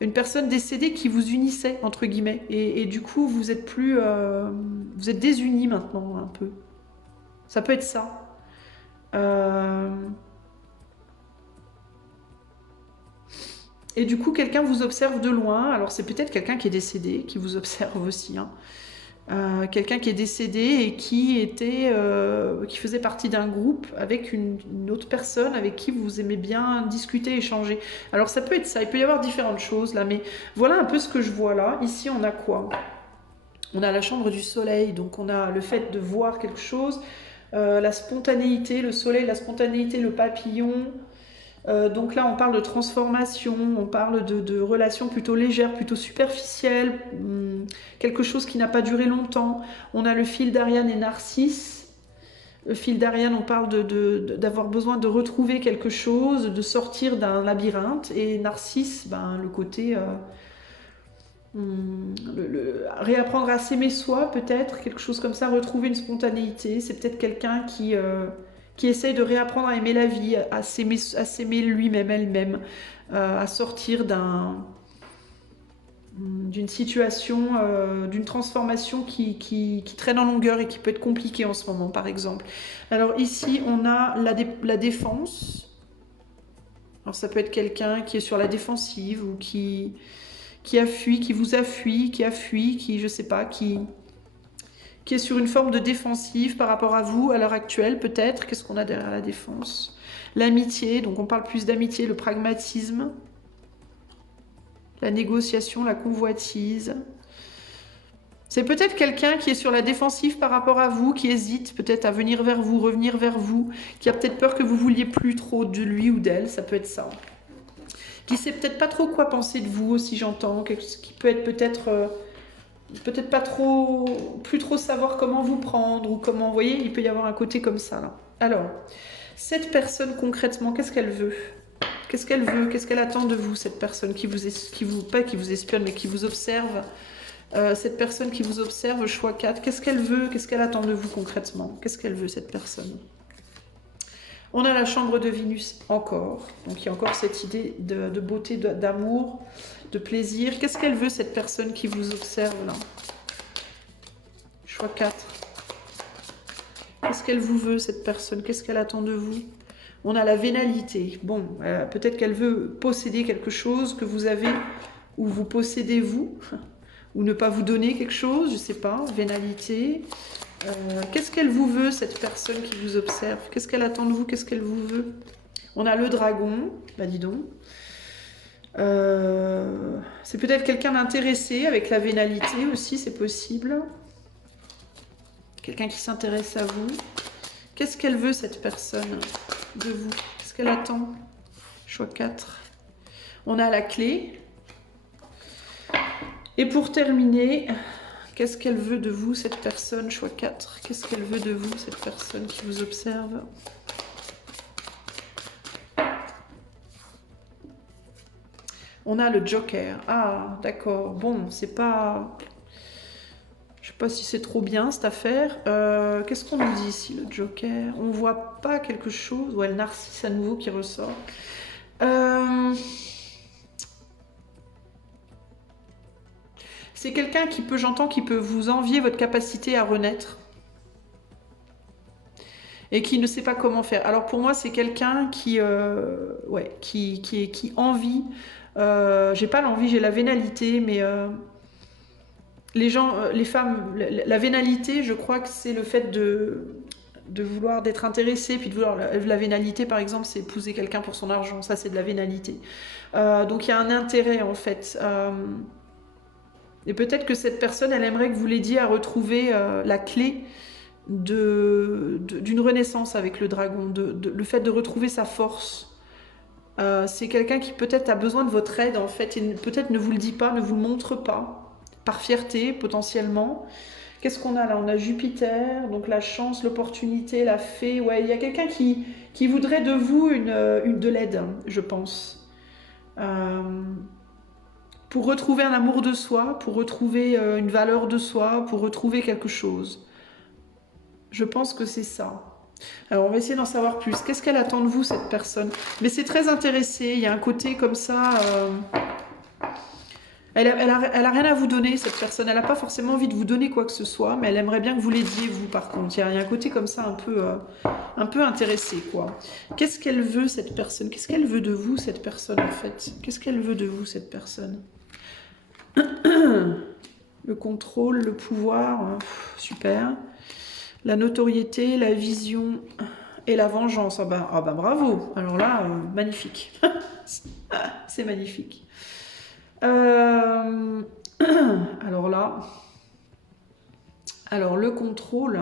une personne décédée qui vous unissait, entre guillemets, et du coup, vous êtes plus... vous êtes désunis maintenant, un peu. Ça peut être ça. Et du coup, quelqu'un vous observe de loin. Alors, c'est peut-être quelqu'un qui est décédé, qui vous observe aussi, hein. Quelqu'un qui est décédé et qui faisait partie d'un groupe avec une autre personne avec qui vous aimez bien discuter, échanger. Alors ça peut être ça, il peut y avoir différentes choses là, mais voilà un peu ce que je vois là. Ici on a quoi? On a la chambre du soleil, donc on a le fait de voir quelque chose, la spontanéité, le soleil, la spontanéité, le papillon. Donc là, on parle de transformation, on parle de relations plutôt légères, plutôt superficielles, quelque chose qui n'a pas duré longtemps. On a le fil d'Ariane et Narcisse. Le fil d'Ariane, on parle d'avoir besoin de retrouver quelque chose, de sortir d'un labyrinthe. Et Narcisse, ben, le côté... réapprendre à s'aimer soi, peut-être, quelque chose comme ça, retrouver une spontanéité. C'est peut-être quelqu'un qui essaye de réapprendre à aimer la vie, à s'aimer lui-même, elle-même, à sortir d'une situation, d'une transformation qui traîne en longueur et qui peut être compliquée en ce moment, par exemple. Alors ici, on a la défense. Alors ça peut être quelqu'un qui est sur la défensive ou qui a fui, qui vous a fui, qui je sais pas, qui est sur une forme de défensive par rapport à vous, à l'heure actuelle, peut-être. Qu'est-ce qu'on a derrière la défense? L'amitié, donc on parle plus d'amitié, le pragmatisme, la négociation, la convoitise. C'est peut-être quelqu'un qui est sur la défensive par rapport à vous, qui hésite peut-être à venir vers vous, revenir vers vous, qui a peut-être peur que vous vouliez plus trop de lui ou d'elle, ça peut être ça. Qui sait peut-être pas trop quoi penser de vous aussi, j'entends, qui peut être peut-être... peut-être pas trop, plus trop savoir comment vous prendre ou comment, vous voyez, il peut y avoir un côté comme ça là. Alors, cette personne concrètement, qu'est-ce qu'elle veut? Qu'est-ce qu'elle veut? Qu'est-ce qu'elle attend de vous, cette personne pas qui vous espionne, mais qui vous observe? Cette personne qui vous observe, choix 4, qu'est-ce qu'elle veut? Qu'est-ce qu'elle attend de vous concrètement? Qu'est-ce qu'elle veut, cette personne? On a la chambre de Vénus encore, donc il y a encore cette idée de beauté, d'amour, de plaisir. Qu'est-ce qu'elle veut, cette personne qui vous observe là? Choix 4. Qu'est-ce qu'elle vous veut, cette personne? Qu'est-ce qu'elle attend de vous? On a la vénalité. Bon, peut-être qu'elle veut posséder quelque chose que vous avez, ou vous possédez vous, ou ne pas vous donner quelque chose, je sais pas, vénalité. Qu'est-ce qu'elle vous veut, cette personne qui vous observe? Qu'est-ce qu'elle attend de vous? Qu'est-ce qu'elle vous veut? On a le dragon, bah dis donc. C'est peut-être quelqu'un d'intéressé avec la vénalité aussi, c'est possible. Quelqu'un qui s'intéresse à vous. Qu'est-ce qu'elle veut, cette personne, de vous? Qu'est-ce qu'elle attend? Choix 4. On a la clé. Et pour terminer, qu'est-ce qu'elle veut de vous, cette personne? Choix 4. Qu'est-ce qu'elle veut de vous, cette personne qui vous observe? On a le Joker. Ah, d'accord. Bon, c'est pas... Je sais pas si c'est trop bien, cette affaire. Qu'est-ce qu'on nous dit ici, le Joker? On voit pas quelque chose. Ouais, le narcisse à nouveau qui ressort. C'est quelqu'un qui peut, j'entends, qui peut vous envier votre capacité à renaître. Et qui ne sait pas comment faire. Alors pour moi, c'est quelqu'un qui, qui envie. J'ai pas l'envie, j'ai la vénalité, mais les gens, les femmes, la vénalité, je crois que c'est le fait de vouloir, d'être intéressé, puis de vouloir. La vénalité, par exemple, c'est épouser quelqu'un pour son argent. Ça, c'est de la vénalité. Donc il y a un intérêt, en fait. Et peut-être que cette personne, elle aimerait que vous l'aidiez à retrouver la clé d'une renaissance avec le dragon, le fait de retrouver sa force. C'est quelqu'un qui peut-être a besoin de votre aide, en fait, et peut-être ne vous le dit pas, ne vous le montre pas, par fierté, potentiellement. Qu'est-ce qu'on a là? On a Jupiter, donc la chance, l'opportunité, la fée. Ouais, il y a quelqu'un qui voudrait de vous de l'aide, je pense. Pour retrouver un amour de soi, pour retrouver une valeur de soi, pour retrouver quelque chose. Je pense que c'est ça. Alors, on va essayer d'en savoir plus. Qu'est-ce qu'elle attend de vous, cette personne? Mais c'est très intéressé. Il y a un côté comme ça... Elle a rien à vous donner, cette personne. Elle n'a pas forcément envie de vous donner quoi que ce soit, mais elle aimerait bien que vous l'aidiez, vous, par contre. Il y a un côté comme ça un peu intéressé, quoi. Qu'est-ce qu'elle veut, cette personne? Qu'est-ce qu'elle veut de vous, cette personne, en fait? Qu'est-ce qu'elle veut de vous, cette personne? Le contrôle, le pouvoir, super. La notoriété, la vision et la vengeance. Ah bah bravo. Alors là, magnifique. C'est magnifique. Alors là, le contrôle,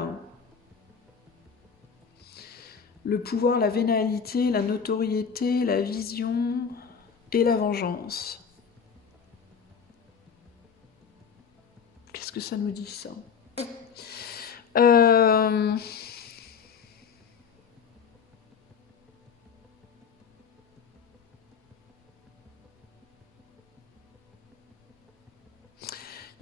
le pouvoir, la vénalité, la notoriété, la vision et la vengeance. Qu'est-ce que ça nous dit, ça? Il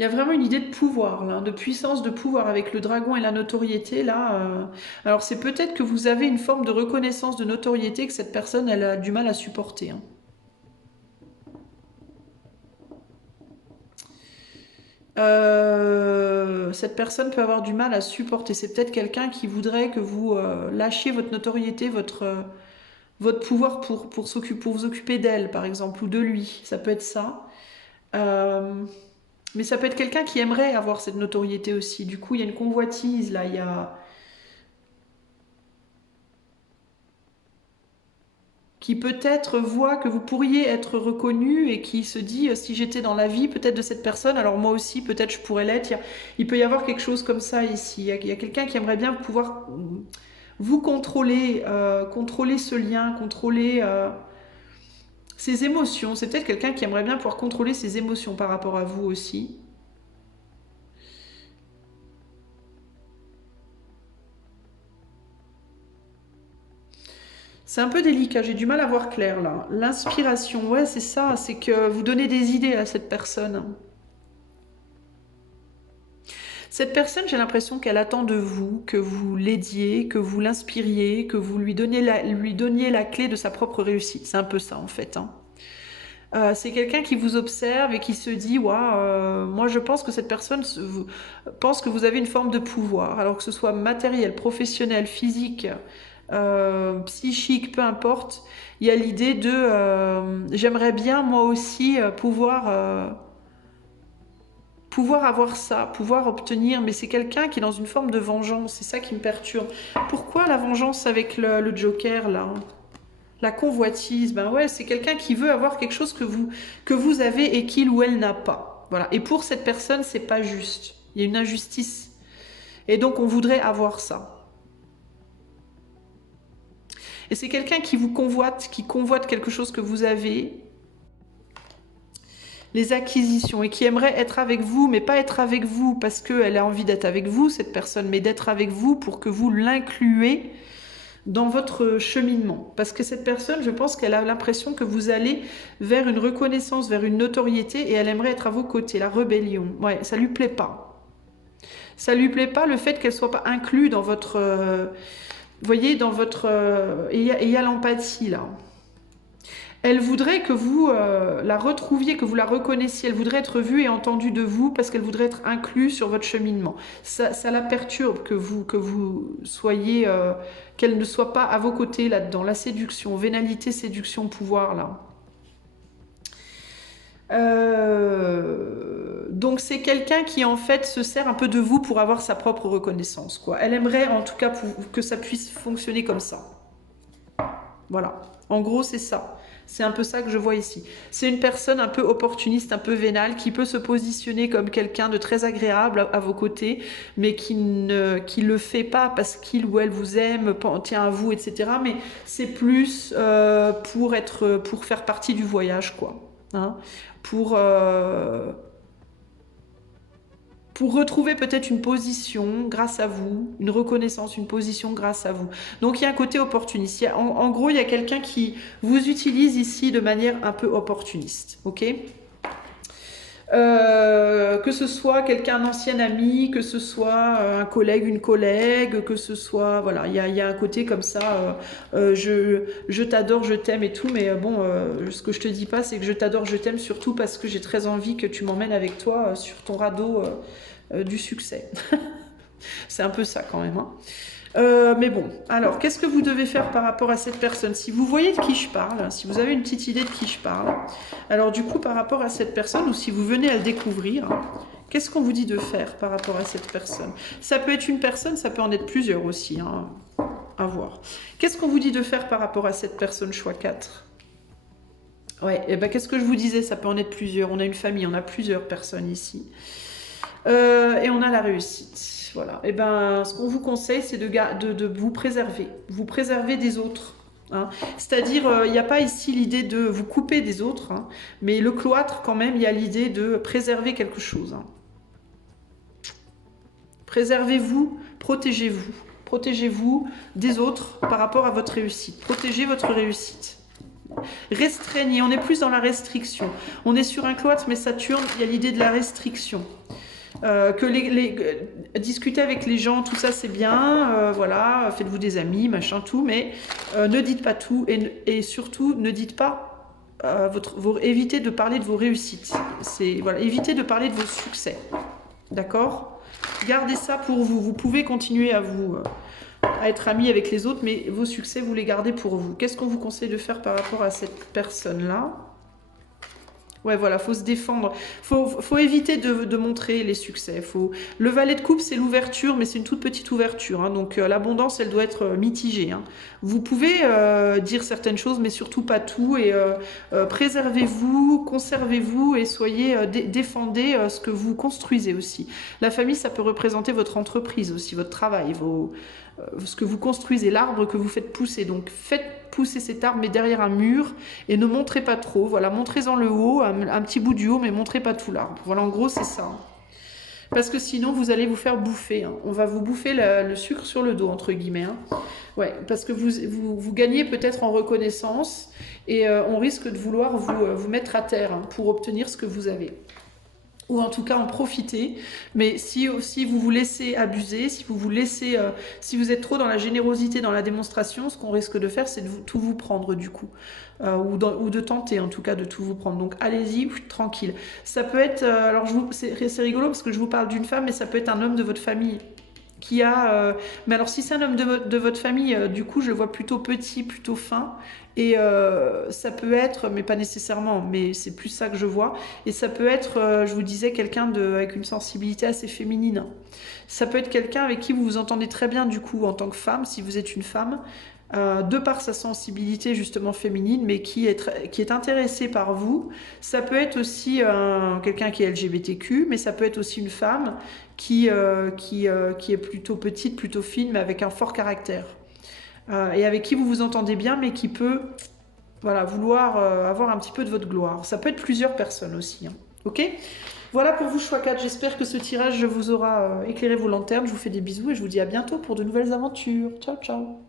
y a vraiment une idée de pouvoir, là, de puissance, de pouvoir avec le dragon et la notoriété. Là, alors c'est peut-être que vous avez une forme de reconnaissance de notoriété que cette personne, elle a du mal à supporter. Hein. Cette personne peut avoir du mal à supporter. C'est peut-être quelqu'un qui voudrait que vous lâchiez votre notoriété, votre pouvoir pour vous occuper d'elle, par exemple, ou de lui. Ça peut être ça. Mais ça peut être quelqu'un qui aimerait avoir cette notoriété aussi. Du coup, il y a une convoitise, là. Il y a... qui peut-être voit que vous pourriez être reconnu et qui se dit, si j'étais dans la vie peut-être de cette personne, alors moi aussi, peut-être je pourrais l'être. Il peut y avoir quelque chose comme ça ici. Il y a quelqu'un qui aimerait bien pouvoir vous contrôler, contrôler ce lien, contrôler ses émotions. C'est peut-être quelqu'un qui aimerait bien pouvoir contrôler ses émotions par rapport à vous aussi. C'est un peu délicat, j'ai du mal à voir clair là. L'inspiration, ouais, c'est ça, c'est que vous donnez des idées à cette personne. Cette personne, j'ai l'impression qu'elle attend de vous que vous l'aidiez, que vous l'inspiriez, que vous lui donniez la clé de sa propre réussite. C'est un peu ça en fait, hein. C'est quelqu'un qui vous observe et qui se dit, waouh, moi je pense que cette personne pense que vous avez une forme de pouvoir, alors que ce soit matériel, professionnel, physique, psychique, peu importe. Il y a l'idée de, j'aimerais bien moi aussi pouvoir avoir ça, pouvoir obtenir, mais c'est quelqu'un qui est dans une forme de vengeance, c'est ça qui me perturbe. Pourquoi la vengeance avec le Joker là? La convoitise, ben ouais, c'est quelqu'un qui veut avoir quelque chose que vous avez et qu'il ou elle n'a pas. Voilà. Et pour cette personne, c'est pas juste. Il y a une injustice. Et donc, on voudrait avoir ça. Et c'est quelqu'un qui convoite quelque chose que vous avez, les acquisitions, et qui aimerait être avec vous, mais pas être avec vous parce qu'elle a envie d'être avec vous, cette personne, mais d'être avec vous pour que vous l'incluez dans votre cheminement. Parce que cette personne, je pense qu'elle a l'impression que vous allez vers une reconnaissance, vers une notoriété, et elle aimerait être à vos côtés, la rébellion. Ouais, ça lui plaît pas. Ça lui plaît pas le fait qu'elle soit pas inclue dans votre... vous voyez, dans votre... Il y a l'empathie, là. Elle voudrait que vous la retrouviez, que vous la reconnaissiez. Elle voudrait être vue et entendue de vous parce qu'elle voudrait être inclue sur votre cheminement. Ça la perturbe que vous soyez, qu'elle ne soit pas à vos côtés là-dedans. La séduction, vénalité, séduction, pouvoir, là. Donc c'est quelqu'un qui en fait se sert un peu de vous pour avoir sa propre reconnaissance, quoi. Elle aimerait en tout cas que ça puisse fonctionner comme ça. Voilà. En gros, c'est ça. C'est un peu ça que je vois ici. C'est une personne un peu opportuniste, un peu vénale, qui peut se positionner comme quelqu'un de très agréable à vos côtés, mais qui le fait pas parce qu'il ou elle vous aime, tient à vous, etc. Mais c'est plus pour faire partie du voyage, quoi. Hein, pour retrouver peut-être une position grâce à vous, une reconnaissance, une position grâce à vous. Donc il y a un côté opportuniste. En gros, il y a quelqu'un qui vous utilise ici de manière un peu opportuniste. Ok ? Que ce soit quelqu'un, un ancien ami, que ce soit un collègue, une collègue, que ce soit... Voilà, il y a un côté comme ça, je t'adore, je t'aime et tout, mais bon, ce que je te dis pas, c'est que je t'adore, je t'aime surtout parce que j'ai très envie que tu m'emmènes avec toi sur ton radeau du succès. C'est un peu ça quand même, hein. Mais bon, alors, qu'est-ce que vous devez faire par rapport à cette personne? Si vous voyez de qui je parle, si vous avez une petite idée de qui je parle, alors du coup, par rapport à cette personne, ou si vous venez à le découvrir, qu'est-ce qu'on vous dit de faire par rapport à cette personne? Ça peut être une personne, ça peut en être plusieurs aussi, hein, à voir. Qu'est-ce qu'on vous dit de faire par rapport à cette personne, choix 4? Ouais, et ben qu'est-ce que je vous disais, ça peut en être plusieurs. On a une famille, on a plusieurs personnes ici. Et on a la réussite. Voilà. Et ben, ce qu'on vous conseille, c'est de vous préserver des autres. Hein. C'est-à-dire, il n'y a pas ici l'idée de vous couper des autres, hein, mais le cloître, quand même, il y a l'idée de préserver quelque chose. Hein. Préservez-vous, protégez-vous. Protégez-vous des autres par rapport à votre réussite. Protégez votre réussite. Restreignez, on est plus dans la restriction. On est sur un cloître, mais Saturne, il y a l'idée de la restriction. Discuter avec les gens, tout ça c'est bien, voilà, faites-vous des amis, machin, tout, mais ne dites pas tout et surtout ne dites pas, évitez de parler de vos réussites, voilà, évitez de parler de vos succès, d'accord? Gardez ça pour vous, vous pouvez continuer à être amis avec les autres, mais vos succès vous les gardez pour vous. Qu'est-ce qu'on vous conseille de faire par rapport à cette personne-là? Ouais, voilà, faut se défendre. Faut éviter de montrer les succès. Le valet de coupe, c'est l'ouverture, mais c'est une toute petite ouverture. Hein, donc l'abondance, elle doit être mitigée. Hein. Vous pouvez dire certaines choses, mais surtout pas tout. Et préservez-vous, conservez-vous et défendez ce que vous construisez aussi. La famille, ça peut représenter votre entreprise aussi, votre travail, ce que vous construisez, l'arbre que vous faites pousser. Donc faites pousser cet arbre, mais derrière un mur, et ne montrez pas trop. Voilà, montrez-en le haut, un petit bout du haut, mais montrez pas tout l'arbre. Voilà, en gros, c'est ça. Parce que sinon, vous allez vous faire bouffer, hein. On va vous bouffer le sucre sur le dos, entre guillemets, hein. Ouais, parce que vous gagnez peut-être en reconnaissance et on risque de vouloir vous mettre à terre, hein, pour obtenir ce que vous avez. Ou en tout cas en profiter. Mais si vous vous laissez abuser, si vous êtes trop dans la générosité, dans la démonstration, ce qu'on risque de faire, c'est de tout vous prendre du coup. Ou de tenter en tout cas de tout vous prendre. Donc allez-y, tranquille. Ça peut être, alors c'est rigolo parce que je vous parle d'une femme, mais ça peut être un homme de votre famille qui a... mais alors si c'est un homme de votre famille, du coup je le vois plutôt petit, plutôt fin, et ça peut être, mais pas nécessairement, mais c'est plus ça que je vois, et ça peut être, je vous disais, quelqu'un avec une sensibilité assez féminine. Ça peut être quelqu'un avec qui vous vous entendez très bien du coup en tant que femme, si vous êtes une femme, de par sa sensibilité justement féminine, mais qui est intéressé par vous. Ça peut être aussi quelqu'un qui est LGBTQ, mais ça peut être aussi une femme qui est plutôt petite, plutôt fine, mais avec un fort caractère. Et avec qui vous vous entendez bien, mais qui peut, voilà, vouloir avoir un petit peu de votre gloire. Ça peut être plusieurs personnes aussi, hein. Ok? Voilà pour vous, choix 4. J'espère que ce tirage vous aura éclairé vos lanternes. Je vous fais des bisous et je vous dis à bientôt pour de nouvelles aventures. Ciao, ciao!